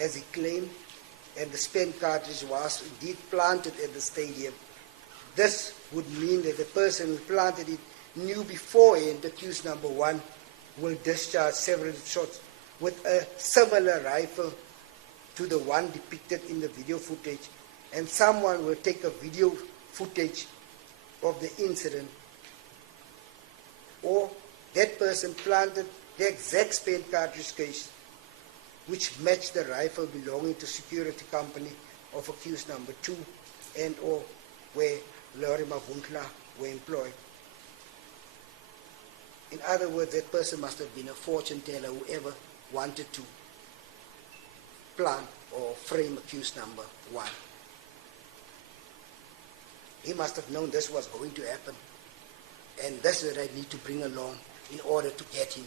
as he claimed, and the spent cartridge was indeed planted at the stadium. This would mean that the person who planted it knew beforehand accused number 1 will discharge several shots with a similar rifle to the one depicted in the video footage, and someone will take a video footage of the incident, or that person planted the exact spent cartridge case which matched the rifle belonging to security company of accused number 2 and or where Larry Mavundla were employed. In other words, that person must have been a fortune teller, whoever wanted to plant or frame accused number 1. He must have known this was going to happen, and that's what I need to bring along in order to get him.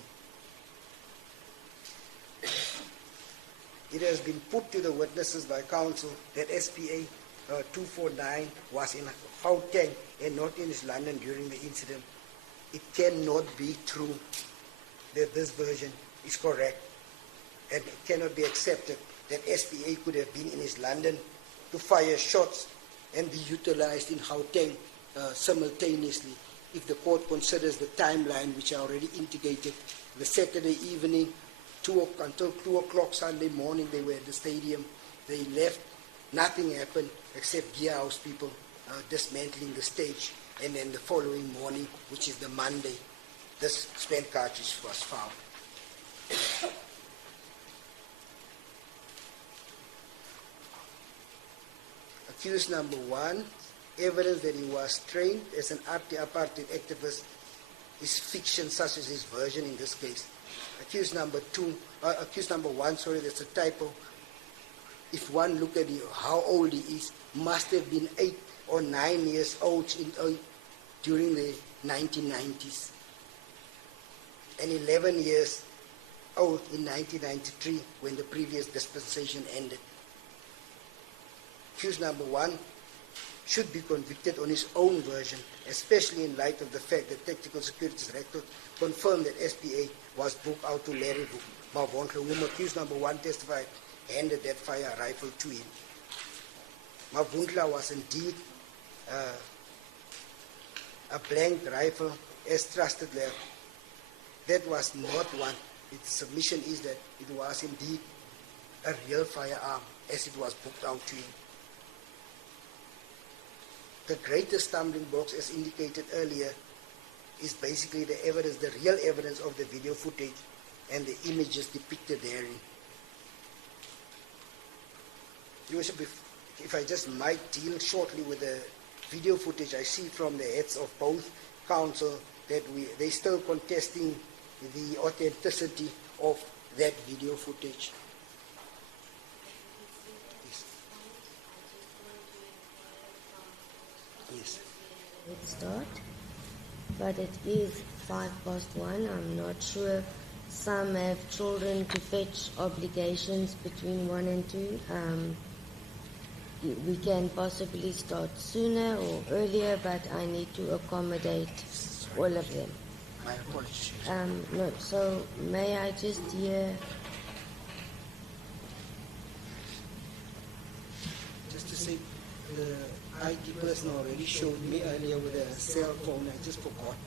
It has been put to the witnesses by counsel that SPA 249 was in Gauteng and not in East London during the incident. It cannot be true that this version is correct, and it cannot be accepted that SPA could have been in East London to fire shots and be utilized in Gauteng simultaneously if the court considers the timeline which I already indicated. The Saturday evening, until 2 o'clock Sunday morning, they were at the stadium. They left. Nothing happened except gear house people dismantling the stage. And then the following morning, which is the Monday, this spent cartridge was found. Accused number 1, evidence that he was trained as an anti-apartheid activist is fiction, such as his version in this case. Accused number 1, that's a typo. If one look at how old he is, must have been 8 or 9 years old during the 1990s, and 11 years old in 1993 when the previous dispensation ended. Accused number 1 should be convicted on his own version, especially in light of the fact that Tactical Securities Record confirmed that SPA was booked out to Larry Mavundla, whom accused number 1 testified handed that fire rifle to him. Mavundla was indeed a blank rifle as trusted there. That was not one. Its submission is that it was indeed a real firearm as it was booked out to him. The greatest stumbling blocks, as indicated earlier, is basically the evidence, the real evidence of the video footage and the images depicted therein. Your Worship, if I just might deal shortly with the video footage, I see from the heads of both counsel that they're still contesting the authenticity of that video footage. Yes. Yes. Let's start. But it is 1:05. I'm not sure. Some have children to fetch, obligations between 1 and 2. We can possibly start sooner or earlier, but I need to accommodate all of them. My apologies. No, so may I just hear? Just to say, the IT person already showed me earlier with a cell phone. I just forgot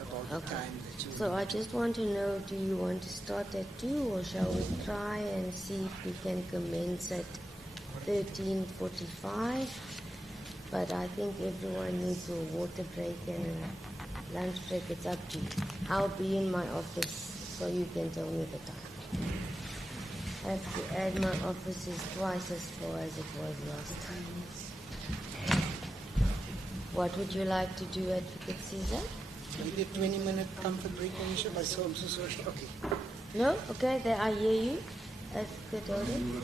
about the time that you... So I just want to know, do you want to start at 2, or shall we try and see if we can commence at 13:45? But I think everyone needs a water break and a lunch break. It's up to you. I'll be in my office so you can tell me the time. I have to add my offices twice as far as it was last time. What would you like to do, Advocate Caesar? Maybe a 20-minute comfort break, Alicia. I'm so sorry. Okay. No? Okay, there I hear you. Advocate Odin.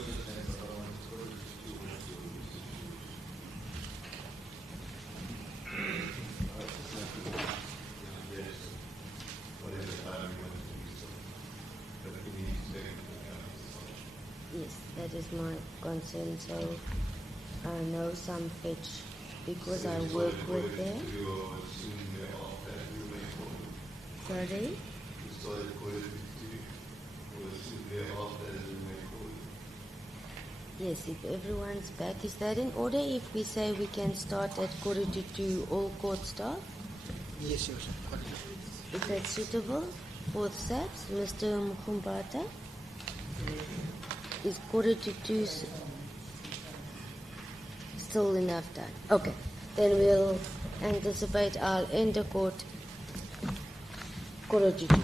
Yes, that is my concern. So I know some fetch because I work with them. Sorry? Yes, if everyone's back, is that in order if we say we can start at 2:45 all court staff? Yes, Your Honor. Is that suitable for the SAPs? Mr. Mkhumbata? Is 2:45 still enough time? Okay, then we'll anticipate I'll end the court 2:45.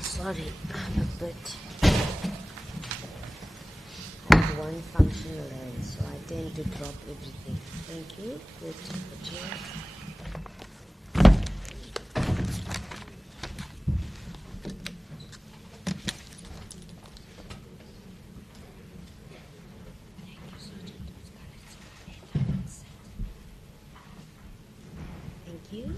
Sorry, I'm a bit of one functional hand, so I tend to drop everything. Thank you. Good. Thank you.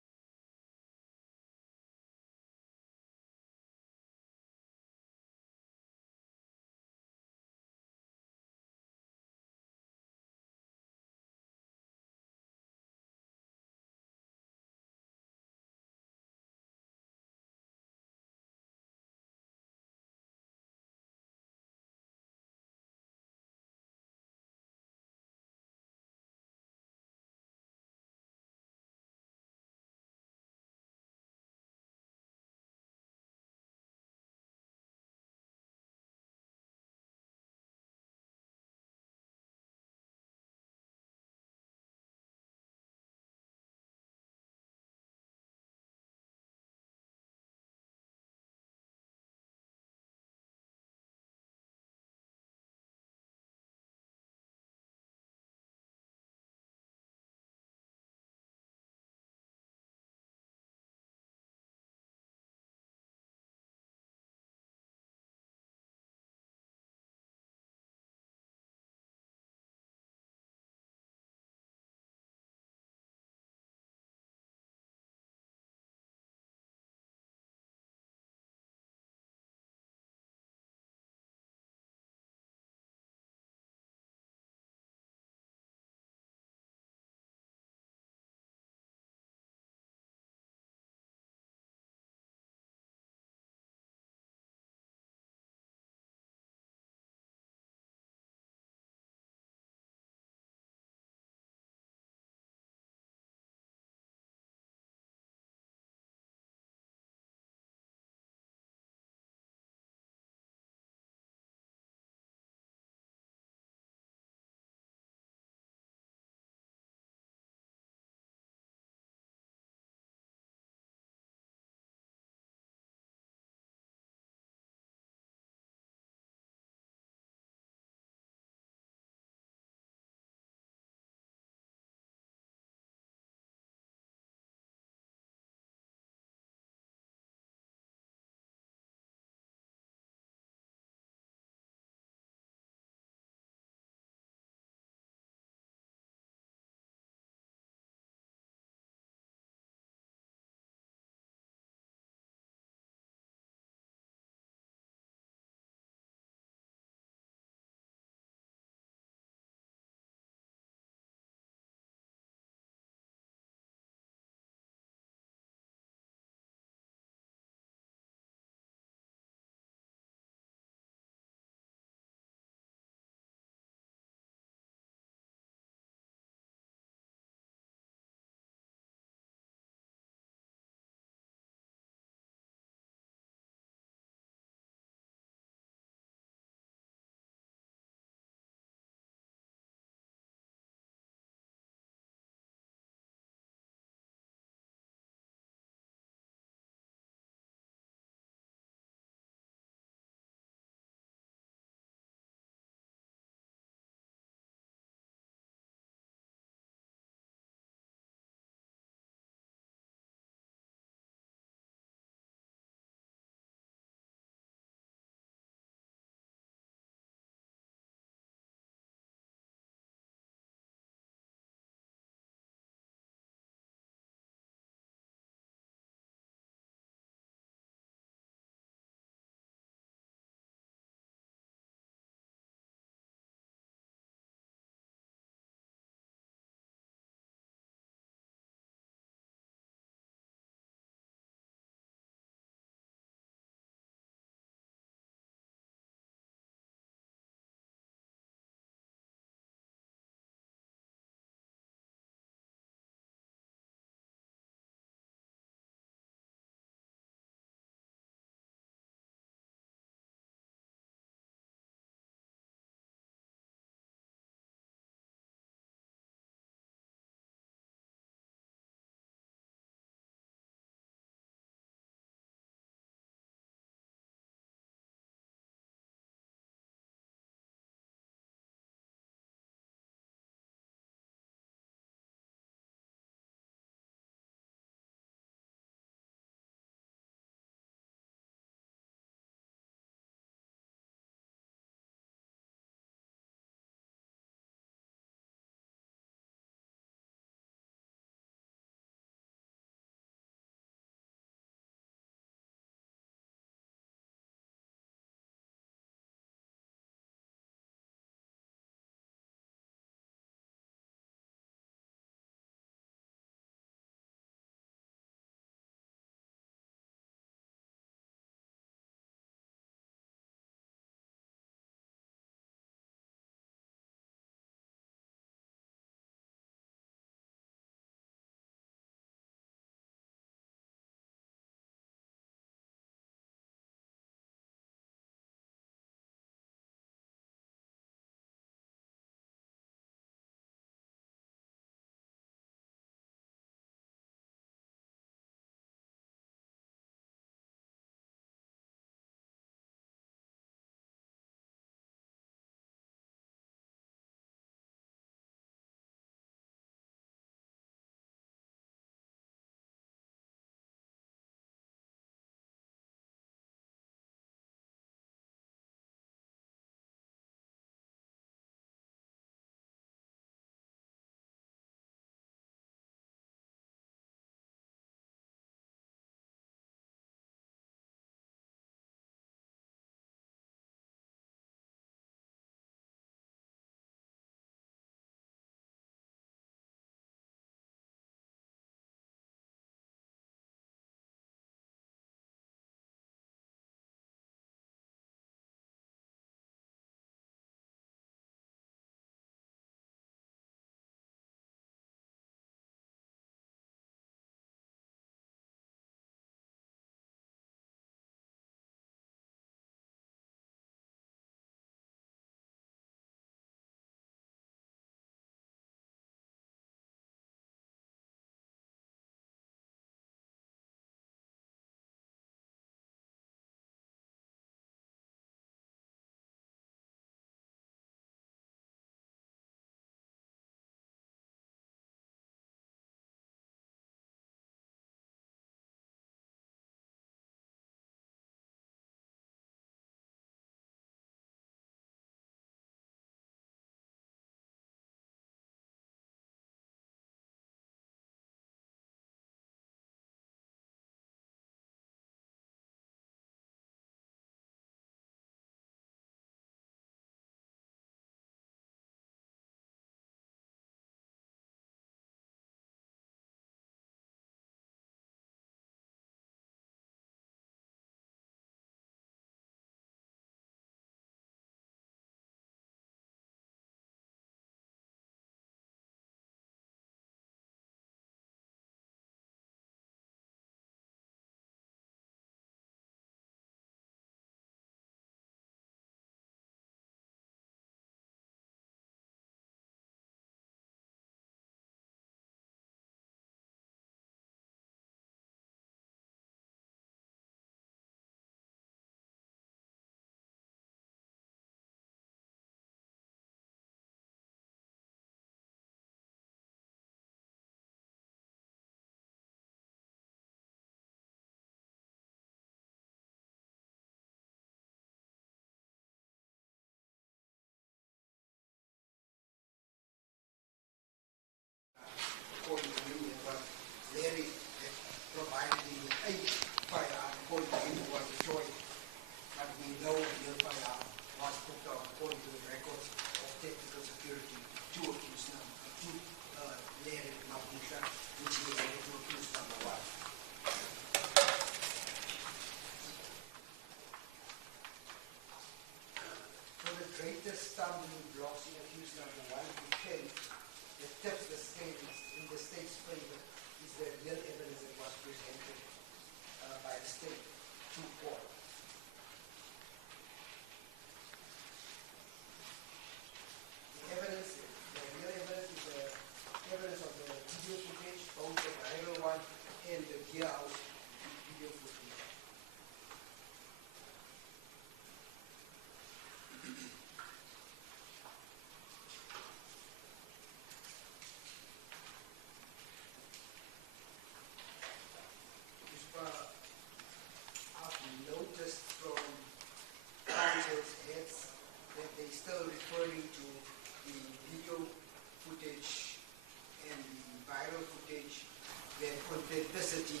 authenticity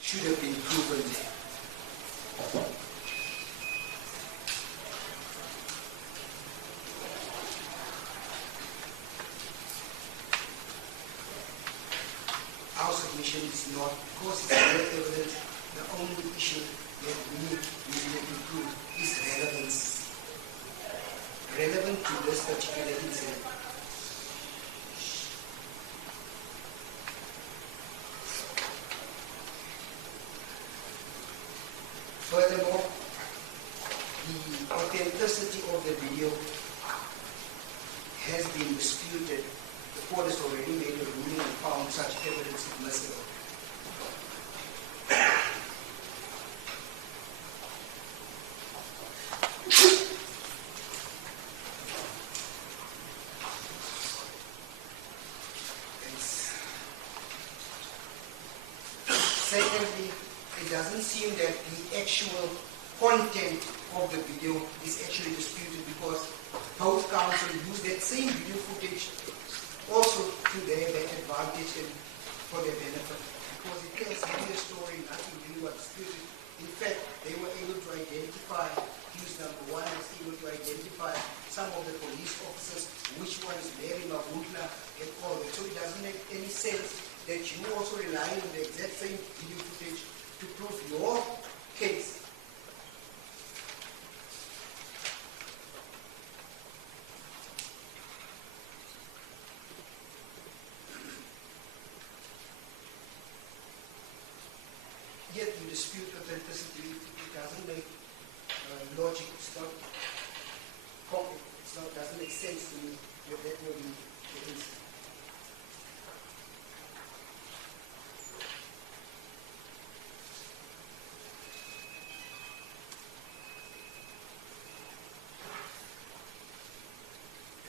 should have been proven there. Our submission is not, because it's not evidence, the only issue that we need to prove is relevance. Relevant to this particular incident. Furthermore, the authenticity of the video has been disputed. The court has already made a ruling and found such evidence admissible. Secondly, it doesn't seem that the actual content of the video is actually disputed, because both counsel use that same video footage also to their advantage and for their benefit, because it tells really a story, nothing really was disputed. In fact, they were able to identify, accused number one was able to identify some of the police officers, which one is Mary Mabutla and all that. So it doesn't make any sense that you also rely on the exact same video footage to prove your case. Yet you dispute authenticity. It doesn't make logic. It's not concrete. It doesn't make sense to me that that will be the incident.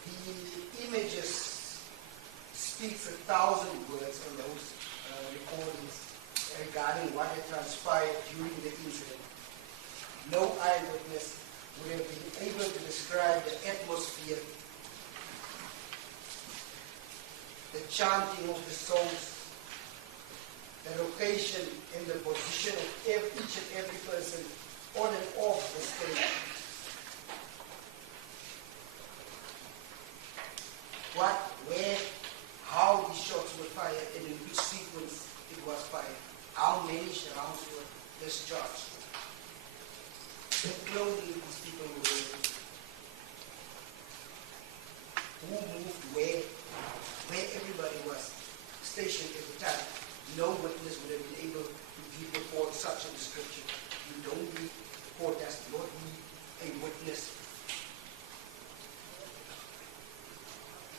The images speaks 1,000 words on those recordings regarding what had transpired during the incident. No eyewitness would have been able to describe the atmosphere, the chanting of the songs, the location and the position of each and every person on and off the stage. What, where, how these shots were fired, and in which sequence it was fired. How many rounds were discharged. The clothing these people were wearing. Who moved where everybody was stationed at the time. No witness would have been able to give the court such a description. You don't need, the court does not need a witness.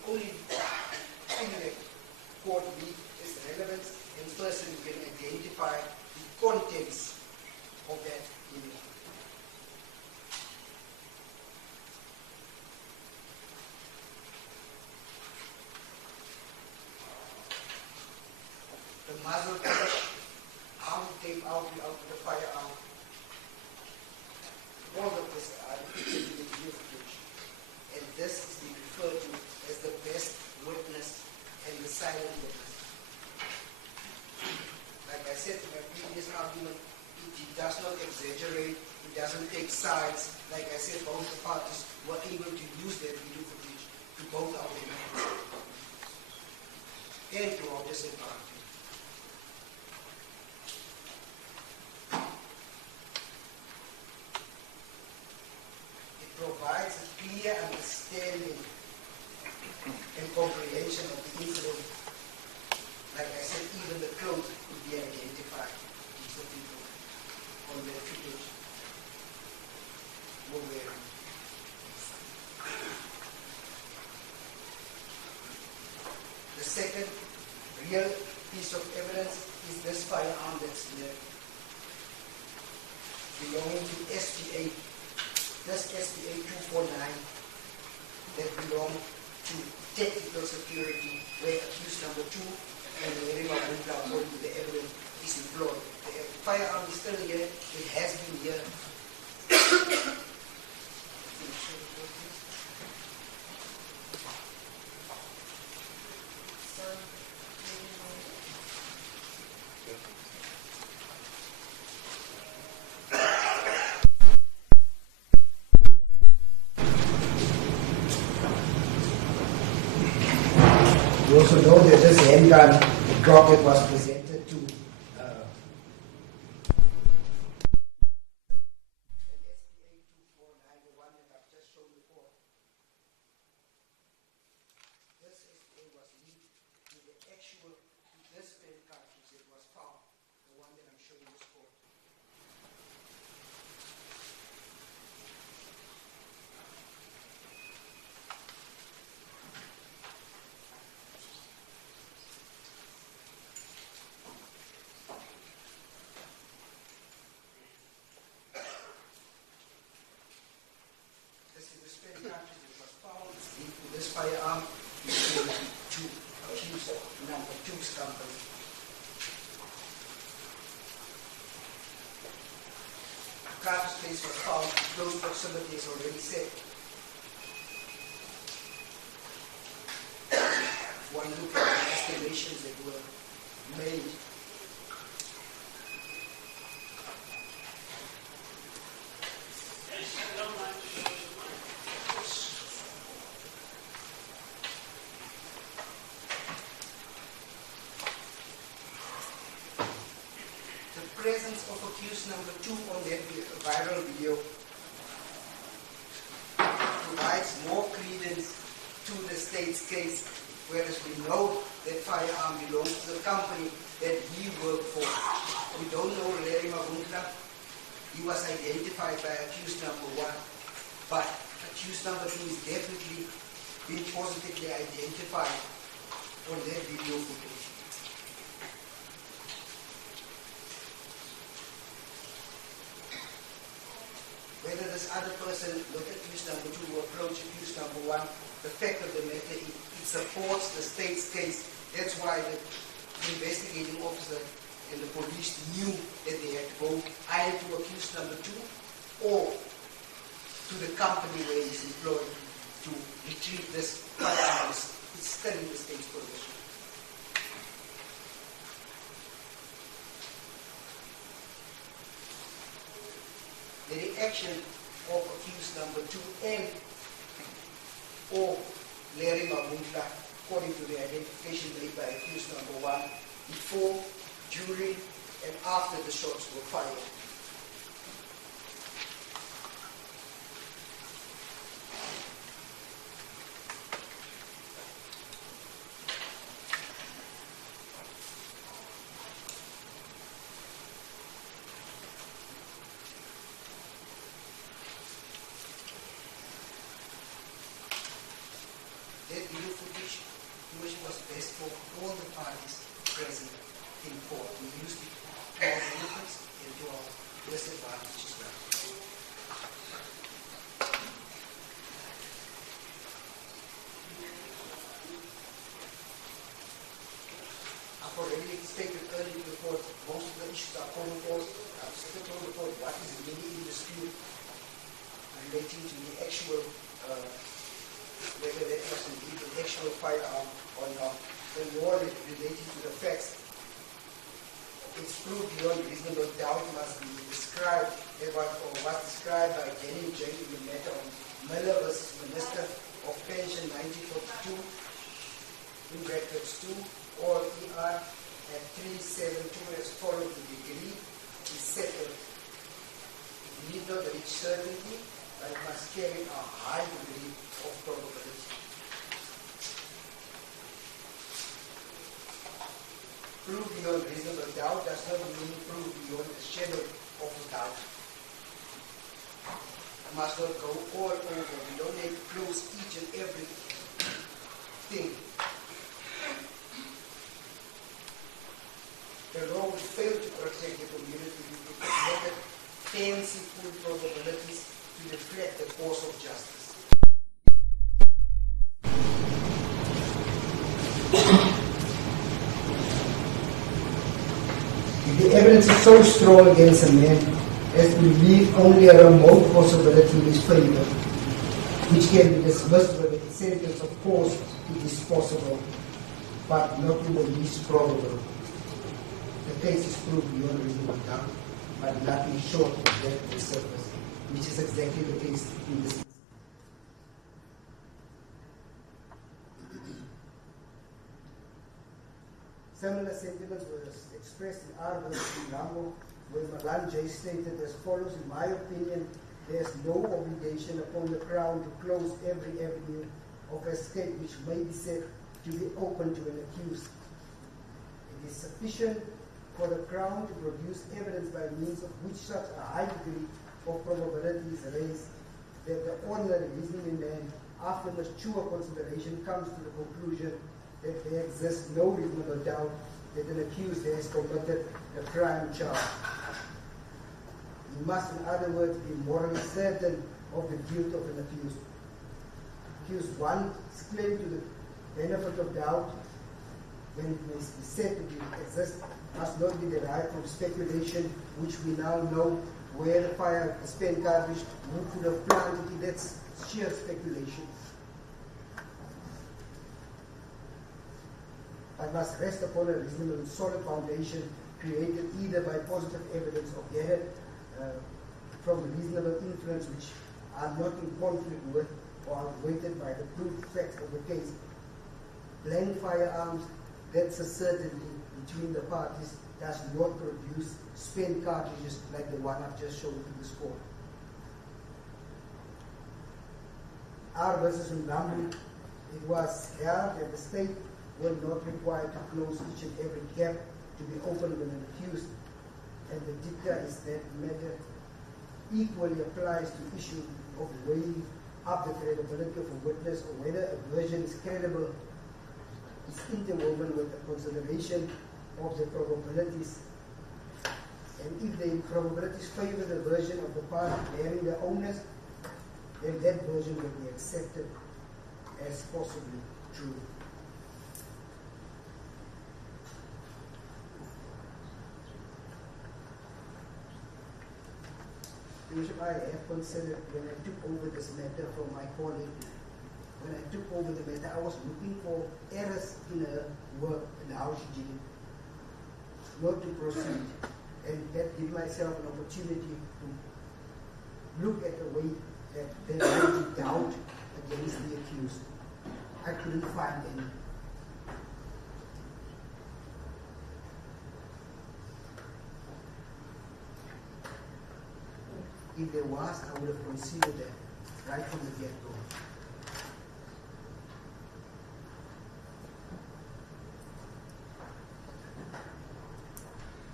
Only thing that court needs is relevance, and person can identify the contents of that image. The muzzle flash, how it came out of the firearm. All of this are in the video footage. And this is being referred to as the best witness and the silent witness. Like I said in my previous argument, it does not exaggerate, it doesn't take sides. Like I said, both the parties were able to use their video footage to both our benefit and to our disadvantage. It provides a clear understanding and comprehension of the incident. Like I said, even the clothes could be identified. These are people on their footage were wearing. The second real piece of evidence is this firearm that's here, belonging to SPA. This SPA 249 that belonged to technical security, where accused number 2 and the area of Winter, according to the evidence, is employed. The firearm is still here. It has been here. You also know that this handgun, the Glock that was presented to SPA 249, the one that I've just shown before. This SPA was linked to the actual, to this pen cartridge that was found, the one that I'm showing this court. This firearm is sold to accused number 2's company. A cartridge case was found in close proximity, as already said. One look at the estimations that were made. Presence of accused number 2 on that viral video provides more credence to the state's case, whereas we know that firearm belongs to the company that he worked for. We don't know Larry Mabunkla. He was identified by accused number 1, but accused number 2 is definitely being positively identified on that video footage. Whether this other person look at accused number 2 or approach accused number 1, the fact of the matter, it supports the state's case. That's why the investigating officer and the police knew that they had to go either to accused number 2 or to the company where he's employed to retrieve this firearm. It's still in the state's possession. The reaction of accused number 2 and or Larry Mabunkla, according to the identification made by accused number 1, before, during, and after the shots were fired. That video footage was best for all the parties present in court. We used it to our benefits and to our disadvantage as well. I've already stated earlier in the report, most of the issues are common cause. I've stated in the report what is really in dispute relating to the actual whether that was indeed an actual firearm or not. The more relating to the facts, its proof beyond reasonable doubt must be described, or was described by Jenny J. in the matter of Miller versus Minister of Pension 1942, in brackets 2, or ER at 372 as follows: the degree is settled. It need not reach certainty, but it must carry a high degree of probability. Proof beyond reasonable doubt does not mean proof beyond a shadow of a doubt. I must not go all over. We don't need to close each and every thing. The law will fail to protect the community if it added fanciful probabilities to reflect the course of justice. If the evidence is so strong against a man as to leave only a remote possibility in his favor, which can be dismissed with a sentence, of course, it is possible, but not in the least probable. the case is proved beyond reasonable doubt, but nothing short of death on the surface, which is exactly the case in this. Similar sentiments were expressed in R versus Lambo, where Malan J stated as follows: in my opinion, there is no obligation upon the Crown to close every avenue of escape which may be said to be open to an accused. It is sufficient for the Crown to produce evidence by means of which such a high degree of probability is raised that the ordinary reasoning man, after mature consideration, comes to the conclusion that there exists no reasonable doubt that an accused has committed a crime charge. He must, in other words, be morally certain of the guilt of an accused. Accused one is claim to the benefit of doubt, when it may be said to be exist, must not be derived from speculation, which we now know where the spent cartridge could have planted it. That's sheer speculation. But must rest upon a reasonable and solid foundation created either by positive evidence or gathered from reasonable inference which are not in conflict with or outweighed by the proved facts of the case. Blank firearms, that's a certainty between the parties, does not produce spent cartridges like the one I've just shown to this court. R versus Ndambu, it was held that the state were not required to close each and every gap to be opened when an accused, and the dicta is that matter equally applies to issue of weighing up the credibility of a witness or whether a version is credible is interwoven with the consideration of the probabilities. And if the probabilities favor the version of the party bearing the onus, then that version will be accepted as possibly true. Bishop, I have considered when I took over this matter from my colleague, when I took over the matter, I was looking for errors in her work and how she did it, not to proceed, and that give myself an opportunity to look at the way that there might be doubt against the accused. I couldn't find any. If there was, I would have considered that right from the get-go.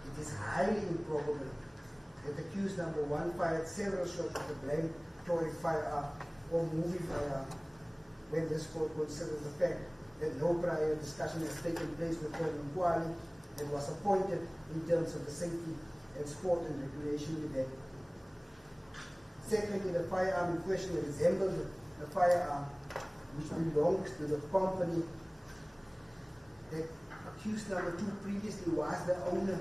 It is highly improbable that accused number one fired several shots with a blank toy firearm or moving firearm when this court considers the fact that no prior discussion has taken place with Colonel Kwali and was appointed in terms of the safety and sport and recreation debate. Secondly, the firearm in question resembles the firearm which belongs to the company that accused number two previously was the owner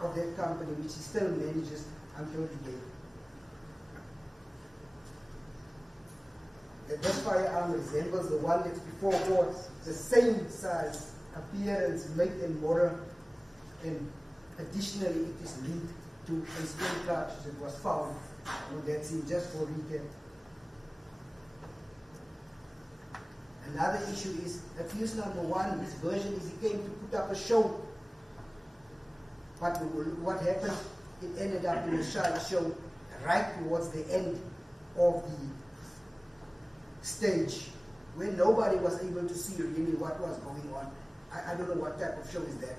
of that company, which he still manages until today. That this firearm resembles the one that's before court, the same size, appearance, make, and model, and additionally it is linked to a spent cartridge that was found on that scene, just for recap. Another issue is accused number one, his version is he came to put up a show. But what happened? It ended up in a show right towards the end of the stage, where nobody was able to see really what was going on. I don't know what type of show is that.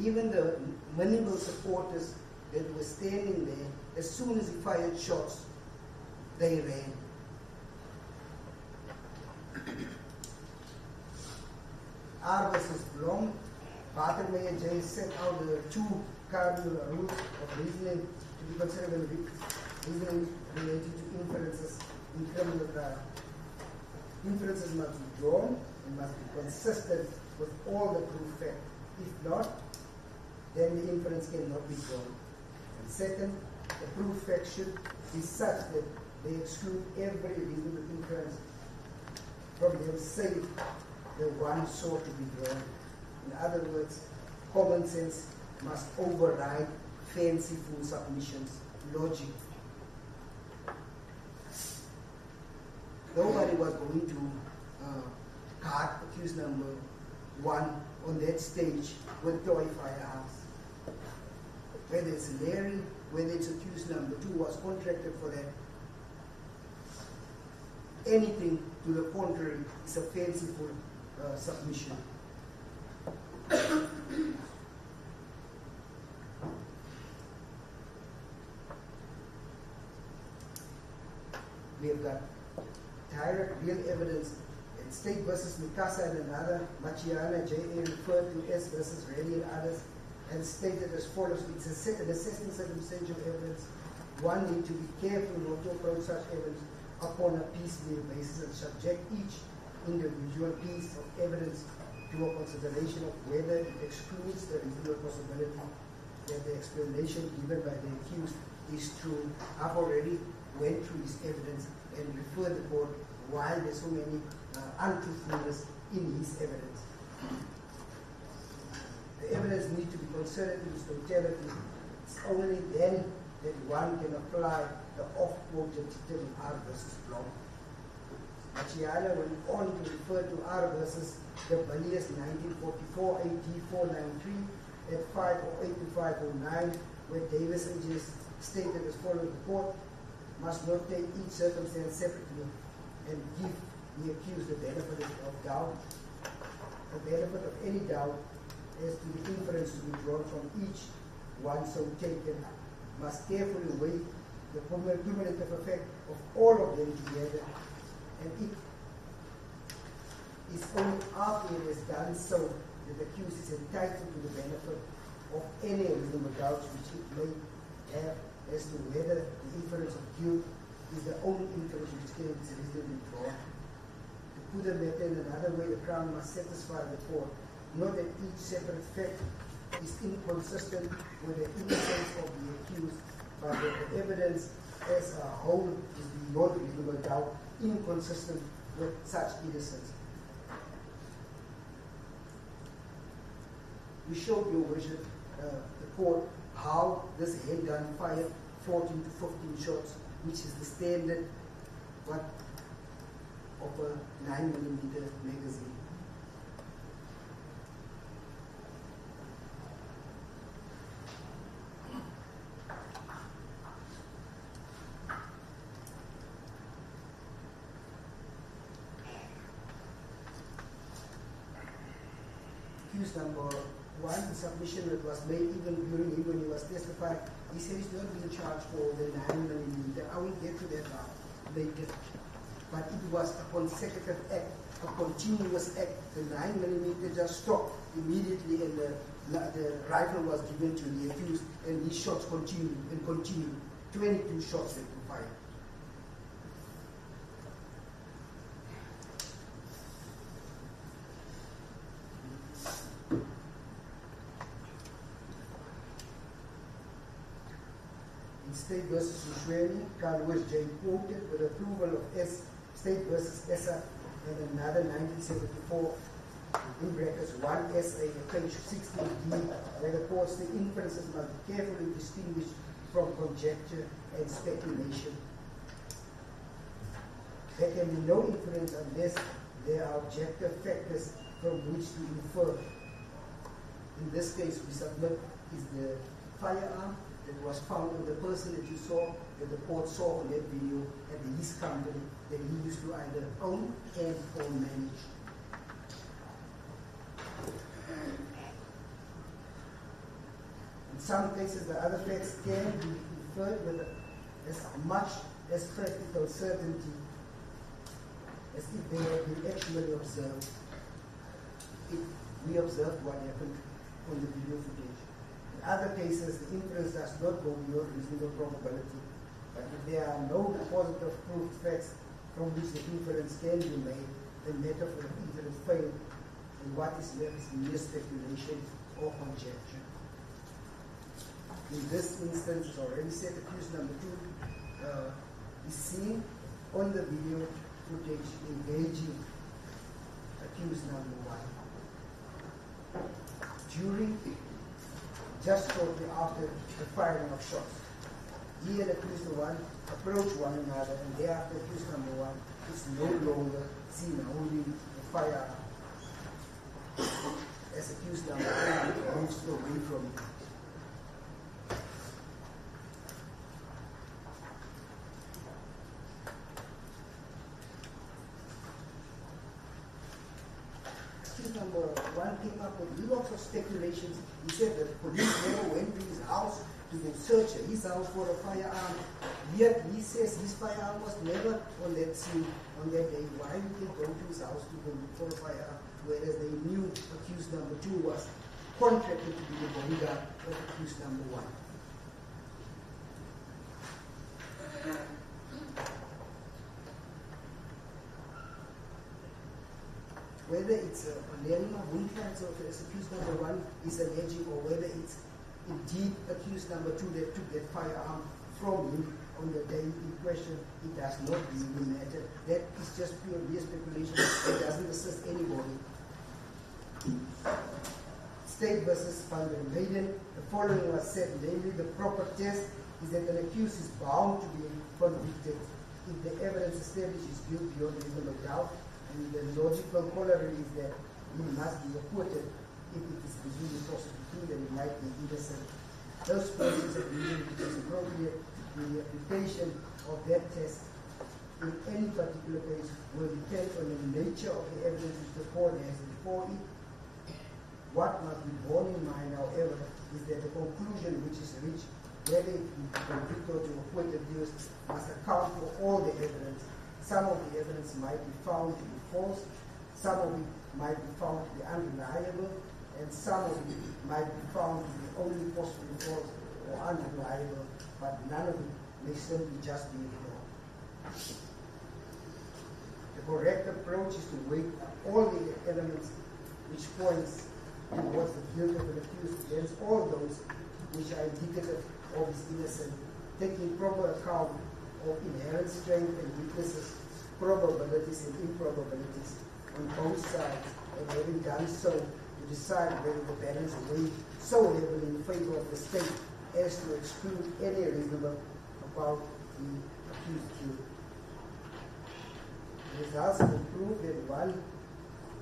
Even the minimal supporters that were standing there, as soon as he fired shots, they ran. R versus Blom, Patermeyer J set out the two cardinal rules of reasoning to be considered when reasoning related to inferences in criminal trial. Inferences must be drawn and must be consistent with all the proof facts. If not, then the inference cannot be drawn. And second, the proof facts should be such that they exclude every reasonable inference from them say the one sought to be drawn. In other words, common sense must override fanciful submissions, logic. Nobody was going to guard accused number 1 on that stage with toy firearms. Whether it's Larry, whether it's accused number 2 was contracted for that. Anything to the contrary is a fanciful submission. We have got direct real evidence in State versus Mikasa and another, Machiana, J.A. referred to S versus Reddy and others, and stated as follows: it's an assessing circumstantial evidence. One need to be careful not to approach such evidence upon a piecemeal basis and subject each individual piece of evidence to a consideration of whether it excludes the reasonable possibility that the explanation given by the accused is true. I've already went through his evidence and referred the court why there's so many untruthfulness in his evidence. The evidence needs to be considered in its totality. It's only then that one can apply the off-quoted term R versus Blom. Machiana went on to refer to R versus the Balias 1944 AD 493 at 508 to 509, where Davis and Jess stated as follows: the court must not take each circumstance separately and give the accused the benefit of doubt, the benefit of any doubt as to the inference to be drawn from each one so taken, must carefully weigh the cumulative effect of all of them together, and it is only after it is done so that the accused is entitled to the benefit of any reasonable doubts which it may have as to whether the inference of guilt is the only inference which can be reasonably drawn. To put the matter in another way, the Crown must satisfy the court not that each separate fact is inconsistent with the innocence of the accused, but that the evidence as a whole is beyond reasonable doubt inconsistent with such innocence. We showed your worship, the court, how this handgun fired 14 to 15 shots, which is the standard of a 9mm magazine. Accused number 1, the submission that was made even during him when he was testifying, he said he's not being charged for the 9mm. I will get to that later. But it was a consecutive act, a continuous act. The 9mm just stopped immediately, and the rifle was given to the accused, and these shots continued and continued. 22 shots that were fired. State versus Ushwani, Carl Lewis J. quoted with approval of State versus ESA and another 1974, in brackets 1 SA, page 16D, where the court said inferences must be carefully distinguished from conjecture and speculation. There can be no inference unless there are objective factors from which to infer. In this case, we submit is the firearm that was found on the person that you saw, that the court saw on that video at his company that he used to either own and or manage. In some cases, the other facts can be inferred with as much as practical certainty as if they had been actually observed. If we observed what happened on the video footage. In other cases, the inference does not go beyond reasonable probability. But if there are no positive proof facts from which the inference can be made, the metaphor of inference fails, and what is left is mere speculation or conjecture. In this instance, as already said, accused number 2 is seen on the video footage engaging accused number 1. During, just shortly after the firing of shots, he and accused number 1 approach one another, and thereafter accused number 1 is no longer seen holding the firearm as accused number 2 moves away from him. Accused number 1 came up with lots of speculations. He said that the police never went to his house to go search his house for a firearm. Yet he says his firearm was never on that scene on that day. Why would they go to his house to go look for a firearm, whereas they knew accused number 2 was contracted to be the bodyguard of accused number 1? Whether it's a Malema wound cancer as accused number 1 is alleging, or whether it's indeed accused number 2 that took that firearm from him on the day in question, it does not really matter. That is just pure mere speculation. It doesn't assist anybody. State versus Van der Weyden, the following was said, namely the proper test is that an accused is bound to be convicted if the evidence establishes guilt beyond reasonable doubt, and the logical corollary is that he must be acquitted if it is presumed possible that he might be innocent. Those persons of reason which is appropriate, the application of that test in any particular case will depend on the nature of the evidence which the court has before it. What must be borne in mind, however, is that the conclusion which is reached, whether it be convicted or to acquit the accused, must account for all the evidence. Some of the evidence might be found to be false, some of it might be found to be unreliable, and some of it might be found to be only possibly false or unreliable, but none of it may simply just be ignored. The correct approach is to weigh all the elements which points towards the guilt of an accused against all those which are indicative of his innocence, taking proper account of inherent strength and weaknesses, probabilities and improbabilities on both sides, and having done so, to decide whether the balance weighed so heavily in favor of the state as to exclude any reasonable about the accused guilt. The results will prove that one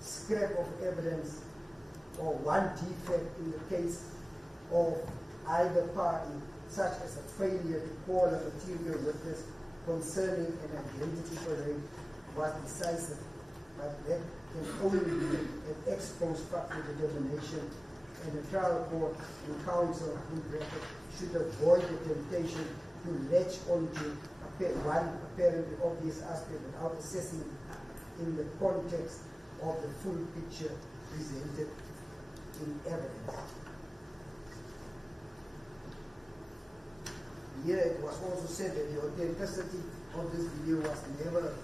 scrap of evidence or one defect in the case of either party, such as a failure to call a material witness concerning an identity parade, was decisive, but that can only be an ex post facto determination, and the trial court and counsel should avoid the temptation to latch onto one apparently obvious aspect without assessing in the context of the full picture presented in evidence. Here it was also said that the authenticity of this video was never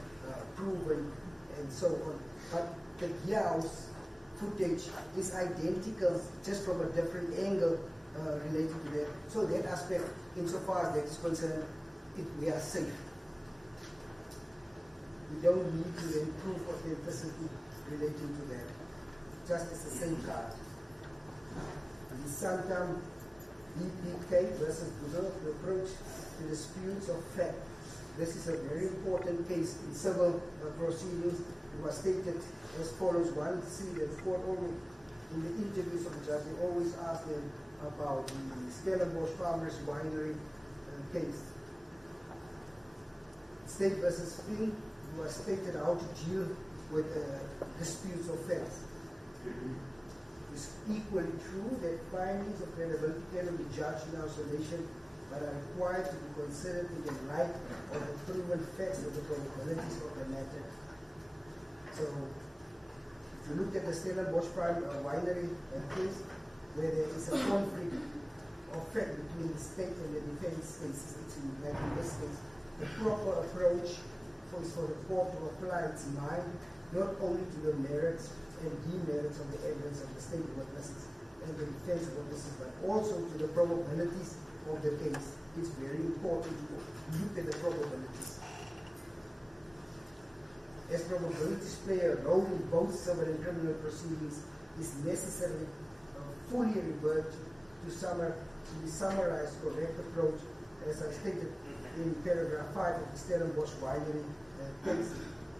proven and so on. But the Giao's footage is identical, just from a different angle related to that. So that aspect, insofar as that is concerned, we are safe. We don't need to then prove authenticity relating to that. Just as the same card. The Santam DPK versus Brazil, the approach to disputes of fact. This is a very important case in civil proceedings. It was stated as follows. One, see that the court always, in the interviews of the judge, they always ask them about the Stellenbosch Farmers Winery case. State versus Spring was stated how to deal with disputes of facts. It's equally true that findings of credibility cannot be judged in isolation, but are required to be considered in the light of the proven facts of the probabilities of the matter. So, if you look at the Stellenbosch Winery case, where there is a conflict of fact between the state and the defense cases, in this case, the proper approach is for the court to apply its mind not only to the merits and demerits of the evidence of the state witnesses and the defense witnesses, but also to the probabilities of the case. It's very important to look at the probabilities. as probabilities play a role in both civil and criminal proceedings, is necessary fully revert to the summarized correct approach, as I stated in paragraph 5 of the Stellenbosch winery case.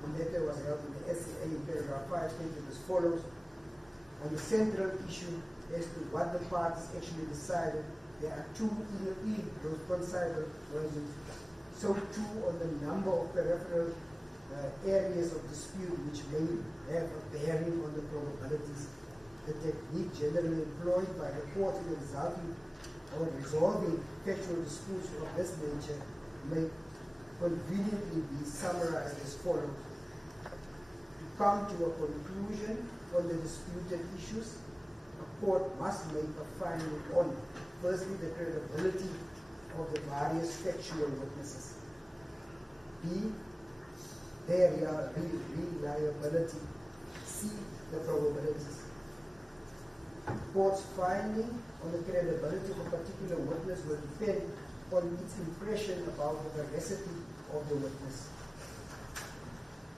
The matter was held in the SCA in paragraph 5, stated as follows. On the central issue as to what the parties actually decided, there are two irreconcilable versions. So too on the number of peripheral areas of dispute which may have a bearing on the probabilities. The technique generally employed by the court in resolving factual disputes of this nature may conveniently be summarized as follows. To come to a conclusion on the disputed issues, a court must make a finding on, firstly, the credibility of the various factual witnesses. B, their reliability. C, the probabilities. The court's finding on the credibility of a particular witness will depend on its impression about the veracity of the witness.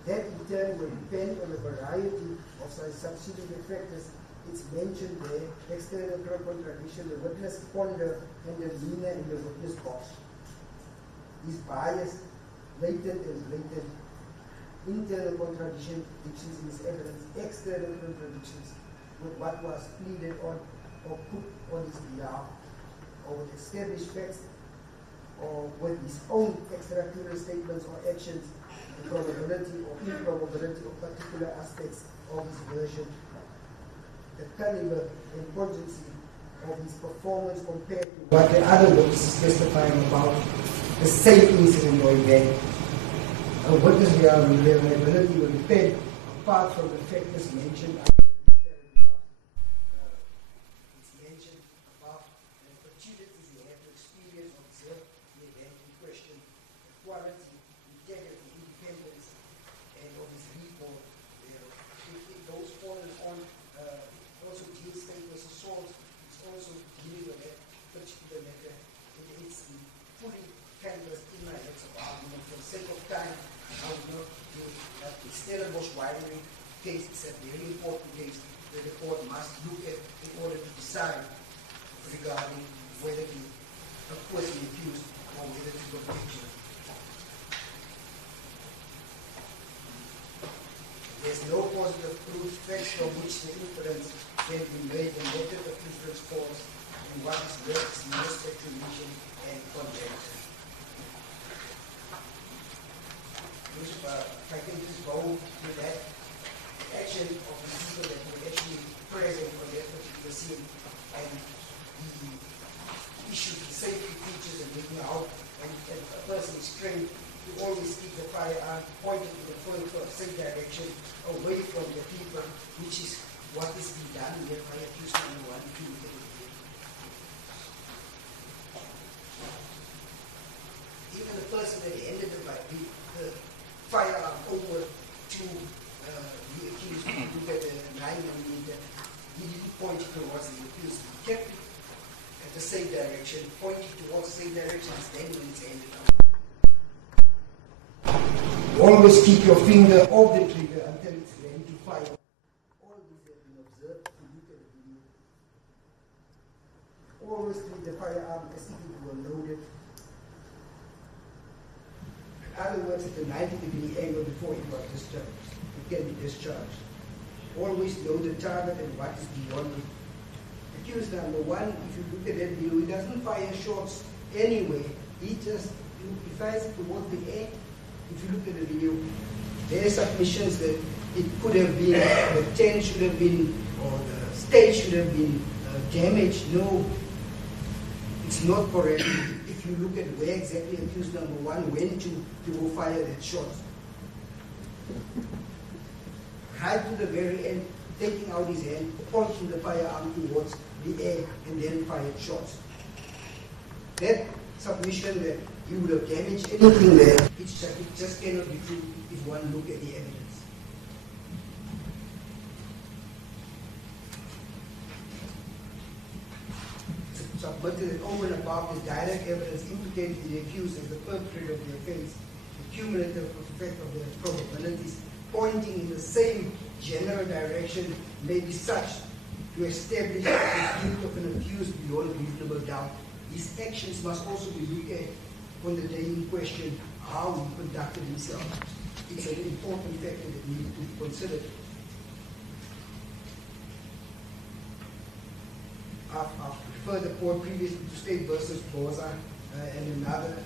That in turn will depend on a variety of subsidiary factors. It's mentioned there, external contradiction, the witness conduct, and the demeanor in the witness box. Is biased, latent and blatant. Internal contradictions in his evidence, external contradictions with what was pleaded on or put on his behalf, or with established facts, or with his own extracurricular statements or actions, the probability or improbability of particular aspects of his version, the caliber and potency of his performance compared to what the other witnesses testifying about the same incident or event. A witness reliability will depend, apart from the factors mentioned under this paragraph. It's mentioned about the opportunities he had to experience or observe the event in question, the quality, integrity, independence, and of his report. It goes on and on. Also, deals statements of source. It's also dealing with that particular matter. It's fully canvassed in my heads of argument. For the sake of time, I would not do that. The Stellenbosch winery case is a very important case that the court must look at in order to decide regarding whether to acquit the accused or whether to convict him. There's no positive proof facts from which the inference can be made, and method of inference falls in what is left is mere speculation and conjecture. If I can just go with that action of the people that were actually present on that particular scene, and the issues, the safety features, and making out, and a person is trained to always keep the firearm pointed in the same direction, away from the people, which is what is being done here by accused number 1 and 2. Even the person that handed the firearm over to the accused, look at the 9mm, he didn't point it towards the accused. He kept it at the same direction, pointing towards the same direction as then when it's handed out. Always keep your finger off the trigger until it's ready to fire. All these have been observed if you look at the video. Always treat the firearm as if it were loaded. In other words, at the 90-degree angle before it was discharged. It can be discharged. Always know the target and what is beyond it. Accused number 1, if you look at that video, he doesn't fire shots anyway. He just fires it towards the air. If you look at the video, there are submissions that it could have been, the tent should have been, or the stage should have been damaged. No, it's not correct. If you look at where exactly accused number 1 went to go fire that shot. Right to the very end, taking out his hand, pointing the firearm towards the air, and then fired shots. That submission that you would have damaged anything there, it just cannot be true if one look at the evidence. Submitted over and above the direct evidence implicated the accused as the perpetrator of the offense. The cumulative effect of the probabilities pointing in the same general direction may be such to establish the guilt of an accused beyond reasonable doubt. His actions must also be looked at on the day in question, how he conducted himself. It's an important factor that needs to be considered. I've referred the court previously to State versus Boza and another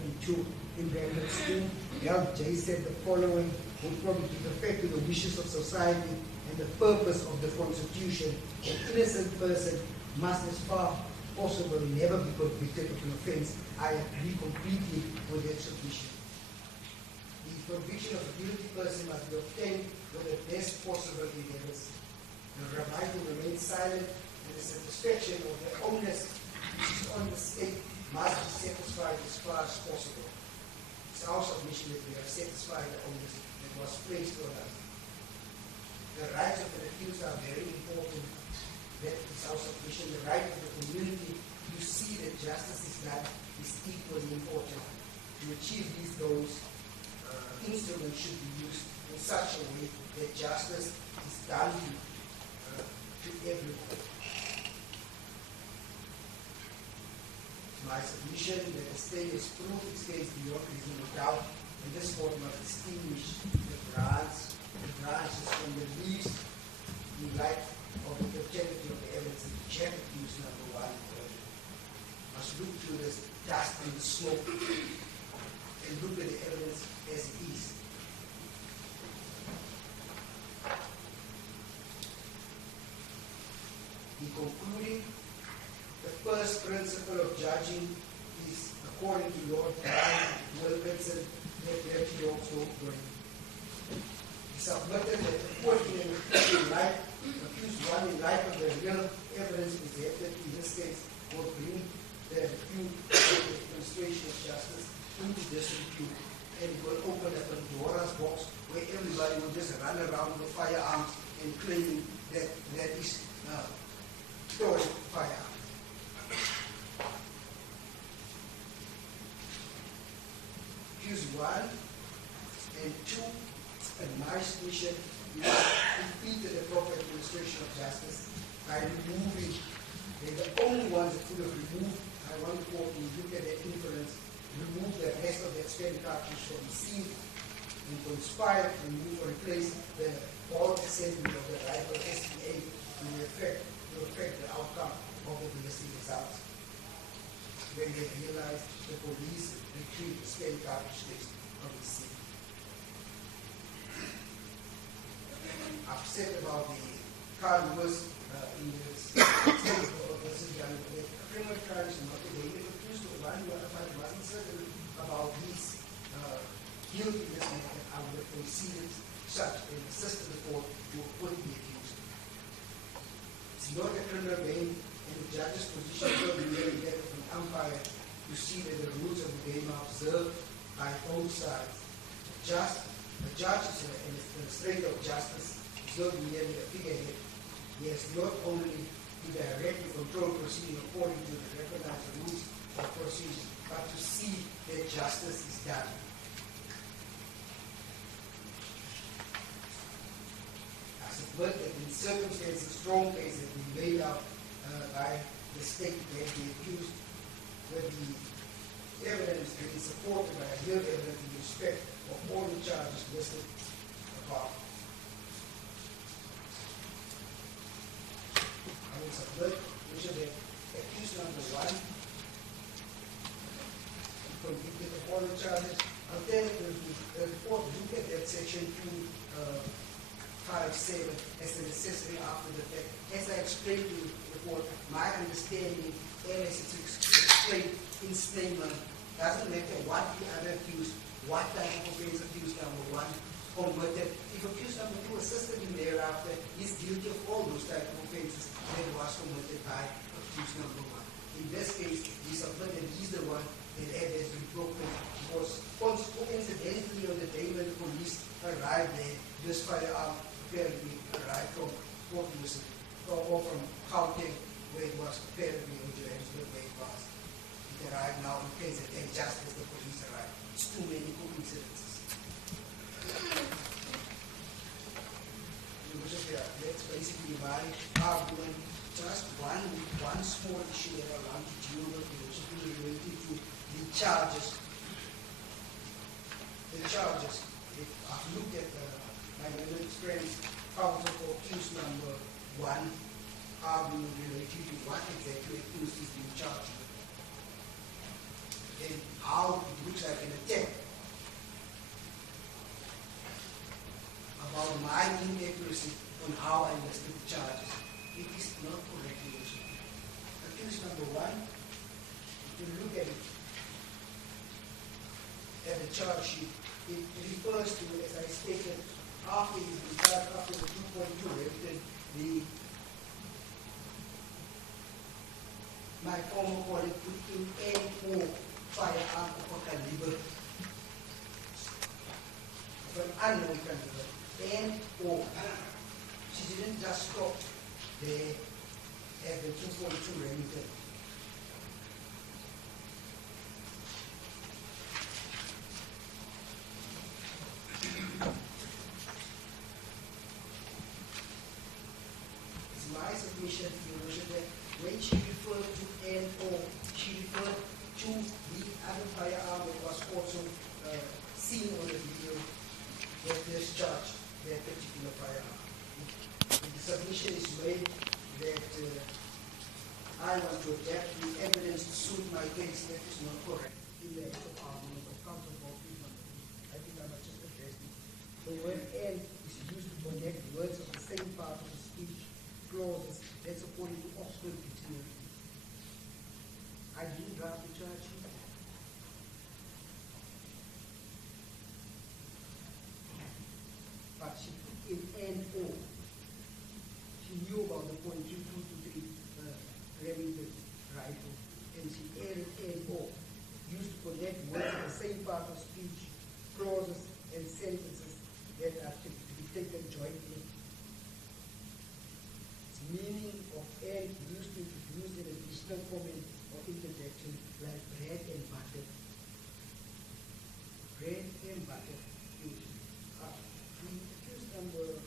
in bracket 2. J said the following: will probably give effect to the wishes of society and the purpose of the Constitution. An innocent person must, as far possible, never be convicted of an offense. I agree completely with that submission. The conviction of a guilty person must be obtained with the best possible evidence. The right to remain silent and the satisfaction of the onus which is on the state must be satisfied as far as possible. It's our submission that we have satisfied the onus that was placed on us. The rights of the accused are very important. That is our submission. The right of the community to see that justice is done is equally important. To achieve these goals, instruments should be used in such a way that justice is done to everyone. It's my submission that the state has proved its case beyond reasonable doubt, and this court must distinguish the branches from the leaves in light of the totality of the evidence and check accused number 1 must look through this dust and smoke and look at the evidence as it is. In concluding, the first principle of judging is, according to Lord Brian Wilkinson, that dirty dogs don't bring. He submitted that the court accused one in light of the real evidence presented in this case will bring the accused the administration of justice into disrepute, and it will open a Pandora's box where everybody will just run around with firearms and claiming that that is stolen firearms. Accused 1 and 2, and my submission is defeated the proper administration of justice by removing, they're the only ones that could have removed. I want the court to look at the inference, remove the rest of the spent cartridge from the scene, and conspire to remove or replace the ball assembly of the rifle SPA to affect the outcome of the ballistic results. When they realized the police retrieved the spent cartridge from the scene. Upset about the Carl Lewis in this criminal crimes and not the way they accused of one who wasn't certain about his guiltiness, and I would have conceded such and assisted the court to acquit the accused. It's not a criminal game, and the judge's position will be very better from umpire to see that the rules of the game are observed by both sides. The judge is an administrator of justice. He's not merely a figurehead. He has not only to directly control proceeding according to the recognized rules of procedure, but to see that justice is done. I submit that in circumstances, strong cases have been laid out by the state that the accused, where the evidence is supported by a real evidence in respect of all the charges listed above. I will submit which of the accused number 1 convicted of all the charges. Alternatively, the report look at that section 257 as a necessity after the fact. As I explained to the court, my understanding, and as it's explained in statement, doesn't matter what the other accused, what type of offense accused number 1 committed. If accused number 2 assisted him thereafter, he's guilty of all those type of offenses that was committed by accused number 1. In this case, we submit that he's the one that had has been broken, because coincidentally on the day when the police arrived there, this firearm apparently arrived from Port Elizabeth or from Gauteng, where it was apparently on Johannesburg way past. It arrived now in KZN just as the police arrived. It's too many coincidences. basically my argument. Just one small issue that I want to deal with, which is related to the charges. The charges. If I look at my learned friend's counsel for accused number 1, argument related to what exactly accused is being charged with, and how it looks like an attempt about my inaccuracy on how I listed the charges. It is not correctly listed. Accused number 1, if you look at it, at the charge sheet, it refers to, as I stated, after the 2.2 written, my former colleague put in N.O. firearm of a caliber, of an unknown caliber, N.O. She didn't just stop there at the 2.2 Remington. It's my submission to the motion that when she referred to N.O., she referred to the other firearm that was also seen on the video that discharged that particular firearm. The submission is made that I want to adapt the evidence to suit my case. That is not correct. In the actual argument of counsel for I think I must just address it. The word "and" is used to connect words of the same part of the speech clauses. That's according to Oxford Dictionary. I didn't draft the charge sheet. But she put in N.O. She knew about the .22 to 3 Remington rifle, and she added N.O. used to connect words of the same part of speech, clauses, and sentences that are to be taken jointly. Its meaning of N used to introduce an additional comment or interjection like bread and butter. Bread and butter. The accused number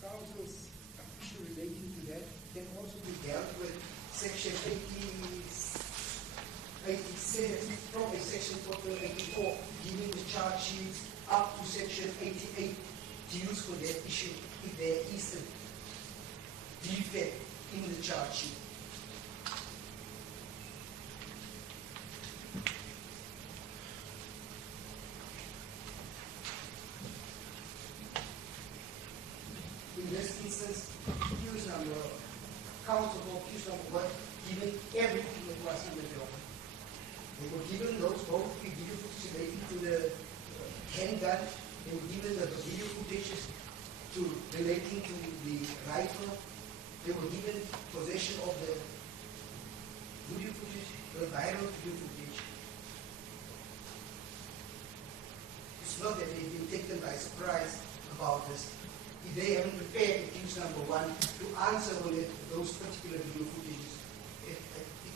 counsel's issue relating to that can also be dealt with section 87 from section 84, giving the charge sheets up to section 88 deals with that issue if there is a defect in the charge sheet. In this instance, accused number, counsel for accused number 1, given everything that was in the document. They were given those both video footage relating to the handgun. They were given the video footages relating to the rifle. They were given possession of the video footage, the viral video footage. It's not that they've been taken by surprise about this. If they haven't prepared accused number 1 to answer on those particular video footages, it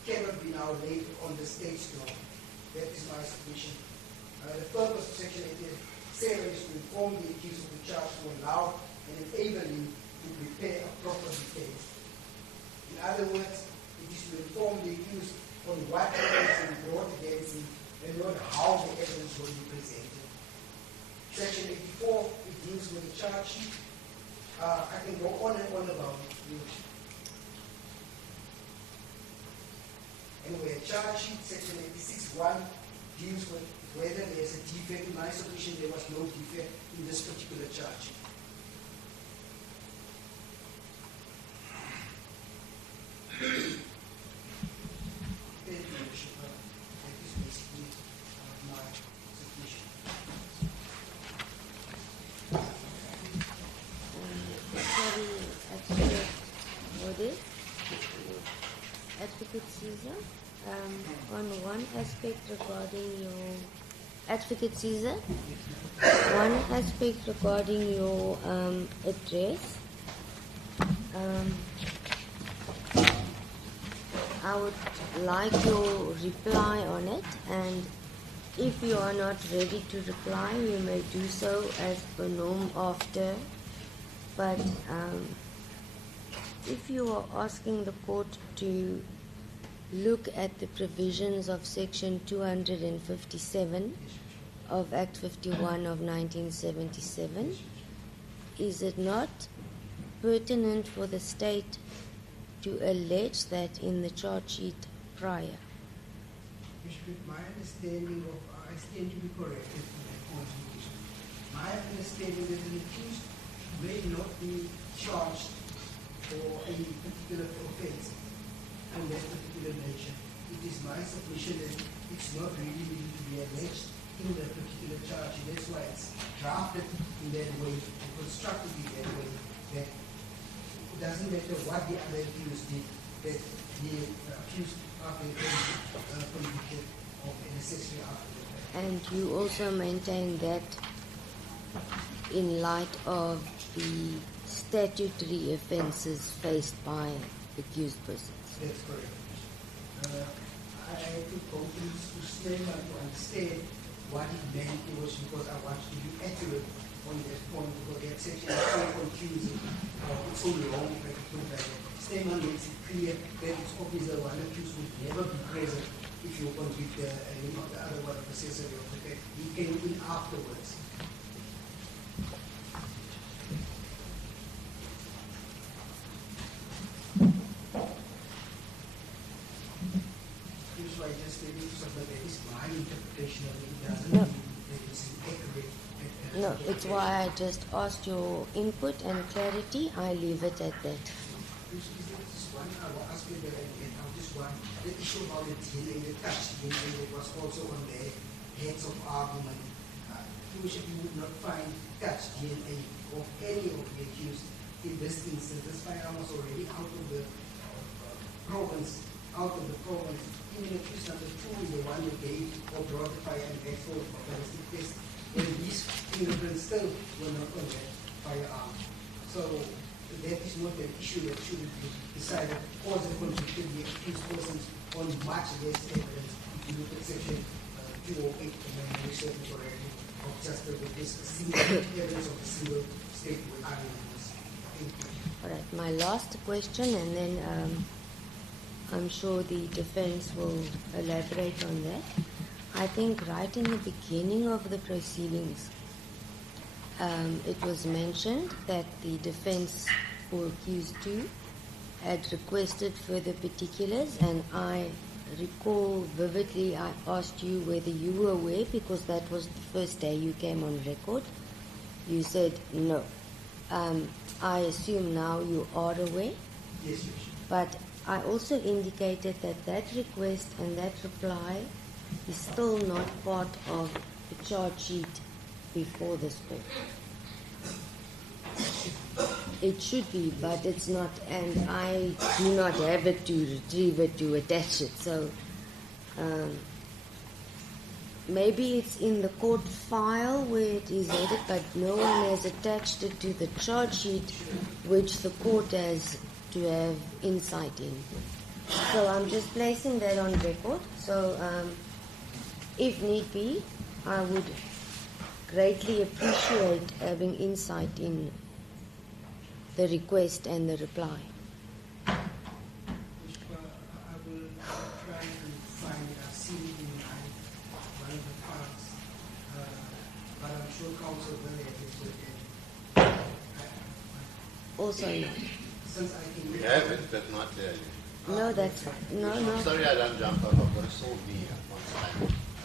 cannot be now laid on the stage now. That is my submission. The purpose of section 87 is to inform the accused of the charge to allow and enable him to prepare a proper defense. In other words, it is to inform the accused on what evidence will be brought against him and not how the evidence will be presented. Section 84, it deals with the charge sheet. I can go on and on about it. Anyway, charge sheet, section 86.1 deals with whether there's a defect. In my submission, there was no defect in this particular charge sheet. Thank you, Bishop. That is basically my submission. Advocate Caesar, on one aspect regarding your Advocate Caesar, one aspect regarding your address, I would like your reply on it, and if you are not ready to reply, you may do so as per norm after But if you are asking the court to look at the provisions of Section 257 of Act 51 of 1977, is it not pertinent for the state to allege that in the charge sheet prior? My understanding of, I stand to be corrected in that contribution. My understanding is that the accused may not be charged for a particular offense of that particular nature. It is my submission that it's not really needed to be alleged in that particular charge. And that's why it's drafted in that way, and constructed in that way, that it doesn't matter what the other accused did, that the accused after convicted of an accessory after the fact. And you also maintain that in light of the statutory offences faced by accused persons. That's correct. I took confidence to Malema to understand what it meant. It was because I wanted to be accurate on that point, because that section is so confusing. It's so long, if I could put it like that. Malema makes it clear that it's obvious that one accused would never be present if you convict the other one, the accessory of the fact. He came in afterwards. So I just maybe something that is my interpretation of it. It doesn't mean that it's inaccurate. No, it's why I just asked your input and clarity. I leave it at that. This one, I will ask you that again. Now, this one, the issue about the dealing, the touch dealing, it was also on the heads of argument. Usually, you would not find touch DNA of any of the accused in this instance. This firearm was already out of the province. Even accused number 2 is the one who gave or brought the firearm back for ballistic test. And these fingerprints still were not on that firearm. So that is not an issue that should be decided or the convicted the accused persons on much less evidence. If you look at section 208 of the Magistrate correctly, of just with this single evidence of a single state with arguments. Thank you. All right, my last question, and then I'm sure the defense will elaborate on that. I think right in the beginning of the proceedings, it was mentioned that the defense for accused 2 had requested further particulars, and I recall vividly I asked you whether you were aware, because that was the first day you came on record. You said no. I assume now you are aware? Yes, yes. But I also indicated that that request and that reply is still not part of the charge sheet before this court. It should be, but it's not, and I do not have it to retrieve it to attach it. So maybe it's in the court file where it is headed, but no one has attached it to the charge sheet, which the court has to have insight in. So I'm just placing that on record. So if need be, I would greatly appreciate having insight in the request and the reply. I will try to find it. I've seen it in one of the files, but I'm sure counsel will have it with it. Also not. Since I can We have it, but not there. No, that's fine. No, I'm no. sorry I don't jump up. I've got a sore knee at one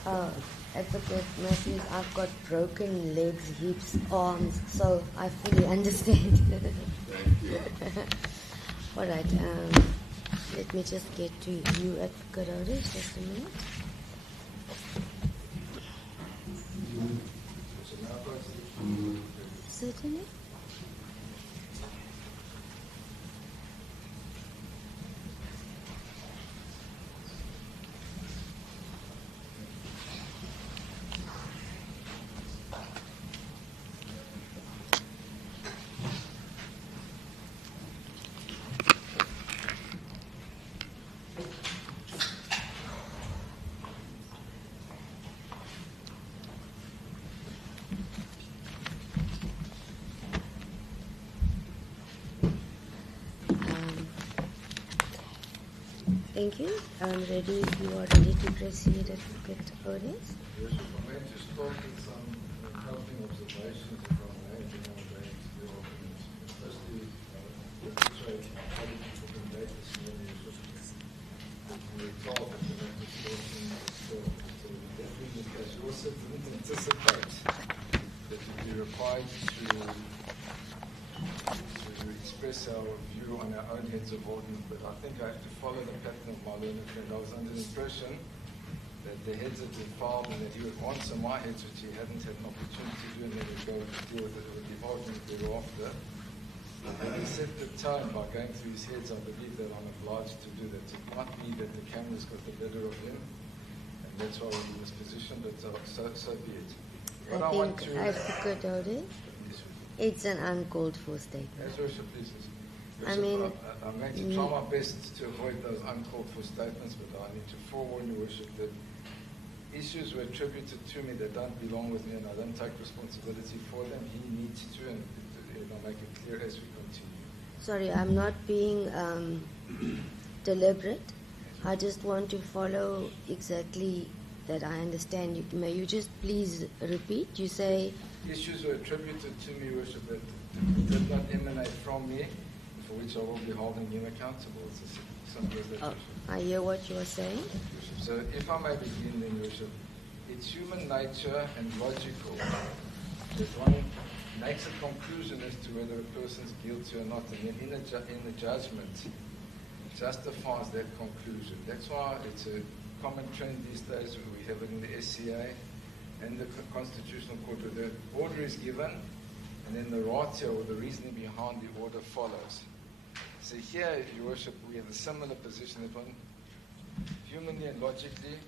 time. Advocate Matthews, I've got broken legs, hips, arms, so I fully understand. Thank you. All right, let me just get to you, Advocate Otis, just a minute. Certainly. Thank you. I'm ready if you are ready to proceed, Advocate Otis. Yes, if I may just start with some opening observations, if I may, and then I'll go into the arguments. Firstly, Magistrate, apology for being late this morning. It was just we were told that the matter starting was so definitely, as you also didn't anticipate, that we'd be required to express our view on our own heads of argument, but I think I have to follow the pattern of my learned friend. I was under the impression that the heads had been filed and that he would answer my heads, which he hadn't had an opportunity to do, and then we'd go to deal with it with the argument thereafter. And he set the tone by going through his heads. I believe that I'm obliged to do that. It might be that the camera's got the better of him, and that's why we're in this position, but so be it. What I want to... Advocate Otis, it's an uncalled for statement. As Worship pleases. I mean, I'm going to try my best to avoid those uncalled for statements, but I need to forewarn you, Worship, that issues were attributed to me that don't belong with me, and I don't take responsibility for them. He needs to, and I'll make it clear as we continue. Sorry, I'm not being deliberate. I just want to follow exactly that I understand. May you just please repeat? You say... Issues were attributed to me, Worship, that did not emanate from me, for which I will be holding him accountable. It's as simple as that, Worship. I hear what you are saying. So if I may begin then, Worship, it's human nature and logical that one makes a conclusion as to whether a person's guilty or not, and then in the judgment justifies that conclusion. That's why it's a common trend these days. We have it in the SCA and the Constitutional Court, where the order is given, and then the ratio or the reasoning behind the order follows. So here, Your Worship, we have a similar position that one humanly and logically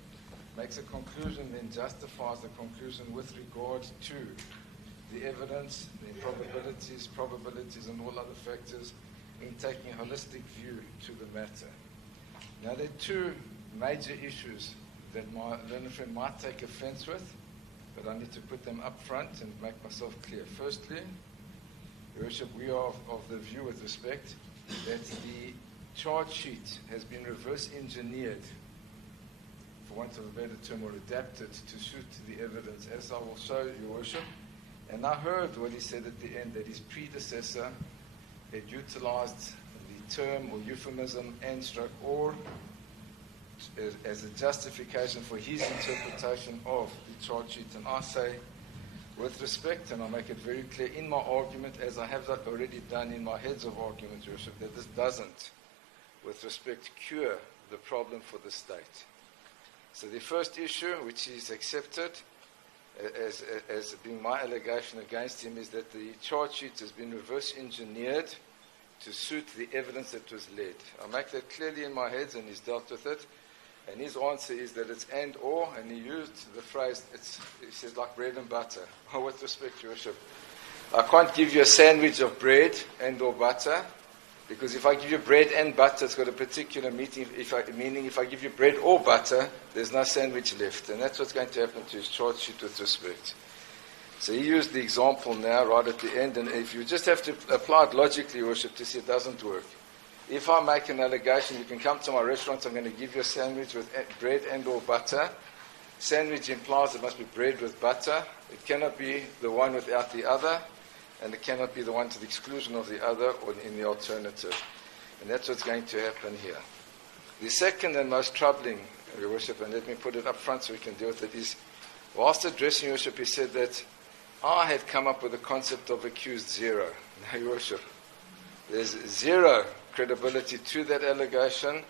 makes a conclusion, then justifies the conclusion with regard to the evidence, the probabilities, and all other factors in taking a holistic view to the matter. Now, there are two major issues that my learned friend might take offense with, but I need to put them up front and make myself clear. Firstly, Your Worship, we are of the view with respect that the charge sheet has been reverse engineered, for want of a better term, or adapted to suit the evidence, as I will show, Your Worship. And I heard what he said at the end, that his predecessor had utilized the term or euphemism and stroke or as a justification for his interpretation of the charge sheet. And I say, with respect, and I make it very clear in my argument, as I have already done in my heads of argument, Your Worship, that this doesn't, with respect, cure the problem for the state. So the first issue, which is accepted as being my allegation against him, is that the charge sheet has been reverse engineered to suit the evidence that was led. I make that clearly in my heads, and he's dealt with it. And his answer is that it's and or, and he used the phrase, he says, like bread and butter. Oh, with respect, Your Worship, I can't give you a sandwich of bread and or butter, because if I give you bread and butter, it's got a particular meaning. If I give you bread or butter, there's no sandwich left. And that's what's going to happen to his charge sheet with respect. So he used the example now right at the end, and if you just have to apply it logically, Your Worship, to see it doesn't work. If I make an allegation, you can come to my restaurant, I'm going to give you a sandwich with bread and or butter. Sandwich implies it must be bread with butter. It cannot be the one without the other, and it cannot be the one to the exclusion of the other or in the alternative. And that's what's going to happen here. The second and most troubling, Your Worship, and let me put it up front so we can deal with it, is whilst addressing Your Worship, he said that I had come up with the concept of accused zero. Now, Your Worship, there's zero credibility to that allegation.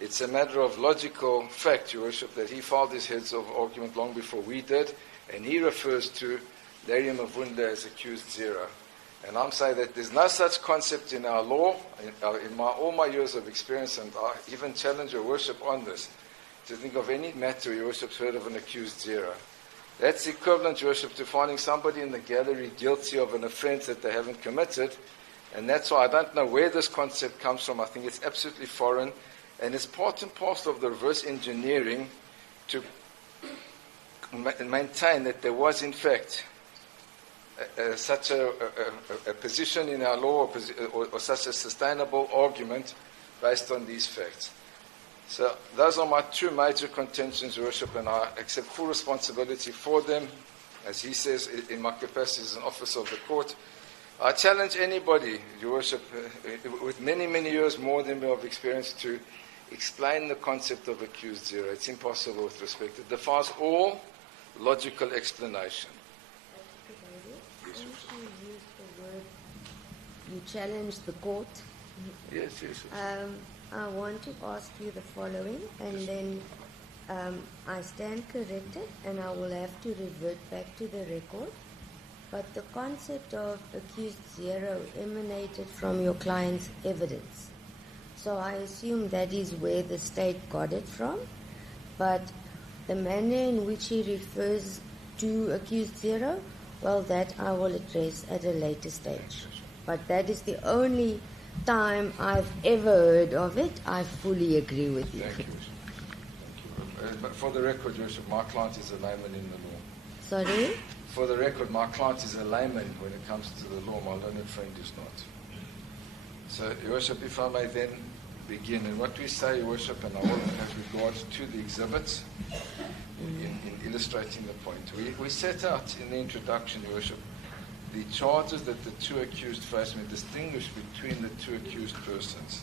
It's a matter of logical fact, Your Worship, that he filed his heads of argument long before we did, and he refers to Larry Mavunda as accused zero. And I'm saying that there's no such concept in our law, in all my years of experience, and I even challenge Your Worship on this, to think of any matter Your Worship's heard of an accused zero. That's equivalent, Your Worship, to finding somebody in the gallery guilty of an offence that they haven't committed. And that's why I don't know where this concept comes from. I think it's absolutely foreign. And it's part and parcel of the reverse engineering to maintain that there was, in fact, such a position in our law or such a sustainable argument based on these facts. So those are my two major contentions, Your Worship, and I accept full responsibility for them. As he says, in my capacity as an officer of the court, I challenge anybody, Your Worship, with many, many years more than we have experience to explain the concept of accused zero. It's impossible with respect. It defies all logical explanation. Since you used the word, you challenged the court. Yes. I want to ask you the following, and then I stand corrected, and I will have to revert back to the record. But the concept of accused zero emanated from your client's evidence. So I assume that is where the state got it from. But the manner in which he refers to accused zero, well, that I will address at a later stage. But that is the only time I've ever heard of it. I fully agree with you. Thank you. But for the record, Your Worship, my client is a layman in the law. Sorry? For the record, my client is a layman when it comes to the law. My learned friend is not. So, Your Worship, if I may then begin. And what we say, Your Worship, and I will have regard to the exhibits in illustrating the point. We set out in the introduction, Your Worship, the charges that the two accused face. We distinguish between the two accused persons.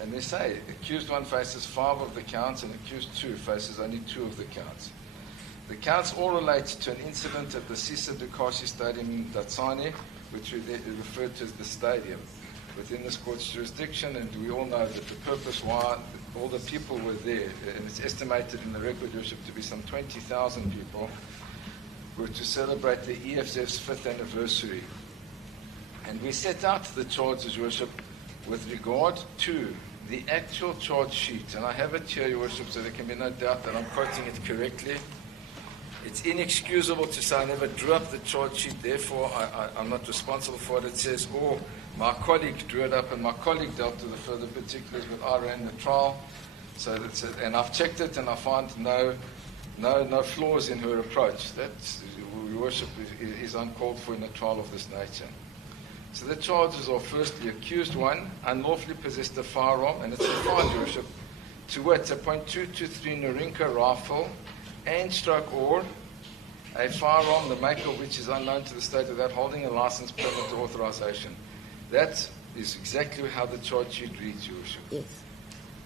And we say, accused one faces 5 of the counts, and accused 2 faces only 2 of the counts. The counts all relate to an incident at the CIC Stadium in Datsani, which we refer to as the stadium, within this court's jurisdiction, and we all know that the purpose why all the people were there, and it's estimated in the record, Your Worship, to be some 20,000 people, were to celebrate the EFZ's 5th anniversary. And we set out the charges, Your Worship, with regard to the actual charge sheet. And I have it here, Your Worship, so there can be no doubt that I'm quoting it correctly. It's inexcusable to say I never drew up the charge sheet, therefore I'm not responsible for it. It says, my colleague drew it up, and my colleague dealt with the further particulars, but I ran the trial. So that's it. And I've checked it, and I find no flaws in her approach. That, Your Worship, is uncalled for in a trial of this nature. So the charges are, firstly, accused one unlawfully possessed a firearm, and it's defined, Your Worship, to wit, a .223 Norinka rifle and stroke or a firearm, the make of which is unknown to the state without holding a license, permit, or authorization. That is exactly how the charge sheet reads, Your Worship. Yes.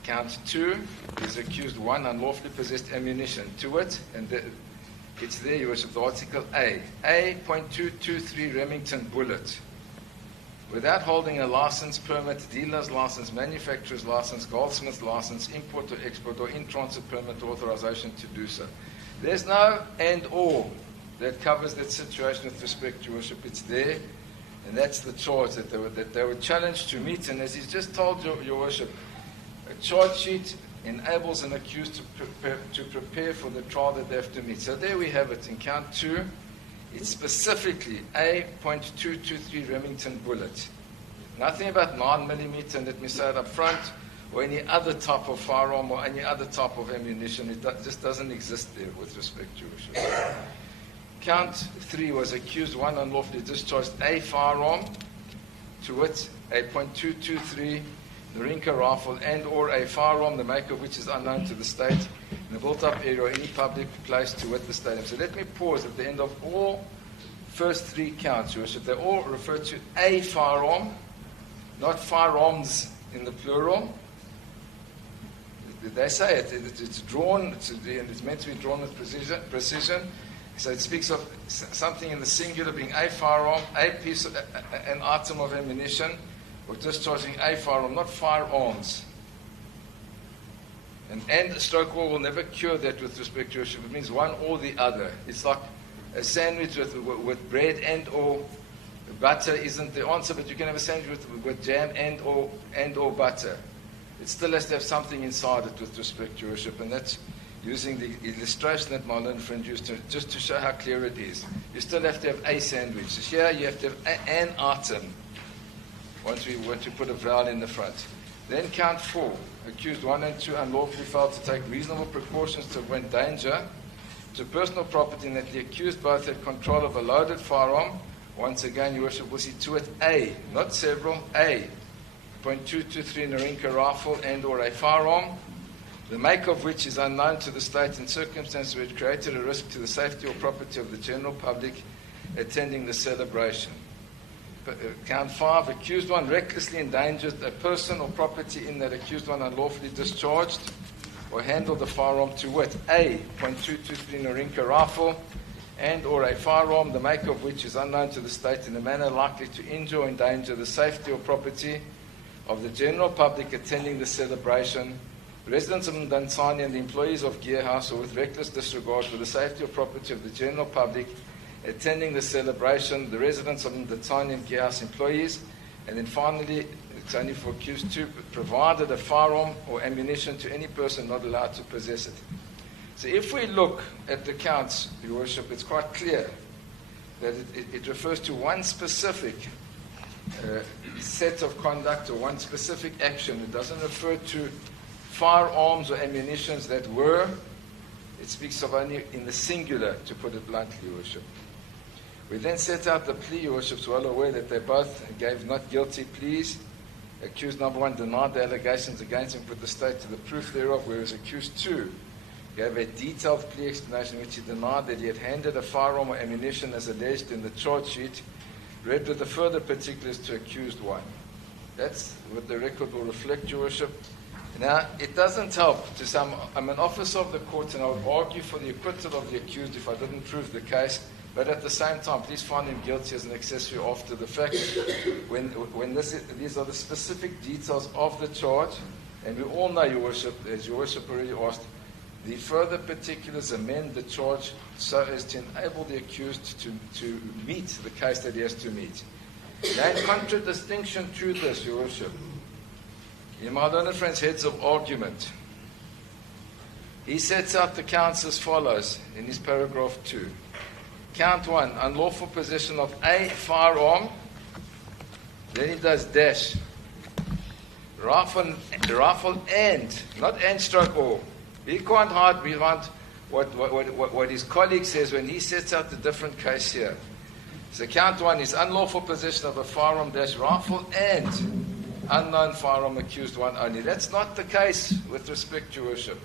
Count 2 is accused one unlawfully possessed ammunition, to wit, and it's there, Your Worship, the article A .223 Remington bullet, without holding a license, permit, dealer's license, manufacturer's license, goldsmith's license, import or export, or in-transit permit or authorization to do so. There's no and or that covers that situation with respect, Your Worship. It's there, and that's the charge that they were challenged to meet. And as he's just told Your Worship, a charge sheet enables an accused to prepare for the trial that they have to meet. So there we have it in count 2. It's specifically a .223 Remington bullet. Nothing about 9mm, and let me say it up front, or any other type of firearm or any other type of ammunition. It just doesn't exist there with respect, Your Worship. Count 3 was accused one unlawfully discharged a firearm, to wit, a .223 Norinka rifle and or a firearm, the make of which is unknown to the state, in a built-up area or any public place, to wit, the stadium. So let me pause at the end of all first 3 counts, Your Worship. They all refer to a firearm, not firearms in the plural. They say it's drawn, and it's meant to be drawn with precision. So it speaks of something in the singular being a firearm, a piece, an item of ammunition, or discharging a firearm, not firearms. And stroke or will never cure that with respect to Your Worship. It means one or the other. It's like a sandwich with bread and or butter isn't the answer, but you can have a sandwich with jam and or butter. It still has to have something inside it with respect to Your Worship, and that's using the illustration that my learned friend used just to show how clear it is. You still have to have a sandwich. So here you have to have an item once we put a vowel in the front. Then count 4. Accused 1 and 2 unlawfully failed to take reasonable precautions to prevent danger to personal property, and that the accused both had control of a loaded firearm. Once again, Your Worship, will see to it a, not several, a .223 Norinka rifle and or a firearm, the make of which is unknown to the state in circumstances where it created a risk to the safety or property of the general public attending the celebration. Count 5, accused one recklessly endangered a person or property in that accused one unlawfully discharged or handled a firearm, to wit, a .223 Norinka rifle and or a firearm, the make of which is unknown to the state, in a manner likely to injure or endanger the safety or property of the general public attending the celebration, residents of Mdantsane and the employees of Gear House, or with reckless disregard for the safety or property of the general public attending the celebration, the residents of Mdantsane and Gear House employees, and then finally, it's only for accused 2, provided a firearm or ammunition to any person not allowed to possess it. So if we look at the counts, Your Worship, it's quite clear that it refers to one specific set of conduct or one specific action. It doesn't refer to firearms or ammunitions that were. It speaks of only in the singular, to put it bluntly, Your Worship. We then set out the plea, Your Worship's well aware that they both gave not guilty pleas. Accused number 1 denied the allegations against him, put the state to the proof thereof, whereas accused 2 gave a detailed plea explanation in which he denied that he had handed a firearm or ammunition as alleged in the charge sheet, read with the further particulars to accused 1. That's what the record will reflect, Your Worship. Now, it doesn't help to some. I'm an officer of the court, and I would argue for the acquittal of the accused if I didn't prove the case. But at the same time, please find him guilty as an accessory after the fact. These are the specific details of the charge, and we all know, Your Worship, as Your Worship already asked, the further particulars amend the charge so as to enable the accused to meet the case that he has to meet. Now, in contradistinction to this, Your Worship, in my learned friend's heads of argument, he sets out the counts as follows in his paragraph 2. Count 1, unlawful possession of a firearm. Then he does dash. Rifle and, not and stroke or. He can't hide behind what his colleague says when he sets out the different case here. So count 1 is unlawful possession of a firearm dash rifle and unknown firearm accused 1 only. That's not the case with respect to Your Worship.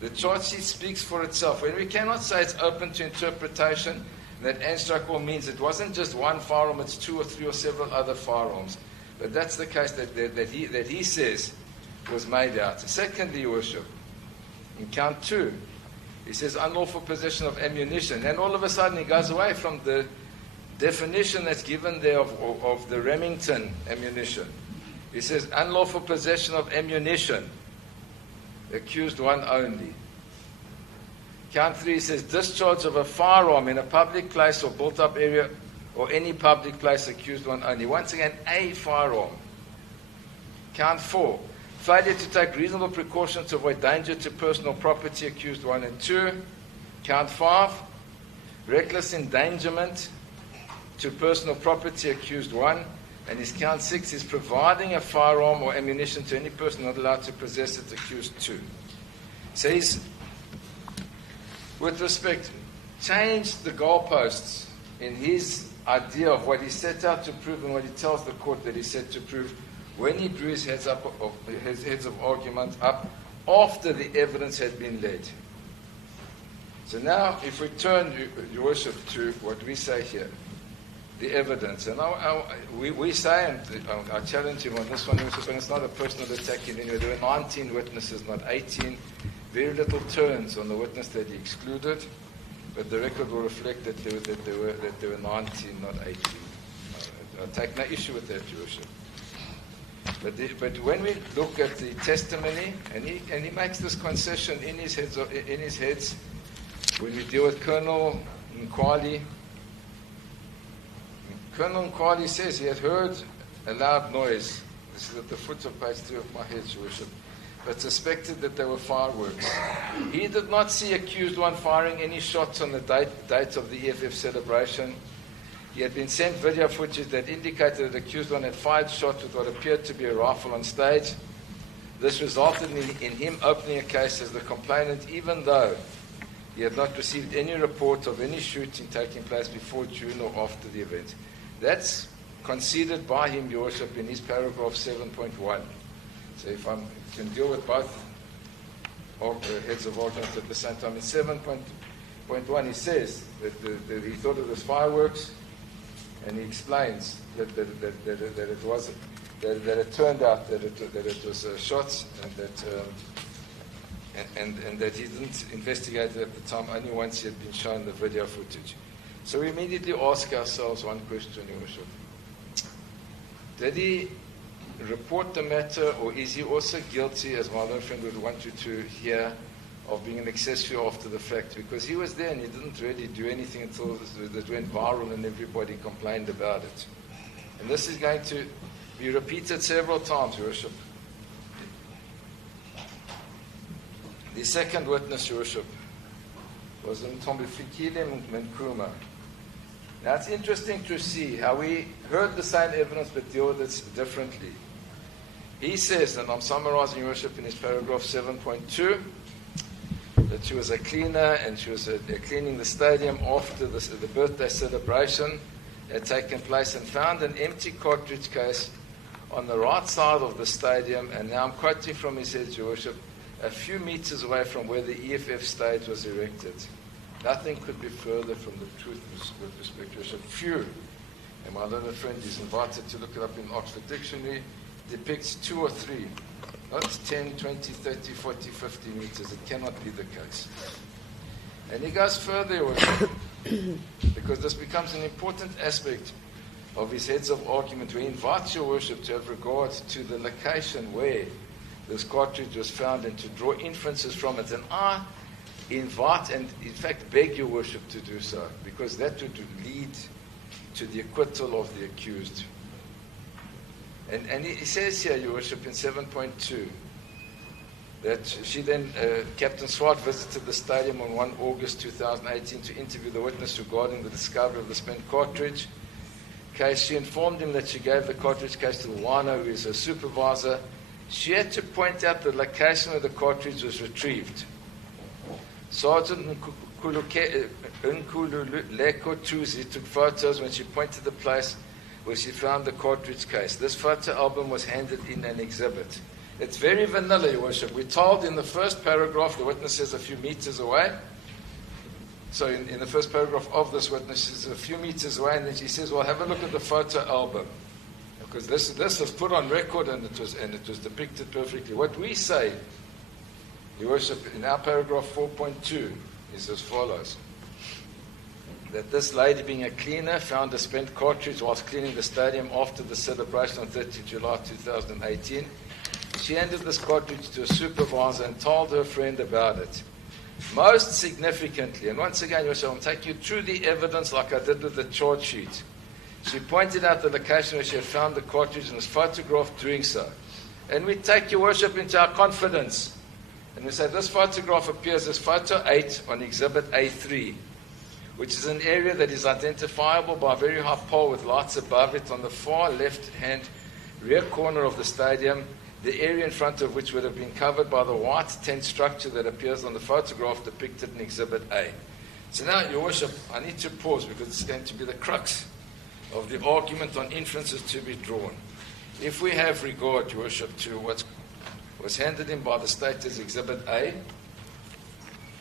The charge sheet speaks for itself. When we cannot say it's open to interpretation, that and/or means it wasn't just one firearm, it's 2 or 3 or several other firearms. But that's the case that he says was made out. Secondly, Your Worship, in count 2, he says unlawful possession of ammunition. And all of a sudden he goes away from the definition that's given there of the Remington ammunition. He says unlawful possession of ammunition. Accused 1 only. Count 3 says discharge of a firearm in a public place or built-up area or any public place, accused 1 only. Once again, a firearm. Count 4, failure to take reasonable precautions to avoid danger to personal property, accused 1 and 2. Count 5, reckless endangerment to personal property, accused 1. And his count 6 is providing a firearm or ammunition to any person not allowed to possess it, accused 2. So he's, with respect, changed the goalposts in his idea of what he set out to prove and what he tells the court that he set to prove when he drew his heads of argument up after the evidence had been led. So now, if we turn, Your Worship, to what we say here, the evidence. And we say, and I challenge him on this one, and it's not a personal attack in any way. There were 19 witnesses, not 18. Very little turns on the witness that he excluded, but the record will reflect that there were 19, not 18. I take no issue with that, Your Worship. But when we look at the testimony, and he makes this concession in his heads, when we deal with Colonel Nkwali. Colonel Nkwali says he had heard a loud noise. This is at the foot of page 3 of my head, Your Worship. But suspected that they were fireworks. He did not see accused 1 firing any shots on the date of the EFF celebration. He had been sent video footage that indicated that accused 1 had fired shots with what appeared to be a rifle on stage. This resulted in him opening a case as the complainant, even though he had not received any report of any shooting taking place before, during, or after the event. That's conceded by him, Your Worship, in his paragraph 7.1. So if I can deal with both heads of argument at the same time. In 7.1 he says that he thought it was fireworks, and he explains that it turned out that it was shots, and that he didn't investigate it at the time, only once he had been shown the video footage. So we immediately ask ourselves one question, Your Worship. Did he report the matter, or is he also guilty, as my other friend would want you to hear, of being an accessory after the fact? Because he was there and he didn't really do anything until it went viral and everybody complained about it. And this is going to be repeated several times, Your Worship. The second witness, Your Worship, was Mtombifikile Nkrumah. Now it's interesting to see how we heard the same evidence but deal with it differently. He says, and I'm summarizing, Your Worship, in his paragraph 7.2, that she was a cleaner and she was cleaning the stadium after the birthday celebration had taken place, and found an empty cartridge case on the right side of the stadium, and now I'm quoting from his head, Your Worship, a few meters away from where the EFF stage was erected. Nothing could be further from the truth with respect to Your Worship. Few, and my little friend is invited to look it up in Oxford Dictionary, depicts 2 or 3, not 10, 20, 30, 40, 50 meters. It cannot be the case. And he goes further, Your Worship, because this becomes an important aspect of his heads of argument, where he invites Your Worship to have regard to the location where this cartridge was found and to draw inferences from it. And I invite and, in fact, beg Your Worship to do so, because that would lead to the acquittal of the accused. And he says here, Your Worship, in 7.2, that she then, Captain Swart visited the stadium on 1 August 2018 to interview the witness regarding the discovery of the spent cartridge case. She informed him that she gave the cartridge case to the wino, who is her supervisor. She had to point out the location where the cartridge was retrieved. Sergeant Nkululeko Tuzi took photos when she pointed the place where she found the cartridge case. This photo album was handed in an exhibit. It's very vanilla, Your Worship. We're told in the first paragraph, the witness says a few meters away. So in the first paragraph of this witness, she's a few meters away, and then she says, well, have a look at the photo album. Because this was put on record, and it was depicted perfectly. What we say, Your Worship, in our paragraph 4.2 is as follows. That this lady, being a cleaner, found a spent cartridge whilst cleaning the stadium after the celebration on 30 July 2018. She handed this cartridge to a supervisor and told her friend about it. Most significantly, and once again, Your Worship, I'll take you through the evidence like I did with the charge sheet. She pointed out the location where she had found the cartridge and was photographed doing so. And we take, Your Worship, into our confidence. And we say this photograph appears as photo 8 on exhibit A3, which is an area that is identifiable by a very high pole with lights above it on the far left-hand rear corner of the stadium, the area in front of which would have been covered by the white tent structure that appears on the photograph depicted in Exhibit A. So now, Your Worship, I need to pause because it's going to be the crux of the argument on inferences to be drawn. If we have regard, Your Worship, to what was handed in by the state as Exhibit A,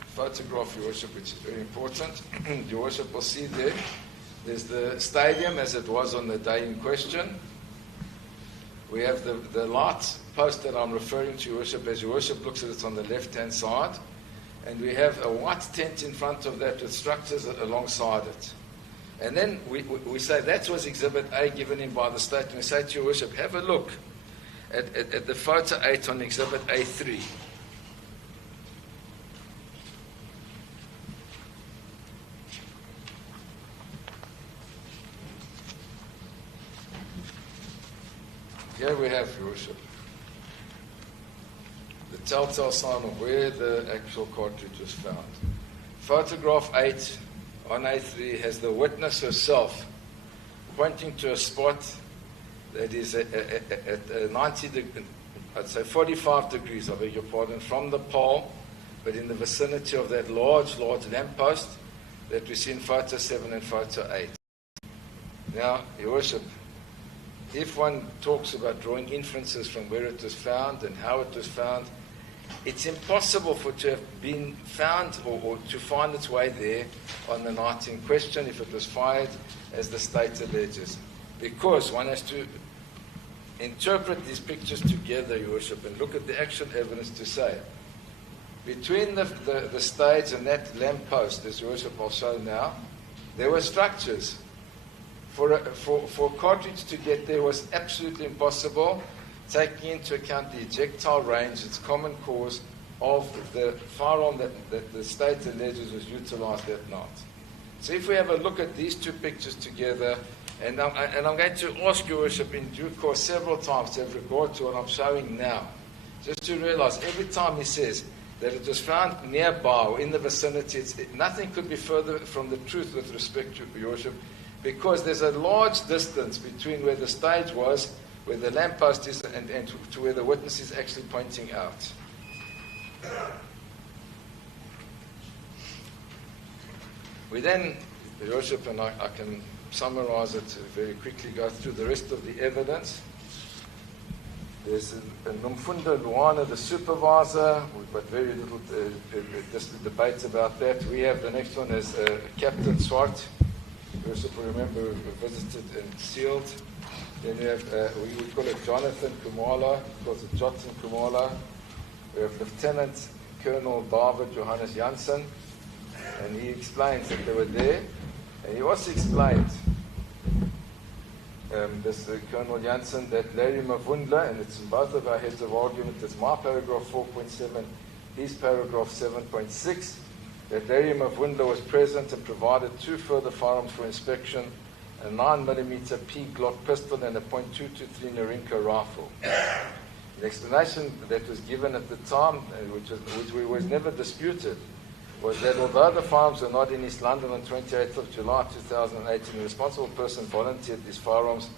photograph, Your Worship, which is very important, Your Worship will see there's the stadium as it was on the day in question. We have the light post that I'm referring to, Your Worship, as Your Worship looks at it on the left-hand side. And we have a white tent in front of that with structures alongside it. And then we say that was Exhibit A given in by the state. And we say to Your Worship, have a look at the photo 8 on Exhibit A3. Here we have, Your Worship, the telltale sign of where the actual cartridge was found. Photograph 8 on A3 has the witness herself pointing to a spot that is at 90 degrees, I'd say 45 degrees, I beg your pardon, from the pole, but in the vicinity of that large lamppost that we see in photo 7 and photo 8. Now, Your Worship, if one talks about drawing inferences from where it was found and how it was found, it's impossible for it to have been found or to find its way there on the night in question if it was fired as the state alleges. Because one has to interpret these pictures together, Your Worship, and look at the actual evidence to say between the stage and that lamp post, as Your Worship I'll show now, there were structures. For a cartridge to get there was absolutely impossible, taking into account the ejectile range, its common cause of the firearm that the state alleges was utilized that night. So if we have a look at these two pictures together, and I'm going to ask Your Worship in due course several times to have regard to what I'm showing now, just to realize every time he says that it was found nearby or in the vicinity, nothing could be further from the truth with respect to Your Worship, because there's a large distance between where the stage was, where the lamppost is, and to where the witness is actually pointing out. We then, Your Worship, and I can summarize it very quickly, go through the rest of the evidence. There's Nomfunda Luana, the supervisor. We've got very little debate about that. We have the next one is Captain Swart. Your Worship will remember we visited and sealed. Then we have, we call it Jonathan Kumala, he calls it Johnson Kumala. We have Lieutenant Colonel David Johannes Janssen, and he explains that they were there. And he also explained, Colonel Janssen, that Larry Mavundla, and it's in both of our heads of argument, it's my paragraph 4.7, his paragraph 7.6, that Larry Mavundla was present and provided 2 further firearms for inspection, a 9mm P Glock pistol and a .223 Norinco rifle. The explanation that was given at the time, which was never disputed, was that although the firearms were not in East London on 28th of July 2018, the responsible person volunteered these firearms,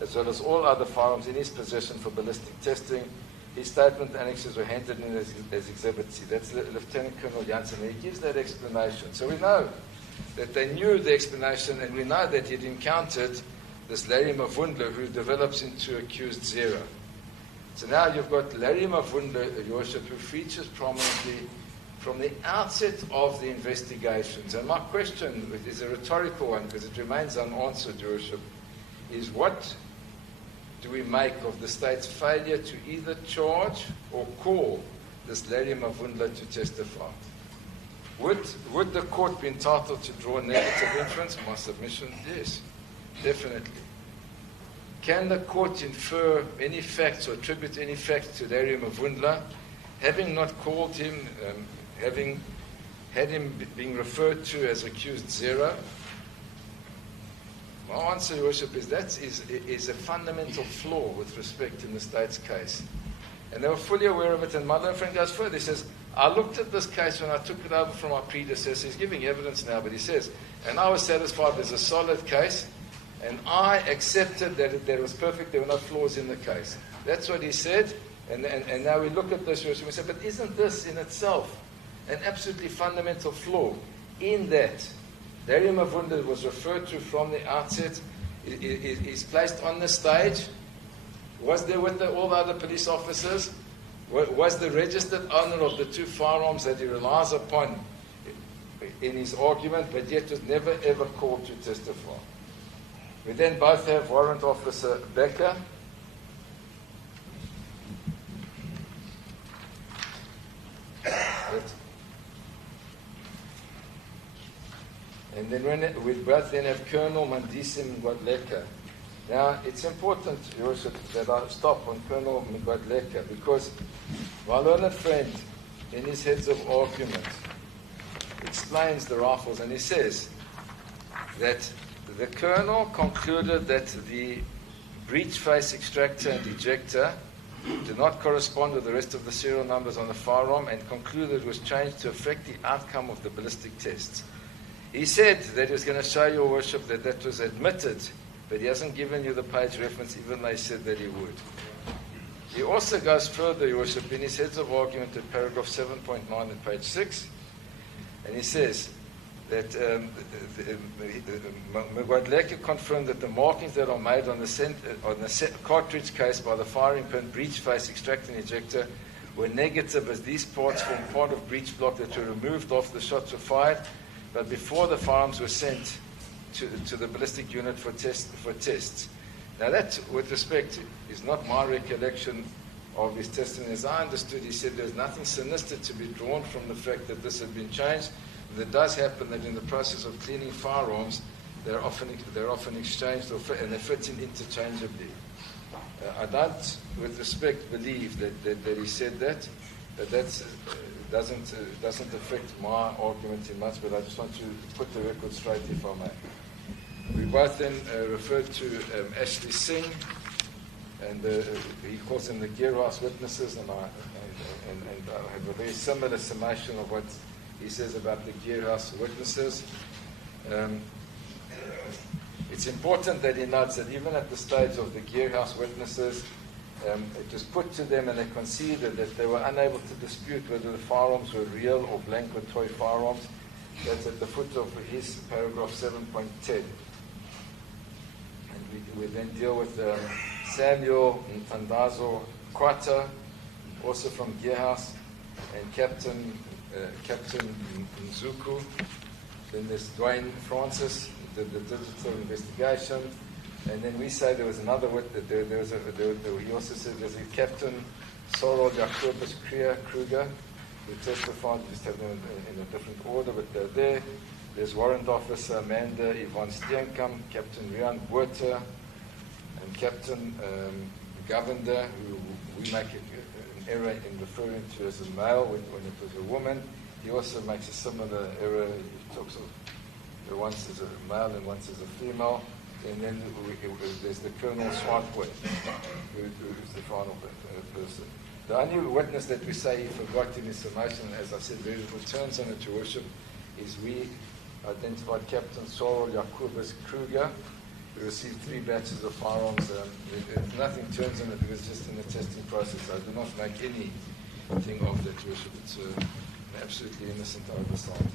as well as all other firearms in his possession for ballistic testing. His statement annexes were handed in as Exhibit C. That's Lieutenant Colonel Janssen. He gives that explanation. So we know that they knew the explanation, and we know that he'd encountered this Larry Mavundla, who develops into accused 0. So now you've got Larry Mavundla, Your Worship, who features prominently from the outset of the investigations. And my question is a rhetorical one, because it remains unanswered, Your Worship, is what do we make of the state's failure to either charge or call this Larry Mavundla to testify? Would the court be entitled to draw negative inference? My submission, yes, definitely. Can the court infer any facts or attribute any facts to Larry Mavundla, having not called him, having had him being referred to as accused 0? My answer, Your Worship, is that is a fundamental flaw with respect in the state's case. And they were fully aware of it, and my little friend goes further. He says, I looked at this case when I took it over from my predecessor. He's giving evidence now, but he says, and I was satisfied there's a solid case, and I accepted that it was perfect, there were no flaws in the case. That's what he said, and now we look at this, Your Worship, we say, but isn't this in itself an absolutely fundamental flaw in that Larry Mavundla was referred to from the outset, is placed on the stage, was there with all the other police officers, was the registered owner of the 2 firearms that he relies upon in his argument, but yet was never ever called to testify. We then both have Warrant Officer Becker. And then we both then have Colonel Mandisi Mgwadleka. Now, it's important, Your Worship, that I stop on Colonel Mgwadleka, because my learned friend, in his heads of argument, explains the rifles, and he says that the Colonel concluded that the breech face extractor and ejector did not correspond with the rest of the serial numbers on the firearm, and concluded it was changed to affect the outcome of the ballistic tests. He said that he was going to show Your Worship that that was admitted, but he hasn't given you the page reference, even though he said that he would. He also goes further, Your Worship, in his heads of argument at paragraph 7.9 and page 6, and he says that Mgwadleka confirmed that the markings that are made on the cartridge case by the firing pin, breech face, extractor and ejector were negative, as these parts form part of breech block that were removed after the shots were fired, but before the firearms were sent to the ballistic unit for tests. Now that, with respect, is not my recollection of his testimony. As I understood, he said there's nothing sinister to be drawn from the fact that this had been changed. And it does happen that in the process of cleaning firearms, they're often exchanged and they fit in interchangeably. I don't, with respect, believe that he said that, but that doesn't affect my argument in much, but I just want to put the record straight, if I may. We both then referred to Ashley Singh, and he calls them the Gearhouse witnesses, and I have a very similar summation of what he says about the Gearhouse witnesses. It's important that he notes that even at the stage of the Gearhouse witnesses, it was put to them and they conceded that they were unable to dispute whether the firearms were real or blank or toy firearms. That's at the foot of his paragraph 7.10. And we then deal with Samuel Ntandazo Kwata, also from Gearhouse, and Captain Nzuku. Then there's Dwayne Francis, the digital investigation. And then we say there was another witness. He also said there's a Captain Sorol Jacobus Kruger, who testified. We just have them in a different order, but they're there. There's Warrant Officer Amanda Yvonne Steenkamp, Captain Rian Buerter, and Captain Govender, who we make an error in referring to as a male when it was a woman. He also makes a similar error. He talks of once as a male and once as a female. And then there's the Colonel Swartwood, who's the final person. The only witness that we say he forgot in his summation, as I said, very little turns on it, Your Worship, is we identified Captain Sorol Jacobus Kruger, who received 3 batches of firearms. If nothing turns on it, it was just in the testing process. I do not make anything of that, Your Worship. It's an absolutely innocent oversight.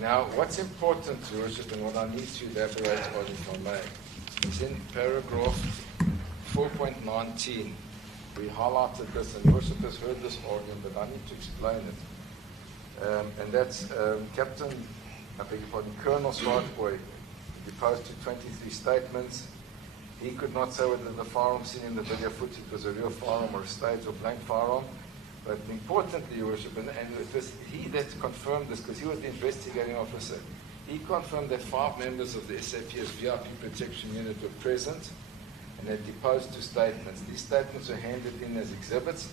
Now, what's important, Your Worship, and what I need to elaborate on, if I may, is in paragraph 4.19. We highlighted this, and Your Worship has heard this argument, but I need to explain it. And that's Colonel Swartboy deposed to 23 statements. He could not say whether the firearm seen in the video footage was a real firearm or a staged or blank firearm. But importantly, Your Worship, and it was he that confirmed this, because he was the investigating officer, he confirmed that 5 members of the SAPS VIP protection unit were present and had deposed to statements. These statements were handed in as exhibits,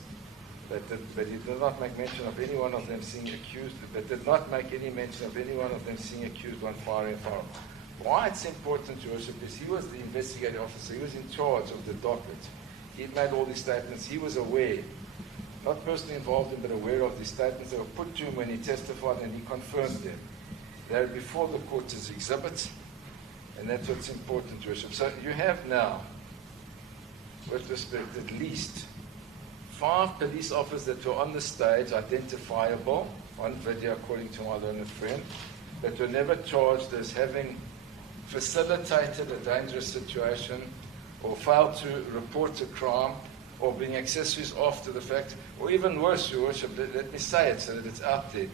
but he did not make mention of any one of them seeing accused, but did not make any mention of any one of them seeing accused when firing a firearm. Why it's important, Your Worship, is he was the investigating officer. He was in charge of the docket. He had made all these statements. He was aware, not personally involved in, but aware of these statements that were put to him when he testified, and he confirmed them. They were before the court as exhibits, and that's what's important, Your Worship. So you have now, with respect, at least 5 police officers that were on the stage, identifiable on video, according to my learned friend, that were never charged as having facilitated a dangerous situation or failed to report a crime or being accessories after the fact, or even worse, Your Worship, let me say it so that it's out there,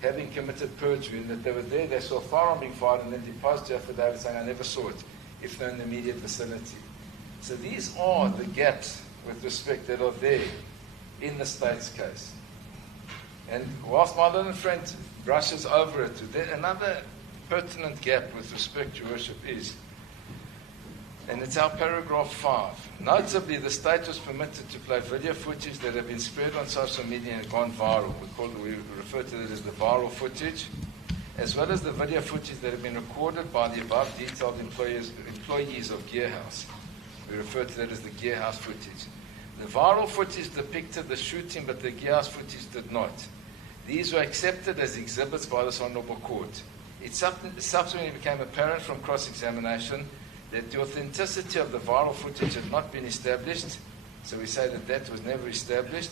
having committed perjury, and that they were there, they saw a firearm being fired, and then deposed to affidavit saying, I never saw it, if they're in the immediate vicinity. So these are the gaps, with respect, that are there in the state's case. And whilst my learned friend brushes over it, another pertinent gap with respect, Your Worship, is, and it's our paragraph 5. Notably, the state was permitted to play video footage that had been spread on social media and gone viral. We refer to it as the viral footage, as well as the video footage that had been recorded by the above detailed employees of Gearhouse. We refer to that as the Gearhouse footage. The viral footage depicted the shooting, but the Gearhouse footage did not. These were accepted as exhibits by this Honourable Court. It subsequently became apparent from cross-examination that the authenticity of the viral footage had not been established, so we say that was never established,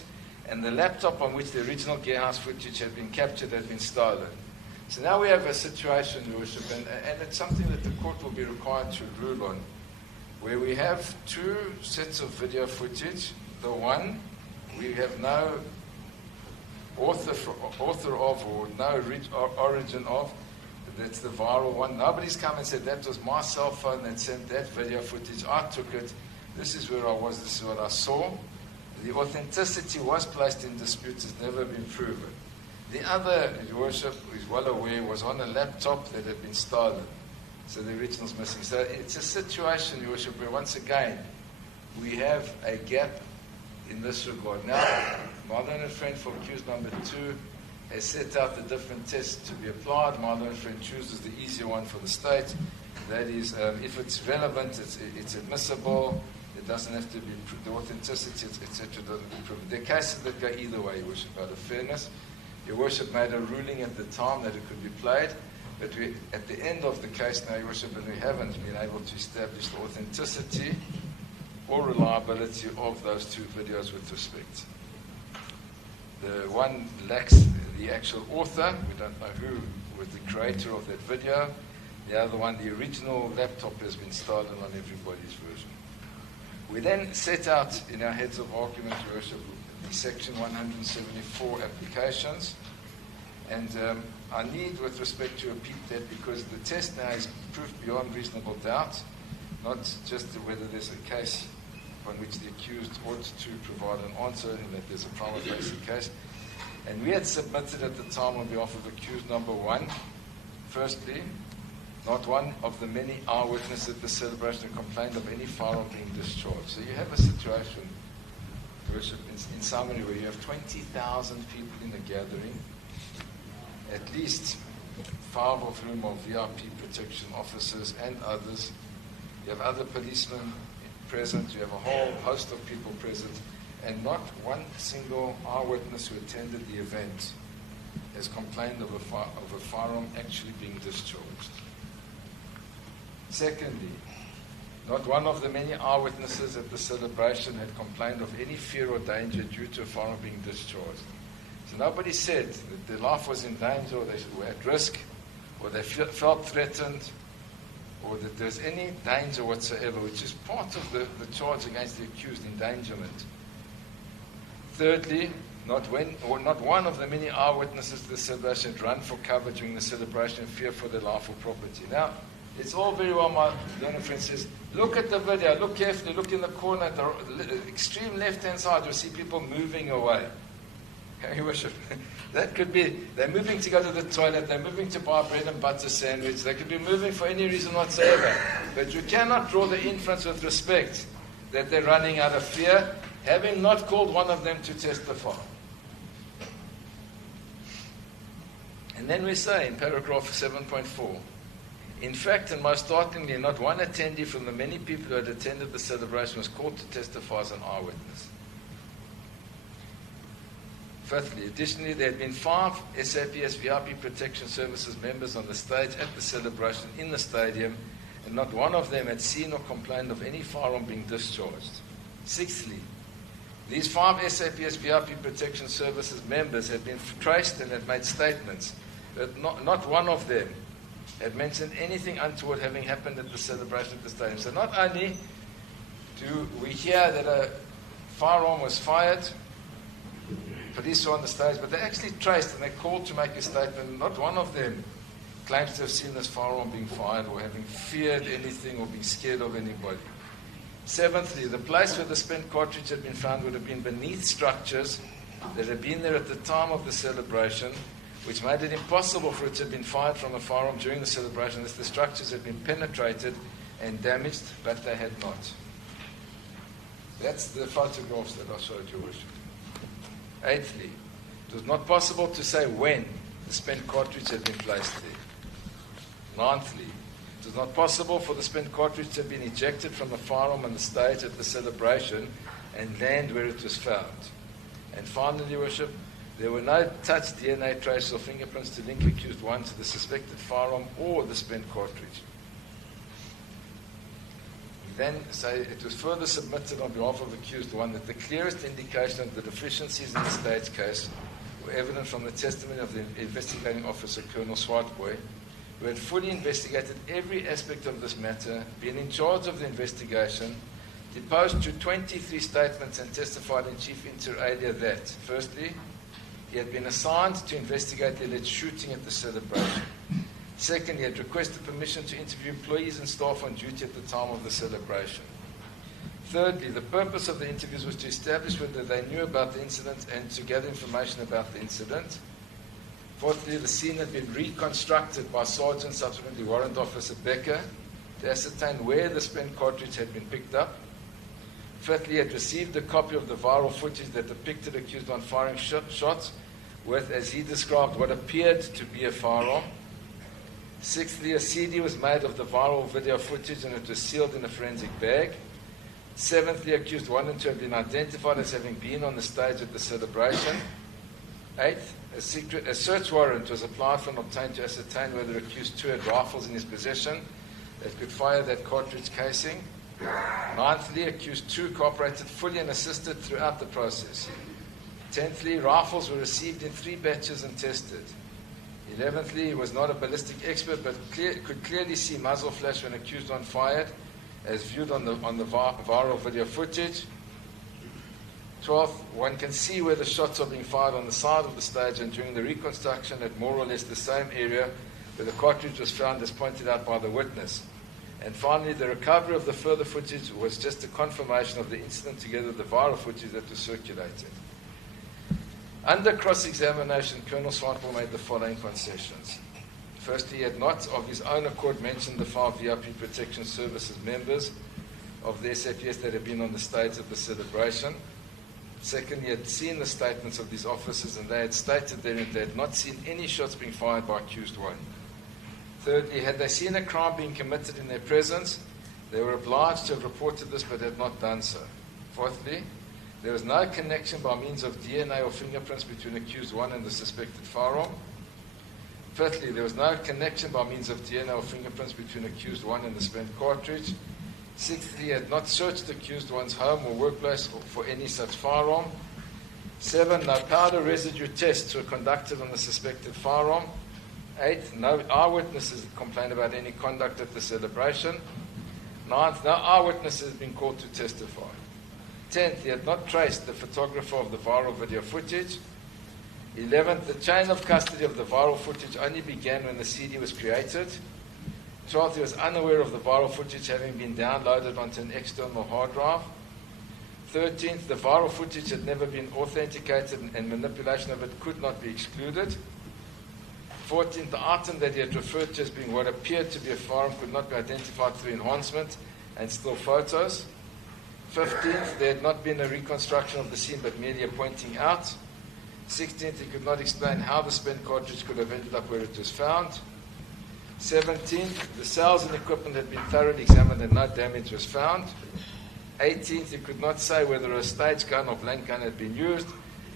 and the laptop on which the original Gearhouse footage had been captured had been stolen. So now we have a situation, Your Worship, and it's something that the court will be required to rule on, where we have 2 sets of video footage the one we have no author of or no origin of. That's the viral one. Nobody's come and said that was my cell phone that sent that video footage. I took it. This is where I was. This is what I saw. The authenticity was placed in dispute. It's never been proven. The other, Your Worship, is well aware, was on a laptop that had been stolen. So the original's missing. So it's a situation, Your Worship, where once again we have a gap in this regard. Now, my learned friend for accused number 2 has set out the different tests to be applied. My learned friend chooses the easier one for the state. That is, if it's relevant, it's admissible. It doesn't have to be the authenticity, etc. doesn't have to be proven. There are cases that go either way, Your Worship, out of fairness. Your Worship made a ruling at the time that it could be played, but we, at the end of the case now, Your Worship, and we haven't been able to establish the authenticity or reliability of those 2 videos with respect. The one lacks the actual author. We don't know who was the creator of that video. The other one, the original laptop, has been stolen on everybody's version. We then set out in our heads of argument, Your Worship, the Section 174 applications. And I need, with respect, to repeat that because the test now is proof beyond reasonable doubt, not just whether there's a case on which the accused ought to provide an answer and that there's a prima facie case. And we had submitted at the time on behalf of accused number 1, firstly, not one of the many eyewitnesses at the celebration complained of any firearm being discharged. So you have a situation, Worship, in summary, where you have 20,000 people in a gathering, at least 5 of whom are VIP protection officers and others. You have other policemen present, you have a whole host of people present, and not one single eyewitness who attended the event has complained of a firearm actually being discharged. Secondly, not one of the many eyewitnesses at the celebration had complained of any fear or danger due to a firearm being discharged. So nobody said that their life was in danger, or they were at risk, or they felt threatened, or that there's any danger whatsoever, which is part of the charge against the accused, endangerment. Thirdly, not one of the many eyewitnesses to the celebration had run for cover during the celebration in fear for their life or property. Now, it's all very well, my learned friend says, look at the video, look carefully, look in the corner at the extreme left-hand side, you'll see people moving away. Okay, Your Worship, that could be, they're moving to go to the toilet, they're moving to buy a bread and butter sandwich, they could be moving for any reason whatsoever. But you cannot draw the inference with respect that they're running out of fear, having not called one of them to testify. And then we say in paragraph 7.4, in fact, and most startlingly, not one attendee from the many people who had attended the celebration was called to testify as an eyewitness. Fifthly, additionally, there had been 5 SAPS VIP Protection Services members on the stage at the celebration in the stadium, and not one of them had seen or complained of any firearm being discharged. Sixthly, these 5 SAPS VIP Protection Services members had been traced and had made statements, but not one of them had mentioned anything untoward having happened at the celebration at the stadium. So not only do we hear that a firearm was fired, police were on the stage, but they actually traced and they called to make a statement. Not one of them claims to have seen this firearm being fired or having feared anything or being scared of anybody. Seventhly, the place where the spent cartridge had been found would have been beneath structures that had been there at the time of the celebration, which made it impossible for it to have been fired from a firearm during the celebration, as the structures had been penetrated and damaged, but they had not. That's the photographs that I showed you, Worship. Eighthly, it was not possible to say when the spent cartridge had been placed there. Ninthly, it was not possible for the spent cartridge to have been ejected from the firearm on the stage at the celebration and land where it was found. And finally, Your Worship, there were no touch DNA traces or fingerprints to link accused 1 to the suspected firearm or the spent cartridge. Then say it was further submitted on behalf of accused 1 that the clearest indication of the deficiencies in the stage case were evident from the testimony of the investigating officer, Colonel Swartboy, who had fully investigated every aspect of this matter, been in charge of the investigation, deposed to 23 statements and testified in chief inter alia that, firstly, he had been assigned to investigate the alleged shooting at the celebration. Second, he had requested permission to interview employees and staff on duty at the time of the celebration. Thirdly, the purpose of the interviews was to establish whether they knew about the incident and to gather information about the incident. Fourthly, the scene had been reconstructed by Sergeant, subsequently Warrant Officer Becker, to ascertain where the spent cartridge had been picked up. Fifthly, he had received a copy of the viral footage that depicted accused on firing shots with, as he described, what appeared to be a firearm. Sixthly, a CD was made of the viral video footage and it was sealed in a forensic bag. Seventhly, accused 1 and 2 have been identified as having been on the stage at the celebration. Eighth, a search warrant was applied for and obtained to ascertain whether accused 2 had rifles in his possession that could fire that cartridge casing. Ninthly, accused 2 cooperated fully and assisted throughout the process. Tenthly, rifles were received in 3 batches and tested. 11thly, he was not a ballistic expert but could clearly see muzzle flash when accused one fired, as viewed on the viral video footage. 12th, one can see where the shots are being fired on the side of the stage and during the reconstruction at more or less the same area where the cartridge was found, as pointed out by the witness. And finally, the recovery of the further footage was just a confirmation of the incident together with the viral footage that was circulated. Under cross-examination, Colonel Swanepoel made the following concessions. Firstly, he had not of his own accord mentioned the 5 VIP Protection Services members of the SAPS that had been on the stage at the celebration. Second, he had seen the statements of these officers and they had stated therein they had not seen any shots being fired by accused 1. Thirdly, had they seen a crime being committed in their presence, they were obliged to have reported this but had not done so. Fourthly, there was no connection by means of DNA or fingerprints between accused 1 and the suspected firearm. Fifthly, there was no connection by means of DNA or fingerprints between accused 1 and the spent cartridge. Sixthly, he had not searched the accused 1's home or workplace for any such firearm. 7, no powder residue tests were conducted on the suspected firearm. 8, no eyewitnesses complained about any conduct at the celebration. 9th, no eyewitnesses had been called to testify. 10th, he had not traced the photographer of the viral video footage. 11th, the chain of custody of the viral footage only began when the CD was created. 12th, he was unaware of the viral footage having been downloaded onto an external hard drive. 13th, the viral footage had never been authenticated and manipulation of it could not be excluded. 14th, the item that he had referred to as being what appeared to be a firearm could not be identified through enhancement and still photos. 15th, there had not been a reconstruction of the scene but merely a pointing out. 16th, he could not explain how the spent cartridge could have ended up where it was found. 17th, the cells and equipment had been thoroughly examined and no damage was found. 18th, he could not say whether a stage gun or blank gun had been used.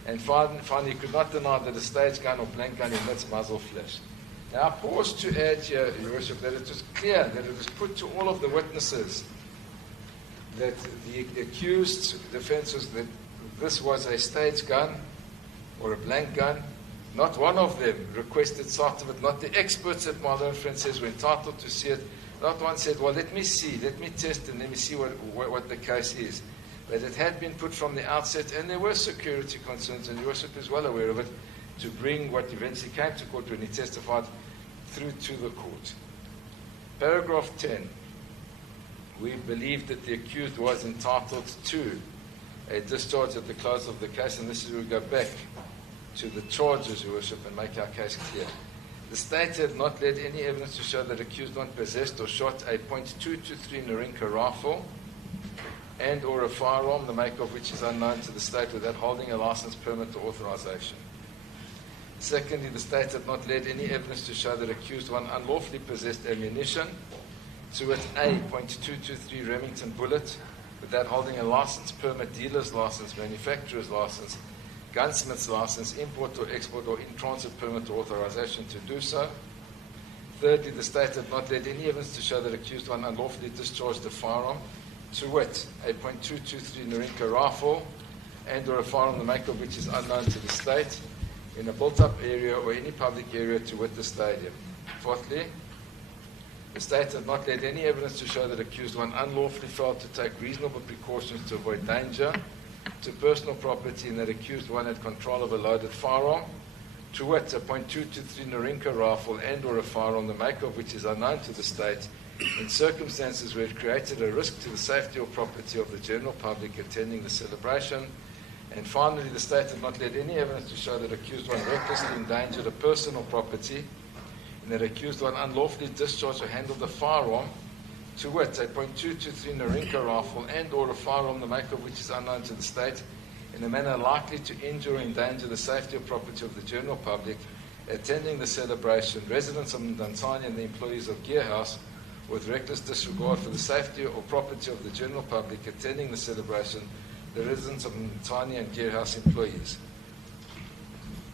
And finally, he could not deny that a stage gun or blank gun emits muzzle flash. Now, I pause to add here, Your Worship, that it was clear that it was put to all of the witnesses that the accused defense was that this was a stage gun or a blank gun. Not one of them requested sight of it. Not the experts that my learned friend says were entitled to see it. Not one said, well, let me see, let me test and let me see what the case is. But it had been put from the outset, and there were security concerns, and Your Worship is well aware of it, to bring what eventually came to court when he testified through to the court. Paragraph 10. We believe that the accused was entitled to a discharge at the close of the case, and this is where we go back to the charges, Your Worship, and make our case clear. The state had not led any evidence to show that accused one possessed or shot a .223 Norinco rifle and or a firearm, the make of which is unknown to the state, without holding a license, permit, or authorization. Secondly, the state had not led any evidence to show that accused one unlawfully possessed ammunition, to wit a .223 Remington bullet, without holding a license, permit, dealer's license, manufacturer's license, gunsmith's license, import or export or in-transit permit or authorization to do so. Thirdly, the state had not led any evidence to show that accused one unlawfully discharged a firearm, to wit, a .223 Norinco rifle and or a firearm the make of which is unknown to the state, in a built-up area or any public area, to wit, the stadium. Fourthly, The state had not led any evidence to show that accused one unlawfully failed to take reasonable precautions to avoid danger to personal property, and that accused one had control of a loaded firearm, to wit, a .223 Norinco rifle and or a firearm, the maker of which is unknown to the state, in circumstances where it created a risk to the safety or property of the general public attending the celebration. And finally, the state had not led any evidence to show that accused one recklessly endangered a person or property, and that accused one unlawfully discharged or handled a firearm, to wit, a .223 Norinco rifle and or a firearm, the maker of which is unknown to the state, in a manner likely to injure or endanger the safety or property of the general public attending the celebration, residents of Ndantani and the employees of Gear House, with reckless disregard for the safety or property of the general public attending the celebration, the residents of Ndantani and Gear House employees.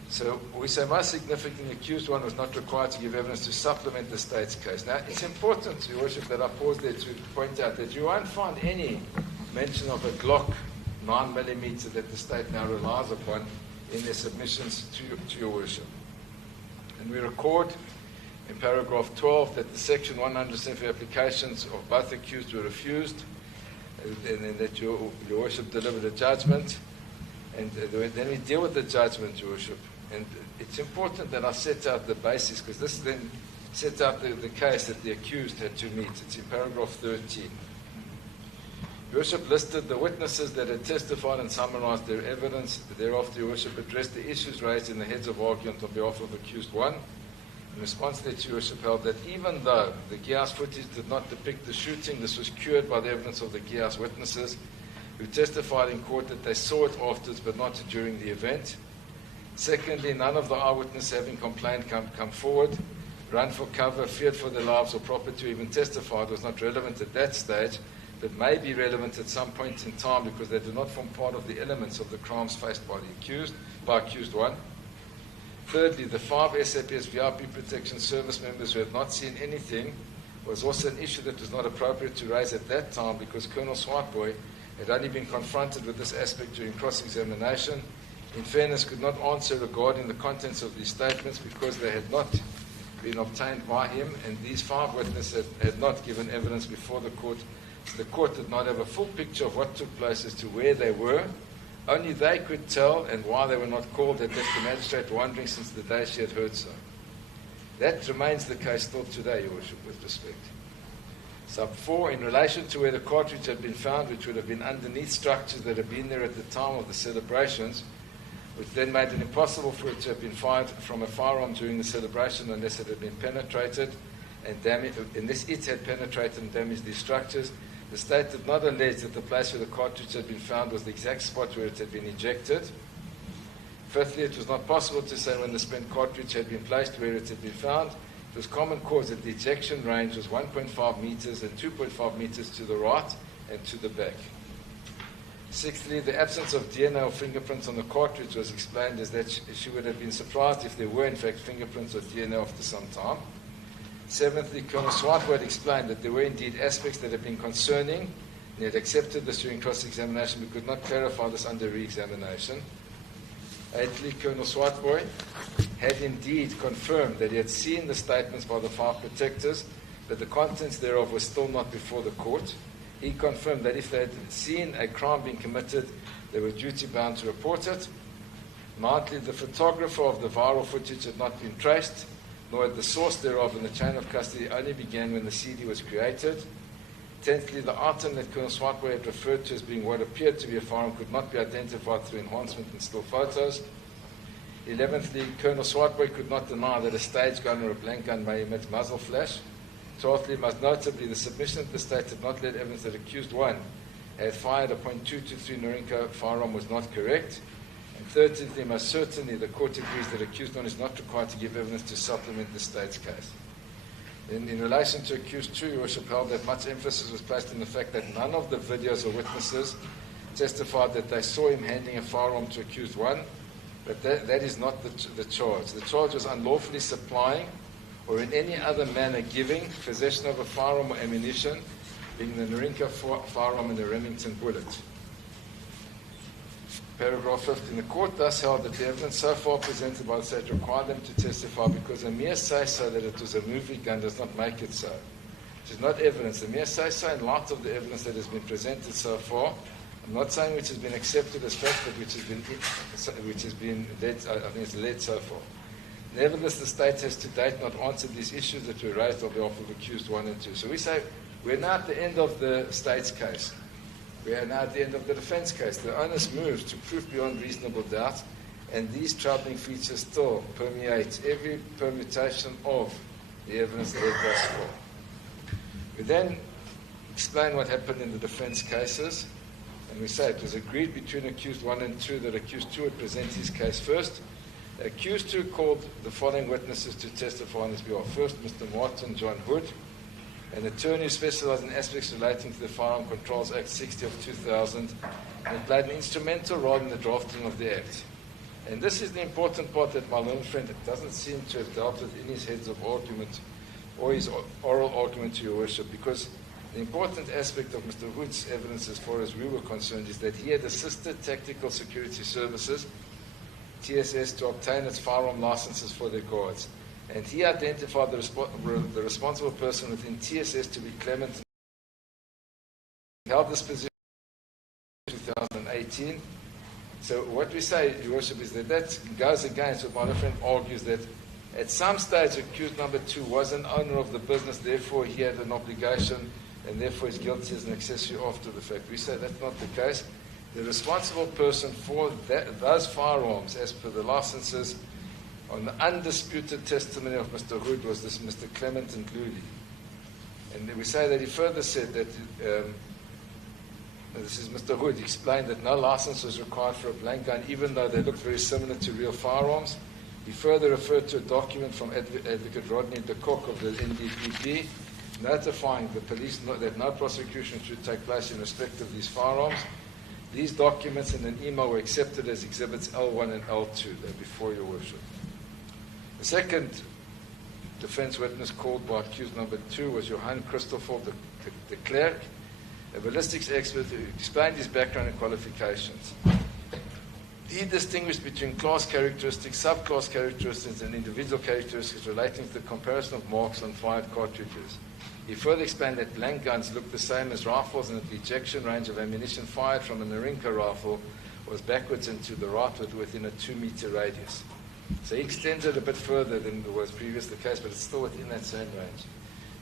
So we say most significantly, accused one was not required to give evidence to supplement the state's case. Now, it's important, Your Worship, that I pause there to point out that you won't find any mention of a Glock 9mm that the state now relies upon in their submissions to Your Worship. And we record in paragraph 12 that the section 100 applications of both accused were refused, and that Your Worship delivered a judgment. And then we deal with the judgment, Your Worship. And it's important that I set out the basis, because this then sets out the case that the accused had to meet. It's in paragraph 13. Your Worship listed the witnesses that had testified and summarized their evidence. Thereafter, Your Worship addressed the issues raised in the heads of argument on behalf of accused one. In response to that, Your Worship held that even though the Gear House footage did not depict the shooting, this was cured by the evidence of the Gear House witnesses, who testified in court that they saw it afterwards but not during the event. Secondly, none of the eyewitnesses having complained come forward, run for cover, feared for their lives or property, or even testified was not relevant at that stage, but may be relevant at some point in time because they do not form part of the elements of the crimes faced by accused one. Thirdly, the 5 SAPS VIP Protection Service members who had not seen anything was also an issue that was not appropriate to raise at that time because Colonel Swartboy had only been confronted with this aspect during cross-examination. In fairness, could not answer regarding the contents of these statements because they had not been obtained by him, and these 5 witnesses had not given evidence before the court. So the court did not have a full picture of what took place as to where they were. Only they could tell, and why they were not called had left the magistrate wondering since the day she had heard so. That remains the case still today, Your Worship, with respect. Sub 4, in relation to where the cartridge had been found, which would have been underneath structures that had been there at the time of the celebrations, which then made it impossible for it to have been fired from a firearm during the celebration unless it had been penetrated and damaged. Unless it had penetrated and damaged these structures, the state did not allege that the place where the cartridge had been found was the exact spot where it had been ejected. Fifthly, it was not possible to say when the spent cartridge had been placed where it had been found. It was common cause that the ejection range was 1.5 meters and 2.5 meters to the right and to the back. Sixthly, the absence of DNA or fingerprints on the cartridge was explained as that she would have been surprised if there were in fact fingerprints or DNA after some time. Seventhly, Colonel Swartwood explained that there were indeed aspects that had been concerning, and he had accepted this during cross-examination but could not clarify this under re-examination. Eighthly, Colonel Swartboy had indeed confirmed that he had seen the statements by the 5 protectors, but the contents thereof were still not before the court. He confirmed that if they had seen a crime being committed, they were duty-bound to report it. Ninthly, the photographer of the viral footage had not been traced, nor had the source thereof in the chain of custody only began when the CD was created. Tenthly, the item that Colonel Swartboy had referred to as being what appeared to be a firearm could not be identified through enhancement and still photos. 11thly, Colonel Swartboy could not deny that a stage gun or a blank gun may emit muzzle flash. 12thly, most notably, the submission that the state had not led evidence that accused one had fired a .223 Norinco firearm was not correct. And 13thly, most certainly, the court agrees that accused one is not required to give evidence to supplement the state's case. In relation to accused two, Your Worship held that much emphasis was placed on the fact that none of the videos or witnesses testified that they saw him handing a firearm to accused one, but that is not the charge. The charge was unlawfully supplying or in any other manner giving possession of a firearm or ammunition, being the Norinco firearm and the Remington bullet. Paragraph 15. The court thus held that the evidence so far presented by the state required them to testify because a mere say-so that it was a movie gun does not make it so. which is not evidence. The mere say-so in light of the evidence that has been presented so far, I'm not saying which has been accepted as fact, but which has been led, I think it's led so far. Nevertheless, the state has to date not answered these issues that were raised on behalf of accused 1 and 2. So we say we're now at the end of the state's case. We are now at the end of the defense case. The onus moves to proof beyond reasonable doubt, and these troubling features still permeate every permutation of the evidence led thus far. We then explain what happened in the defense cases, and we say it was agreed between accused 1 and 2 that accused 2 would present his case first. Accused 2 called the following witnesses to testify on his behalf. First, Mr. Martin John Hood, an attorney who specialized in aspects relating to the Firearm Controls Act 60 of 2000, and played an instrumental role in the drafting of the Act. And this is the important part that my learned friend doesn't seem to have dealt with in his heads of argument or his oral argument to your worship, because the important aspect of Mr. Hood's evidence as far as we were concerned is that he had assisted Tactical Security Services, TSS, to obtain its firearm licenses for their guards. And he identified the responsible person within TSS to be Clement. He held this position in 2018. So what we say, Your Worship, is that that goes against what my friend argues, that at some stage accused number 2 was an owner of the business, therefore he had an obligation, and therefore he's guilty as an accessory after the fact. We say that's not the case. The responsible person for those firearms, as per the licenses, on the undisputed testimony of Mr. Hood, was this Mr. Clement and Gluli. And we say that he further said that, this is Mr. Hood, explained that no license was required for a blank gun, even though they looked very similar to real firearms. He further referred to a document from Advocate Rodney de Kock of the NDPP, notifying the police that no prosecution should take place in respect of these firearms. These documents in an email were accepted as Exhibits L1 and L2. They're before Your Worship. The second defense witness called by accused number 2 was Johann Christoffel de Klerk, a ballistics expert who explained his background and qualifications. He distinguished between class characteristics, subclass characteristics, and individual characteristics relating to the comparison of marks on fired cartridges. He further explained that blank guns looked the same as rifles, and that the ejection range of ammunition fired from a Narinka rifle was backwards and to the right within a 2-meter radius. So he extended a bit further than was previously the case, but it's still within that same range.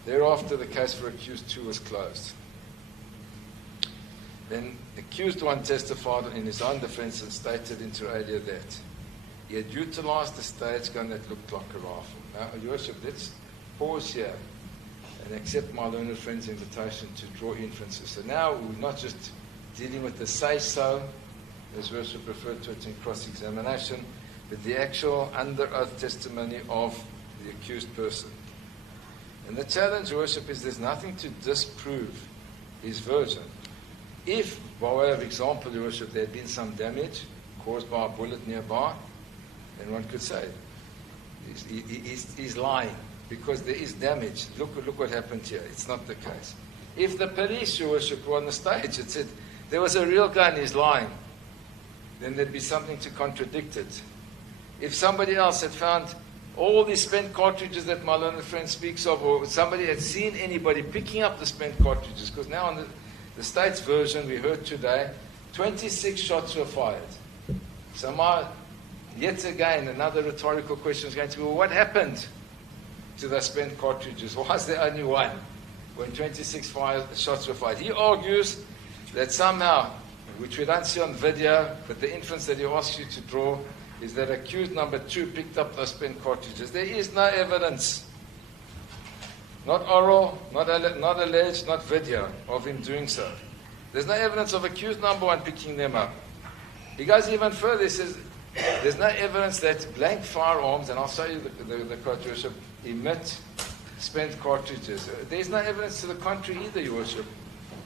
Thereafter, the case for accused 2 was closed. Then accused 1 testified in his own defense and stated inter alia that he had utilized the stage gun that looked like a rifle. Now, Your Worship, let's pause here and accept my learned friend's invitation to draw inferences. So now we're not just dealing with the say-so, as Worship referred to it in cross-examination, but the actual under-oath testimony of the accused person. And the challenge, Your Worship, is there's nothing to disprove his version. If, by way of example, Your Worship, there had been some damage caused by a bullet nearby, then one could say he's lying because there is damage. Look what happened here. It's not the case. If the police, Your Worship, were on the stage and said there was a real gun, he's lying, then there'd be something to contradict it. If somebody else had found all these spent cartridges that my learned friend speaks of, or somebody had seen anybody picking up the spent cartridges, because now on the state's version we heard today, 26 shots were fired. So yet again, another rhetorical question is going to be, well, what happened to the spent cartridges? Why is there only one when 26 shots were fired? He argues that somehow, which we don't see on video, but the inference that he asks you to draw is that accused number 2 picked up those spent cartridges. There is no evidence, not oral, not alleged, not video, of him doing so. There's no evidence of accused number 1 picking them up. He goes even further. He says there's no evidence that blank firearms, and I'll show you the quote, Your Worship, emit spent cartridges. There's no evidence to the contrary either, Your Worship.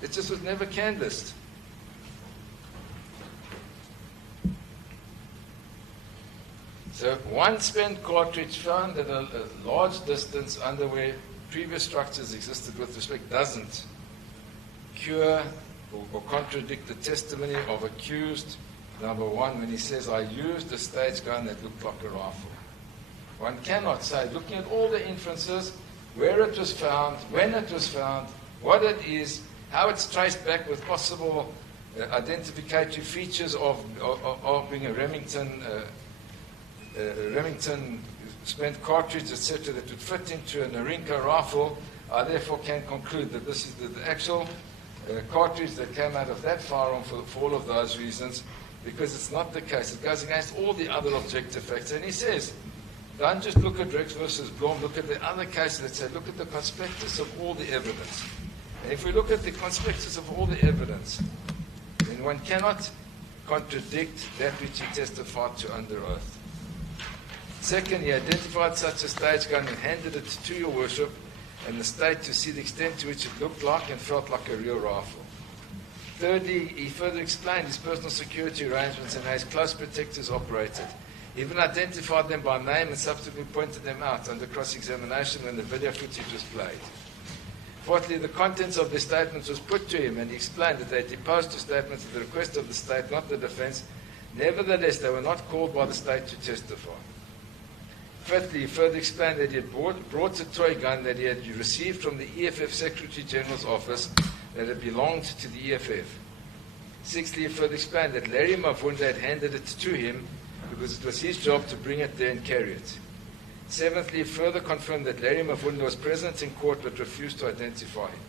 It just was never canvassed. So one spent cartridge found at a large distance under where previous structures existed with respect doesn't cure or contradict the testimony of accused number 1 when he says, I used a stage gun that looked like a rifle. One cannot say, looking at all the inferences, where it was found, when it was found, what it is, how it's traced back with possible identificatory features of being a Remington spent cartridge, etc., that would fit into a Narinka rifle. I therefore can conclude that this is the actual cartridge that came out of that firearm for all of those reasons, because it's not the case. It goes against all the other objective facts. And he says, don't just look at Rex versus Blom, look at the other cases that say, look at the conspectus of all the evidence. And if we look at the conspectus of all the evidence, then one cannot contradict that which he testified to under oath. Second, he identified such a stage gun and handed it to your worship and the state to see the extent to which it looked like and felt like a real rifle. Thirdly, he further explained his personal security arrangements and how his close protectors operated. He even identified them by name and subsequently pointed them out under cross-examination when the video footage was played. Fourthly, the contents of the statements was put to him, and he explained that they deposed to statements at the request of the state, not the defense. Nevertheless, they were not called by the state to testify. Fifthly, he further explained that he had brought a toy gun that he had received from the EFF Secretary General's office that had belonged to the EFF. Sixthly, he further explained that Larry Mavunda had handed it to him because it was his job to bring it there and carry it. Seventhly, he further confirmed that Larry Mavunda was present in court but refused to identify him.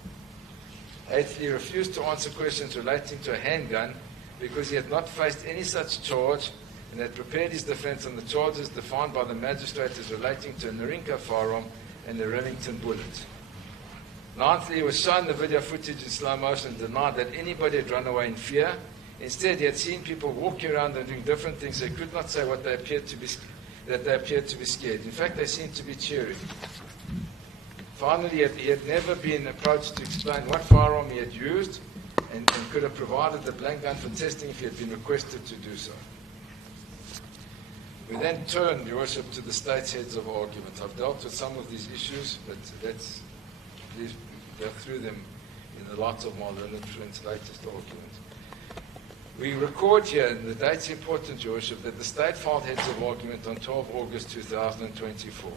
Eighthly, he refused to answer questions relating to a handgun because he had not faced any such charge and had prepared his defense on the charges defined by the magistrate as relating to a Narinka firearm and a Remington bullet. Ninthly, he was shown the video footage in slow motion and denied that anybody had run away in fear. Instead, he had seen people walking around and doing different things. They could not say what they appeared to be, that they appeared to be scared. In fact, they seemed to be cheering. Finally, he had never been approached to explain what firearm he had used and could have provided the blank gun for testing if he had been requested to do so. We then turned, Your Worship, to the state's heads of argument. I've dealt with some of these issues, but let's go through them in the light of Marlon Friend's latest argument. We record here, and the date's important, Your Worship, that the state filed heads of argument on 12 August 2024.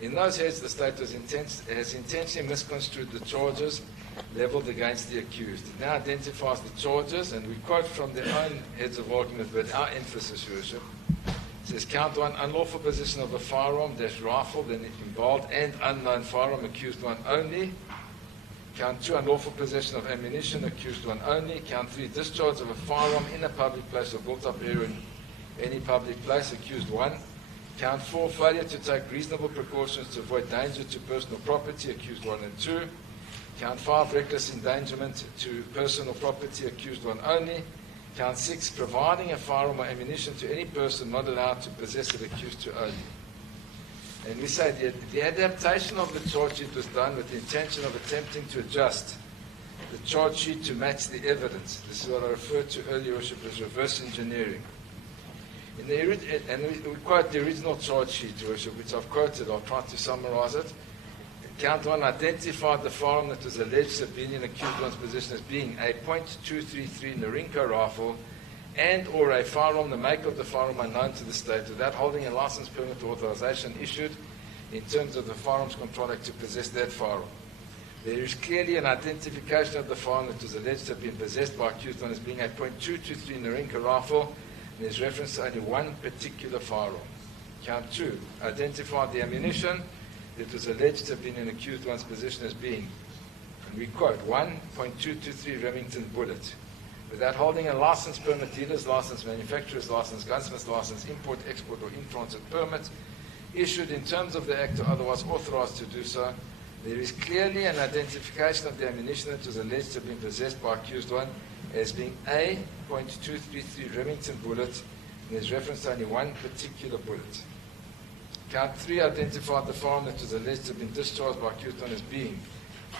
In those heads, the state has intentionally misconstrued the charges leveled against the accused. It now identifies the charges, and we quote from their own heads of argument, but our emphasis, Your Worship, says, count one, unlawful possession of a firearm, rifle, then involved and unknown firearm, accused one only. Count two, unlawful possession of ammunition, accused one only. Count three, discharge of a firearm in a public place or built-up area in any public place, accused one. Count four, failure to take reasonable precautions to avoid danger to personal property, accused one and two. Count five, reckless endangerment to personal property, accused one only. Count six, providing a firearm or ammunition to any person not allowed to possess it, accused to only. And we say the adaptation of the charge sheet was done with the intention of attempting to adjust the charge sheet to match the evidence. This is what I referred to earlier, Worship, as reverse engineering. And we quote the original charge sheet, Worship, which I've quoted. I'll try to summarize it. Count one identified the firearm that was alleged to have been in accused one's possession as being a .233 Narinka rifle and or a firearm, the make of the firearm unknown to the state, without holding a license, permit, or authorization issued in terms of the firearms controller to possess that firearm. There is clearly an identification of the firearm that was alleged to have been possessed by accused one as being a .223 Narinka rifle, and there's reference to only one particular firearm. Count two, identified the ammunition that was alleged to have been in accused one's possession as being, and we quote, 1.223 Remington bullet, without holding a license, permit, dealer's license, manufacturer's license, gunsmith's license, import, export, or in-transit permit, issued in terms of the Act or otherwise authorized to do so. There is clearly an identification of the ammunition that was alleged to have been possessed by accused one as being a .233 Remington bullet, and there's reference to only one particular bullet. Count three identified the firearm that was alleged to have been discharged by accused one as being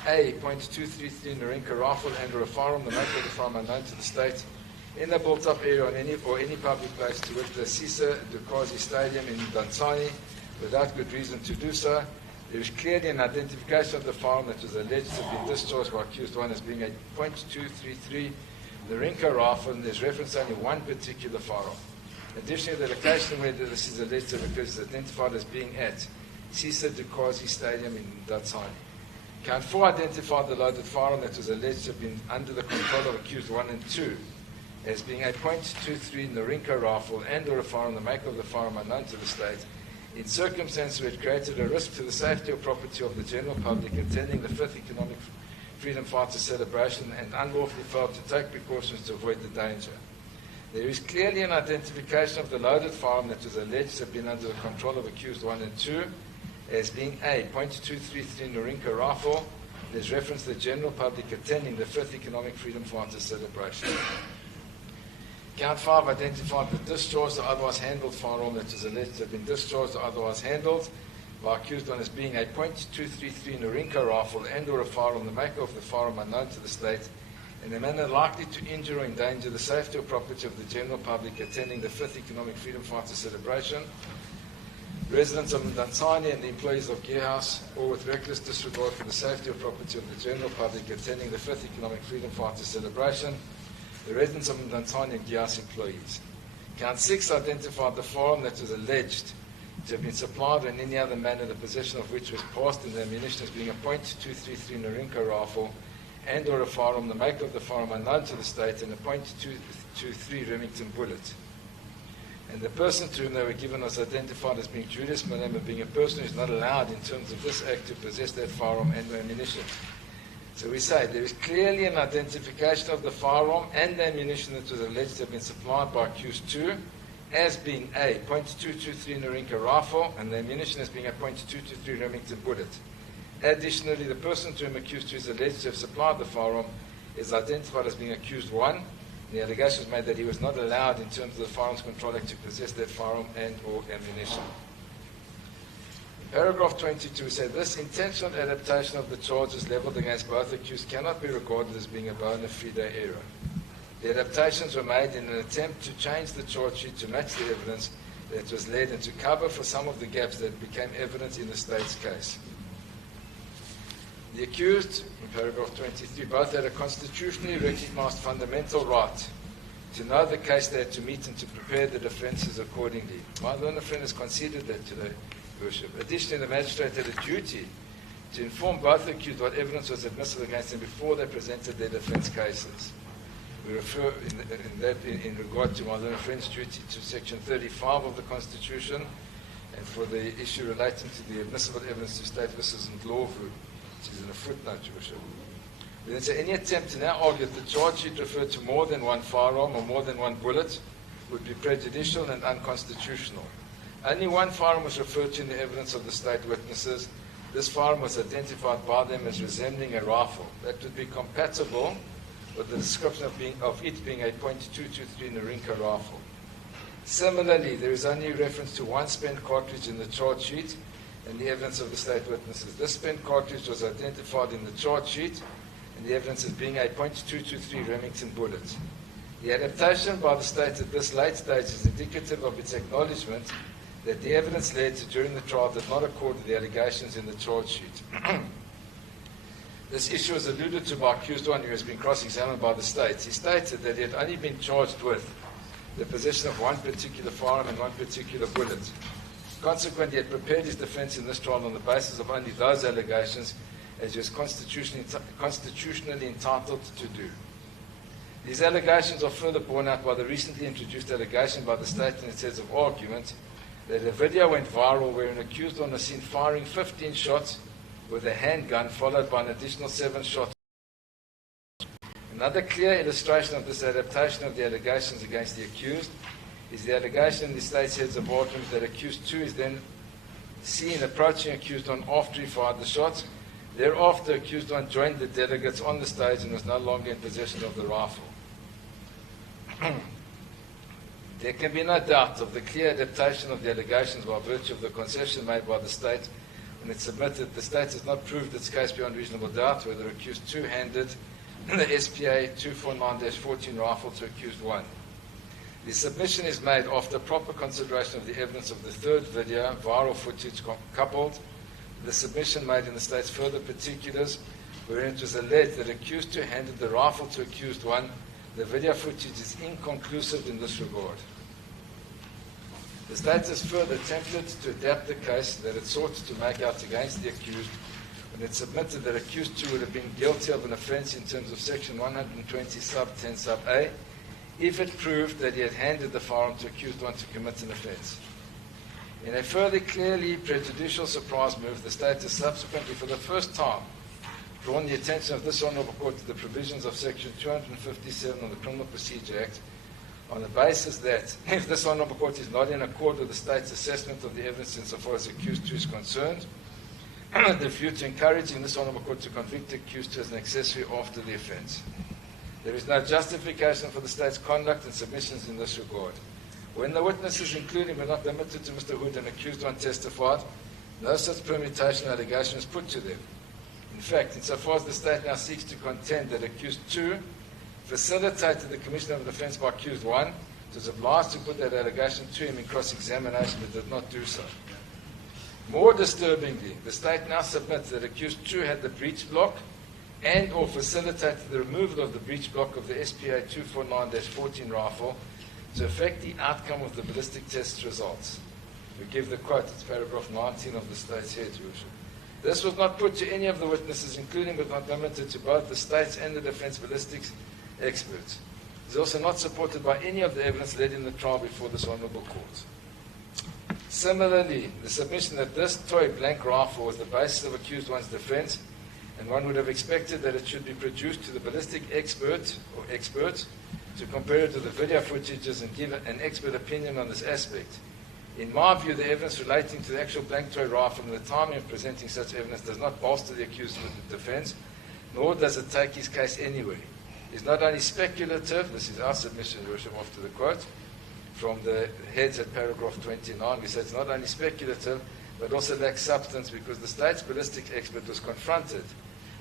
a .233 Narinka rifle and or a firearm, the make of the firearm unknown to the state, in a built-up area or any public place, to wit the Sisa Dukazi Stadium in Dansani, without good reason to do so. There is clearly an identification of the firearm that was alleged to have been discharged by accused one as being a .233 Narinka rifle, and there's reference to only one particular firearm. Additionally, the location where this is alleged to occur is identified as being at CIC Dukazi Stadium in Datsani. Count 4 identified the loaded firearm that was alleged to have been under the control of accused 1 and 2 as being a .23 Norinco rifle and or a firearm, the maker of the firearm unknown to the state, in circumstances where it created a risk to the safety or property of the general public attending the 5th Economic Freedom Fighters celebration and unlawfully failed to take precautions to avoid the danger. There is clearly an identification of the loaded firearm that was alleged to have been under the control of accused 1 and 2 as being a .233 Norinco rifle. There's reference to the general public attending the 5th Economic Freedom Fighters celebration. Count 5 identified the discharged or otherwise handled firearm that was alleged to have been discharged or otherwise handled by accused 1 as being a .233 Norinco rifle and or a firearm, the maker of the firearm unknown to the state, in a manner likely to injure or endanger the safety or property of the general public attending the 5th Economic Freedom Fighters celebration, residents of Mdantsane and the employees of Gearhouse, or with reckless disregard for the safety or property of the general public attending the 5th Economic Freedom Fighters celebration, the residents of Mdantsane and Gearhouse employees. Count 6 identified the firearm that was alleged to have been supplied or in any other manner the possession of which was passed in the ammunition as being a .233 Norinco rifle and or a firearm, the maker of the firearm unknown to the state, and a .223 Remington bullet. And the person to whom they were given was identified as being Julius Malema, being a person who is not allowed in terms of this act to possess that firearm and the ammunition. So we say there is clearly an identification of the firearm and the ammunition that was alleged to have been supplied by accused 2 as being a .223 Norinco rifle and the ammunition as being a .223 Remington bullet. Additionally, the person to whom accused 2 is alleged to have supplied the firearm is identified as being accused 1. The allegation was made that he was not allowed in terms of the Firearms Control Act to possess that firearm and or ammunition. Paragraph 22 said this intentional adaptation of the charges levelled against both accused cannot be regarded as being a bona fide error. The adaptations were made in an attempt to change the charge sheet to match the evidence that was led and to cover for some of the gaps that became evident in the state's case. The accused, in paragraph 23, both had a constitutionally recognized fundamental right to know the case they had to meet and to prepare the defences accordingly. My learned friend has conceded that today, Worship. Additionally, the magistrate had a duty to inform both accused what evidence was admissible against them before they presented their defence cases. We refer in regard to my learned friend's duty to section 35 of the Constitution, and for the issue relating to the admissible evidence to state this isn't lawful, which is in a footnote, Your Worship. We then say any attempt to now argue that the charge sheet referred to more than one firearm or more than one bullet would be prejudicial and unconstitutional. Only one firearm was referred to in the evidence of the state witnesses. This firearm was identified by them as resembling a rifle. That would be compatible with the description of it being a .223 Norinco rifle. Similarly, there is only reference to one spent cartridge in the charge sheet and the evidence of the state witnesses. This spent cartridge was identified in the charge sheet and the evidence as being a .223 Remington bullet. The adaptation by the state at this late stage is indicative of its acknowledgement that the evidence led to during the trial did not accord with the allegations in the charge sheet. This issue was alluded to by accused 1 who has been cross-examined by the state. He stated that he had only been charged with the possession of one particular firearm and one particular bullet. Consequently, he had prepared his defence in this trial on the basis of only those allegations as he was constitutionally entitled to do. These allegations are further borne out by the recently introduced allegation by the state in its heads of argument that a video went viral where an accused one was seen firing 15 shots with a handgun followed by an additional 7 shots. Another clear illustration of this adaptation of the allegations against the accused is the allegation in the state's heads of argument that accused 2 is then seen approaching accused 1 after he fired the shots. Thereafter, accused 1 joined the delegates on the stage and was no longer in possession of the rifle. There can be no doubt of the clear adaptation of the allegations by virtue of the concession made by the state when it submitted the state has not proved its case beyond reasonable doubt whether accused 2 handed the SPA 249-14 rifle to accused 1. The submission is made after proper consideration of the evidence of the third video, viral footage coupled with the submission made in the state's further particulars, wherein it was alleged that accused 2 handed the rifle to accused 1. The video footage is inconclusive in this regard. The state has further attempted to adapt the case that it sought to make out against the accused when it submitted that accused 2 would have been guilty of an offence in terms of section 120 sub 10 sub A if it proved that he had handed the firearm to accused 1 to commit an offence. In a further clearly prejudicial surprise move, the state has subsequently for the first time drawn the attention of this Honourable Court to the provisions of section 257 of the Criminal Procedure Act on the basis that if this Honourable Court is not in accord with the state's assessment of the evidence insofar as accused 2 is concerned, the view to encouraging this Honourable Court to convict accused 2 as an accessory after the offence. There is no justification for the state's conduct and submissions in this regard. When the witnesses, including but not limited to Mr. Hood and accused 1, testified, no such permutation allegation was put to them. In fact, insofar as the state now seeks to contend that accused 2 facilitated the commission of an offence by accused 1, it was obliged to put that allegation to him in cross-examination but did not do so. More disturbingly, the state now submits that accused 2 had the breech block and or facilitated the removal of the breech block of the SPA 249-14 rifle to affect the outcome of the ballistic test results. We give the quote, it's paragraph 19 of the state's head, Your Worship. This was not put to any of the witnesses, including but not limited to both the state's and the defence ballistics experts. It is also not supported by any of the evidence led in the trial before this Honourable Court. Similarly, the submission that this toy blank rifle was the basis of accused 1's defence, and one would have expected that it should be produced to the ballistic expert or experts to compare it to the video footages and give an expert opinion on this aspect. In my view, the evidence relating to the actual blank toy rifle and the timing of presenting such evidence does not bolster the accused's defence, nor does it take his case anywhere. It is not only speculative, this is our submission, Your Worship, after the quote, from the heads at paragraph 29, we say it's not only speculative, but also lacks substance because the state's ballistic expert was confronted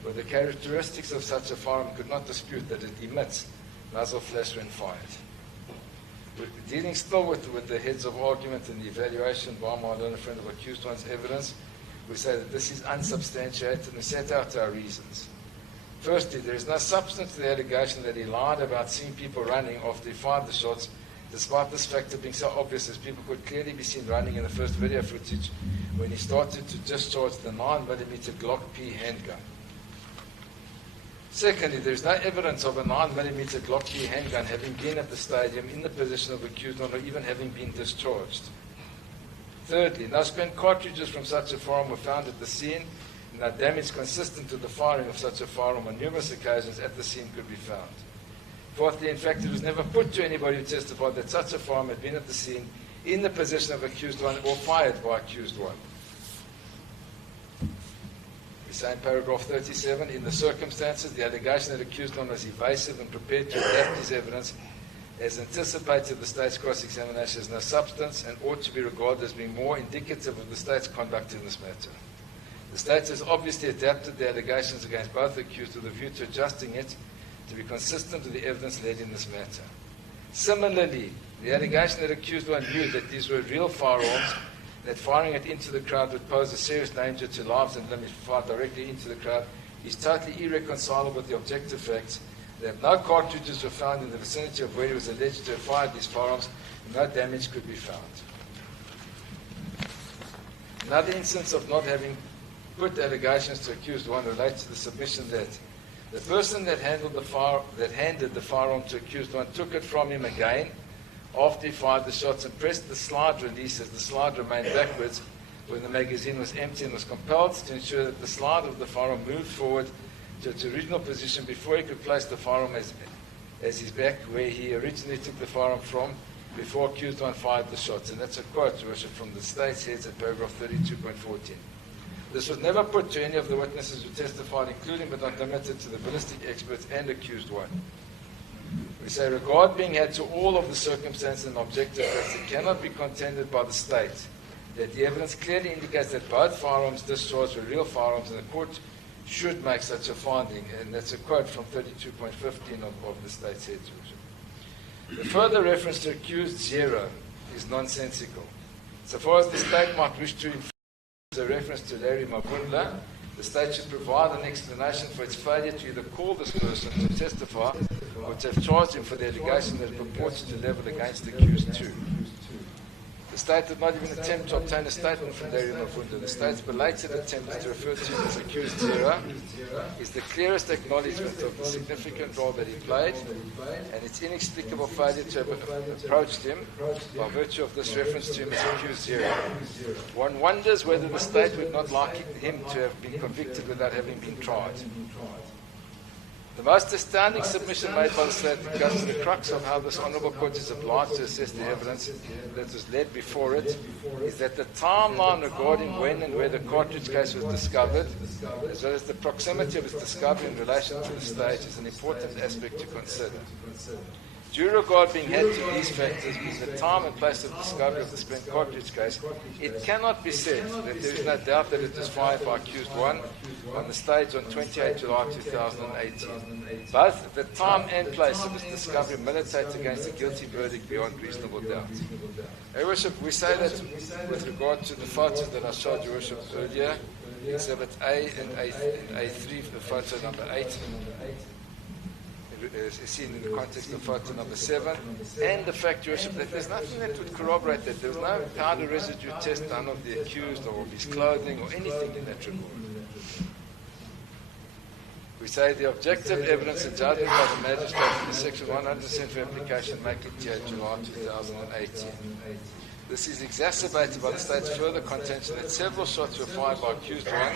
with the characteristics of such a firearm and could not dispute that it emits muzzle flash when fired. We're dealing still with the heads of argument and the evaluation by my learned friend of accused 1's evidence, we say that this is unsubstantiated and we set out our reasons. Firstly, there is no substance to the allegation that he lied about seeing people running after he fired the shots, despite this factor being so obvious as people could clearly be seen running in the first video footage when he started to discharge the 9mm Glock P handgun. Secondly, there is no evidence of a 9mm Glock P handgun having been at the stadium in the possession of accused 1 or even having been discharged. Thirdly, no spent cartridges from such a firearm were found at the scene, and no damage consistent with the firing of such a firearm on numerous occasions at the scene could be found. Fourthly, in fact, it was never put to anybody who testified that such a firearm had been at the scene in the possession of accused 1 or fired by accused 1. We say in paragraph 37, in the circumstances, the allegation that accused 1 was evasive and prepared to adapt his evidence as anticipated the state's cross-examination has no substance and ought to be regarded as being more indicative of the state's conduct in this matter. The state has obviously adapted the allegations against both accused with a view to adjusting it to be consistent with the evidence led in this matter. Similarly, the allegation that accused 1 knew that these were real firearms, that firing it into the crowd would pose a serious danger to lives and limb if fired directly into the crowd, is totally irreconcilable with the objective facts that no cartridges were found in the vicinity of where he was alleged to have fired these firearms, and no damage could be found. Another instance of not having put allegations to accused 1 relates to the submission that the person that handed the firearm to accused 1 took it from him again after he fired the shots and pressed the slide release as the slide remained backwards when the magazine was empty and was compelled to ensure that the slide of the firearm moved forward to its original position before he could place the firearm as his back where he originally took the firearm from before accused 1 fired the shots. And that's a quote, Your Worship, from the state's heads at paragraph 32.14. This was never put to any of the witnesses who testified, including but not limited to the ballistic experts and accused 1. We say, regard being had to all of the circumstances and objective facts, it cannot be contended by the state that the evidence clearly indicates that both firearms discharged were real firearms, and the court should make such a finding. And that's a quote from 32.15 of the state's heads. The further reference to accused 0 is nonsensical. So far as the state might wish to infer a reference to Larry Mabunda, the state should provide an explanation for its failure to either call this person to testify or to have charged him for the allegation that it purports to level against accused 2. The state did not even attempt to obtain a statement from Dario Mafunda. The state's belated attempt to refer to him as accused zero is the clearest acknowledgement of the significant role that he played and its inexplicable failure to have approached him by virtue of this reference to him as accused zero. One wonders whether the state would not like him to have been convicted without having been tried. The most astounding submission made by the state that goes to the crux of how this honourable court is obliged to assess the evidence that was led before it is that the timeline regarding when and where the cartridge case was discovered, as well as the proximity of its discovery in relation to the state, is an important aspect to consider. Due regard being had to these factors, being the time and place of discovery of the spent cartridge case, it cannot be said that there is no doubt that it was fired by accused one on the stage on 28 July 2018. Both the time and place of its discovery militate against a guilty verdict beyond reasonable doubt. Your Worship, we say that with regard to the photos that I showed Your Worship earlier, Exhibit A and A3, the photo number 8, is seen in the context of photo number 7, and the fact, Your Worship, that there's nothing that would corroborate that. There's no powder residue test done of the accused or of his clothing or anything in that regard. We say the objective evidence and judgment by the magistrate in the section 100% application make it clear July 2018. This is exacerbated by the state's further contention that several shots were fired by accused one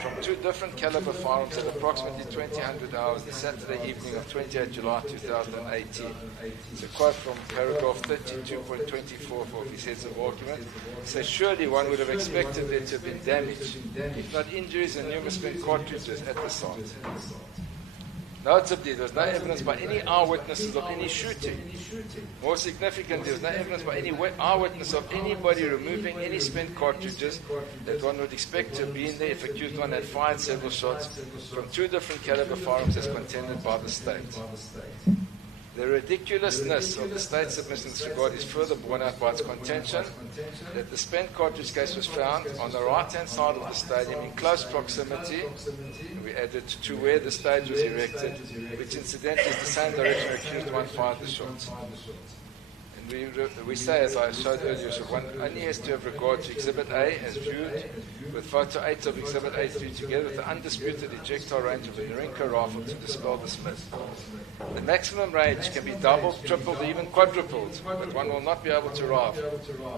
from two different caliber firearms at approximately 2000 hours the Saturday evening of 28 July 2018. It's a quote from paragraph 32.24 of his heads of argument. It says, surely one would have expected there to have been damage, if not injuries and numerous spent cartridges at the site. Notably, there was no evidence by any eyewitnesses of any shooting. More significantly, there was no evidence by any eyewitness of anybody removing any spent cartridges that one would expect to have been there if accused one had fired several shots from two different caliber firearms as contended by the state. The ridiculousness of the state's submission in this regard is further borne out by its contention that the spent cartridge case was found on the right-hand side of the stadium in close proximity, we added to where the stage was erected, which incidentally is the same direction accused one fired the shots. And we say, as I showed earlier, one only has to have regard to Exhibit A as viewed with photo 8 of Exhibit A3 together with the undisputed ejectile range of the Norinco rifle to dispel the Smith. The maximum range can be doubled, tripled, or even quadrupled, but one will not be able to arrive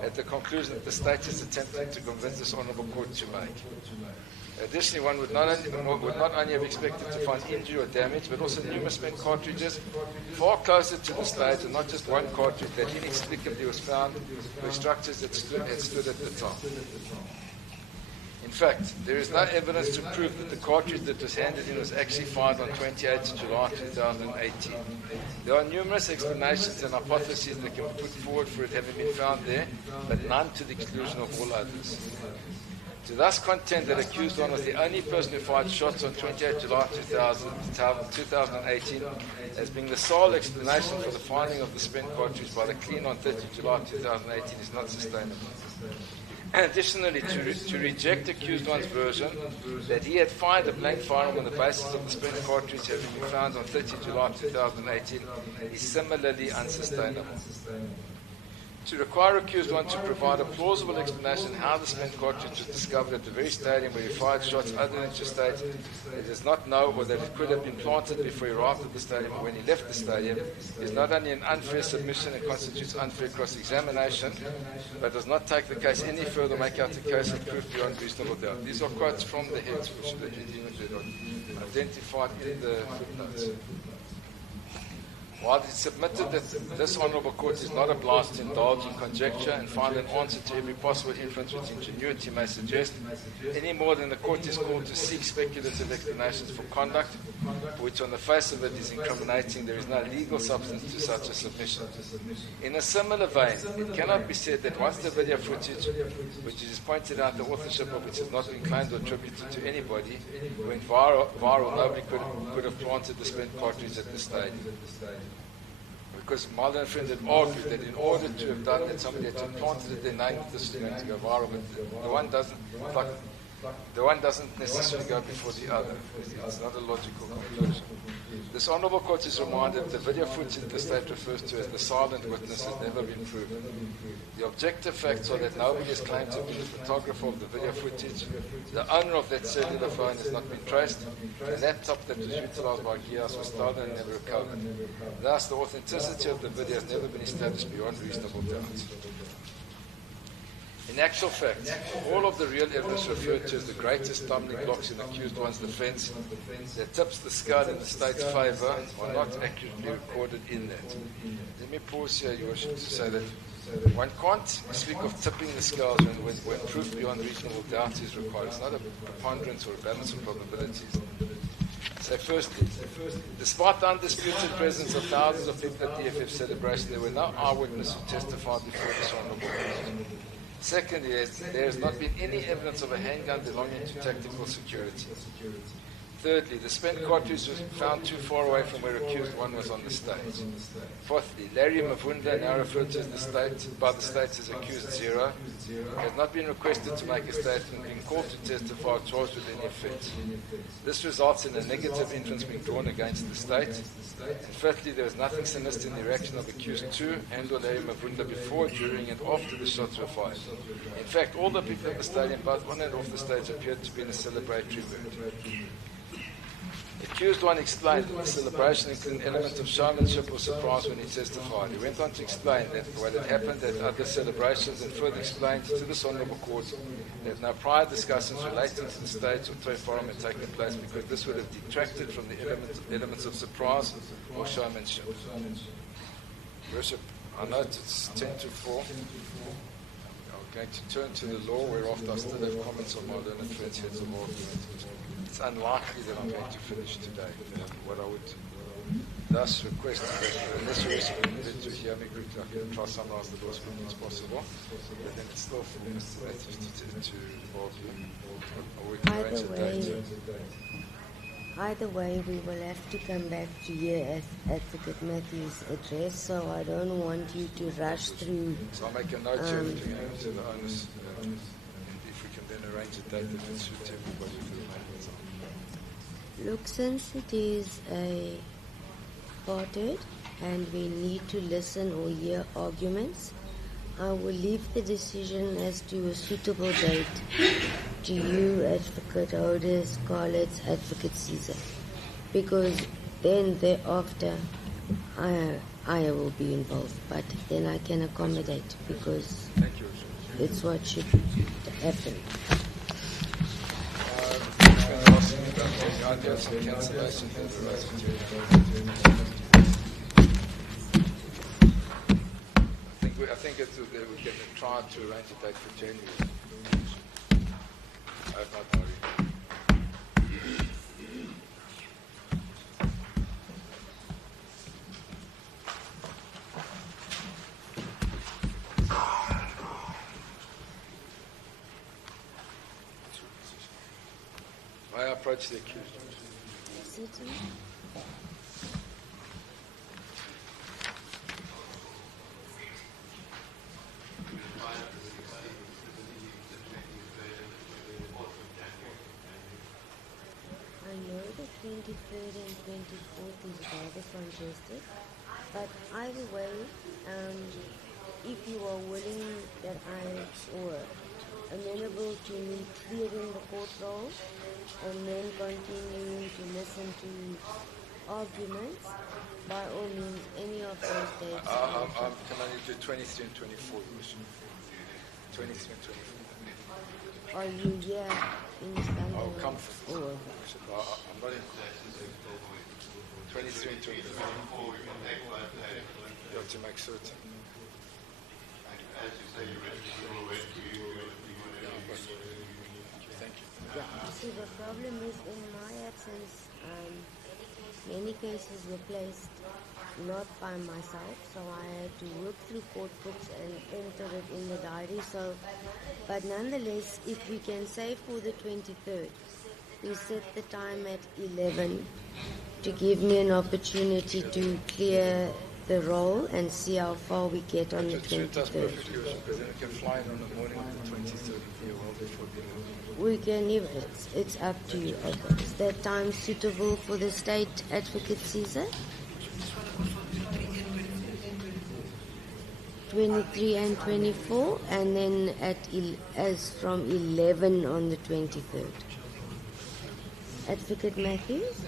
at the conclusion that the state is attempting to convince this honourable court to make. Additionally, one would not only have expected to find injury or damage, but also numerous spent cartridges far closer to the stage, and not just one cartridge that inexplicably was found where structures that had stood at the time. In fact, there is no evidence to prove that the cartridge that was handed in was actually fired on 28 July 2018. There are numerous explanations and hypotheses that can be put forward for it having been found there, but none to the exclusion of all others. To thus contend that accused one was the only person who fired shots on 28 July 2018 as being the sole explanation for the finding of the spent cartridge by the clean on 30 July 2018 is not sustainable. Additionally, to reject accused one's version that he had fired a blank firearm on the basis of the spent cartridge having been found on 30 July 2018 is similarly unsustainable. To require accused one to provide a plausible explanation how the spent cartridge was discovered at the very stadium where he fired shots other than to state that he does not know or that it could have been planted before he arrived at the stadium or when he left the stadium is not only an unfair submission and constitutes unfair cross-examination, but does not take the case any further, make out the case of proof beyond reasonable doubt. These are quotes from the heads which the identified in the footnotes. While it is submitted that this honourable court is not obliged to indulge in conjecture and find an answer to every possible inference which ingenuity may suggest, any more than the court is called to seek speculative explanations for conduct, for which on the face of it is incriminating, there is no legal substance to such a submission. In a similar vein, it cannot be said that once the video footage, which is pointed out the authorship of which has not been claimed or attributed to anybody, went viral, nobody could have planted the spent cartridge at the stadium. Because Mulder and friends had argued that in order to have done that, somebody had to have planted it, their name, this was going to go viral. But the one doesn't, like The one doesn't necessarily go before the other. It's not a logical conclusion. This Honourable Court is reminded the video footage the state refers to as the silent witness has never been proven. The objective facts are that nobody has claimed to be the photographer of the video footage, the owner of that cellular phone has not been traced, the laptop that was utilised by Gias was stolen and never recovered. Thus, the authenticity of the video has never been established beyond reasonable doubt. In actual fact, all of the real evidence referred to as the greatest stumbling blocks in the accused one's defence that tips the scale in the state's favour are not accurately recorded in that. Let me pause here, Your Worship, to say that one can't speak of tipping the scales when proof beyond reasonable doubt is required. It's not a preponderance or a balance of probabilities. So firstly, despite the undisputed presence of thousands of people at the DFF celebration, there were no eyewitnesses who testified before this honourable court. Secondly, there has not been any evidence of a handgun belonging to tactical security. Thirdly, the spent cartridge was found too far away from where accused one was on the stage. Fourthly, Larry Mavunda, now referred to as by the state as accused zero, has not been requested to make a statement, being called to testify or charged with any offence. This results in a negative inference being drawn against the state. And fifthly, there was nothing sinister in the reaction of accused 2 and or Larry Mavunda before, during and after the shots were fired. In fact, all the people at the stadium, both on and off the stage, appeared to be in a celebratory mood. The accused one explained that the celebration included an element of showmanship or surprise when he testified. He went on to explain that what had happened at other celebrations and further explained to this honourable court that no prior discussions relating to the stage or to a forum had taken place because this would have detracted from the elements of surprise or showmanship. Worship, I note it's 10 to 4. I'm going to turn to the law, whereafter I still have comments on my learned friends' heads of argument. It's unlikely that I'm going to finish today. What I would thus request is that unless you're permitted to hear me quickly, I can try to summarize the law as quickly as possible. But then it's still for Mr. Matthews to argue. Or we can arrange a date. Either way, we will have to come back to hear Advocate Matthews' address, so I don't want you to rush through. So I'll make a note here to the onus, and if we can then arrange a date that will suit everybody for the moment. Look, since it is a parted and we need to listen or hear arguments, I will leave the decision as to a suitable date to you, Advocate Hodes, Scarlett's, Advocate Caesar, because then thereafter I will be involved, but then I can accommodate because it's what should happen. I think we can try to arrange a date for January. I have not already. I approach the accused. Certainly. I know the 23rd and 24th is rather congested, but either way, if you are willing that or amenable to me clearing the court roll and then continuing to listen to arguments, by all means, any of those dates. Can I do 23 and 24? 23 and 24. Are you here in Istanbul? I'll come for it. I'm not in 23 and 24. You have to make certain. Yeah, see, the problem is in my absence, many cases were placed not by myself, so I had to work through court books and enter it in the diary. So, but nonetheless, if we can say for the 23rd, we set the time at 11 to give me an opportunity to clear the roll and see how far we get on the It suits us 23rd. perfectly, because then we can fly in on the morning of the 23rd. Well before dinner. We can even, it's up to you. Okay. Is that time suitable for the state advocate, Caesar? 23 and 24, and then as from 11 on the 23rd. Advocate Matthews?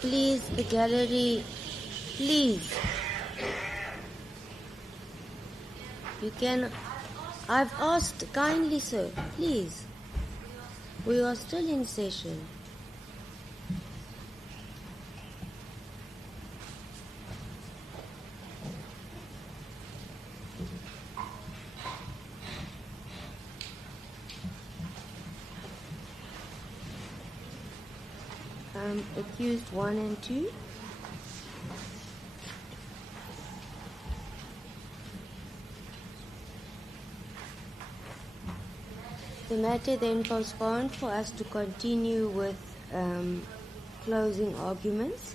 Please, the gallery, please. You can, I've asked kindly, sir, please. We are still in session. Accused 1 and 2. The matter then postponed for us to continue with closing arguments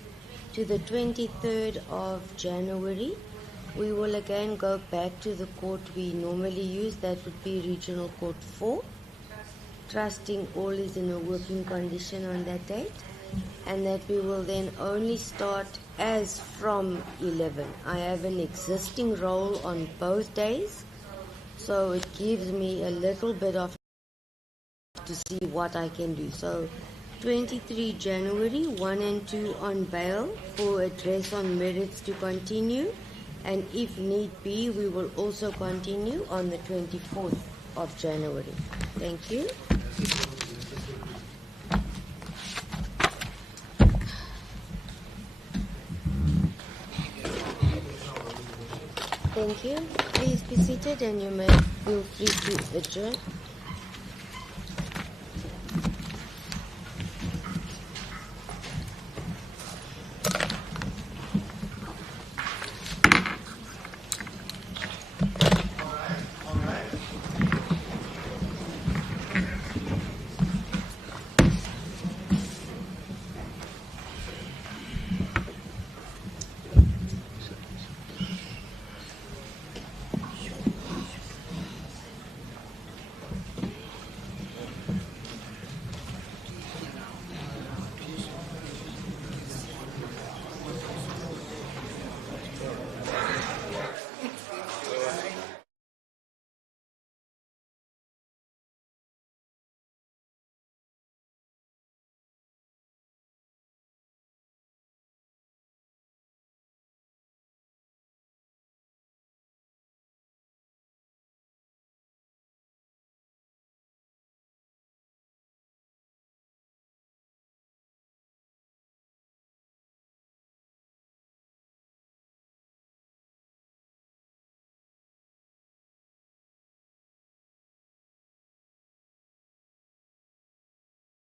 to the 23rd of January. We will again go back to the court we normally use, that would be Regional Court 4, trusting all is in a working condition on that date, and that we will then only start as from 11. I have an existing roll on both days, so it gives me a little bit of to see what I can do. So 23 January, 1 and 2 on bail for address on merits to continue, and if need be, we will also continue on the 24th of January. Thank you. Thank you. Please be seated and you may feel free to adjourn.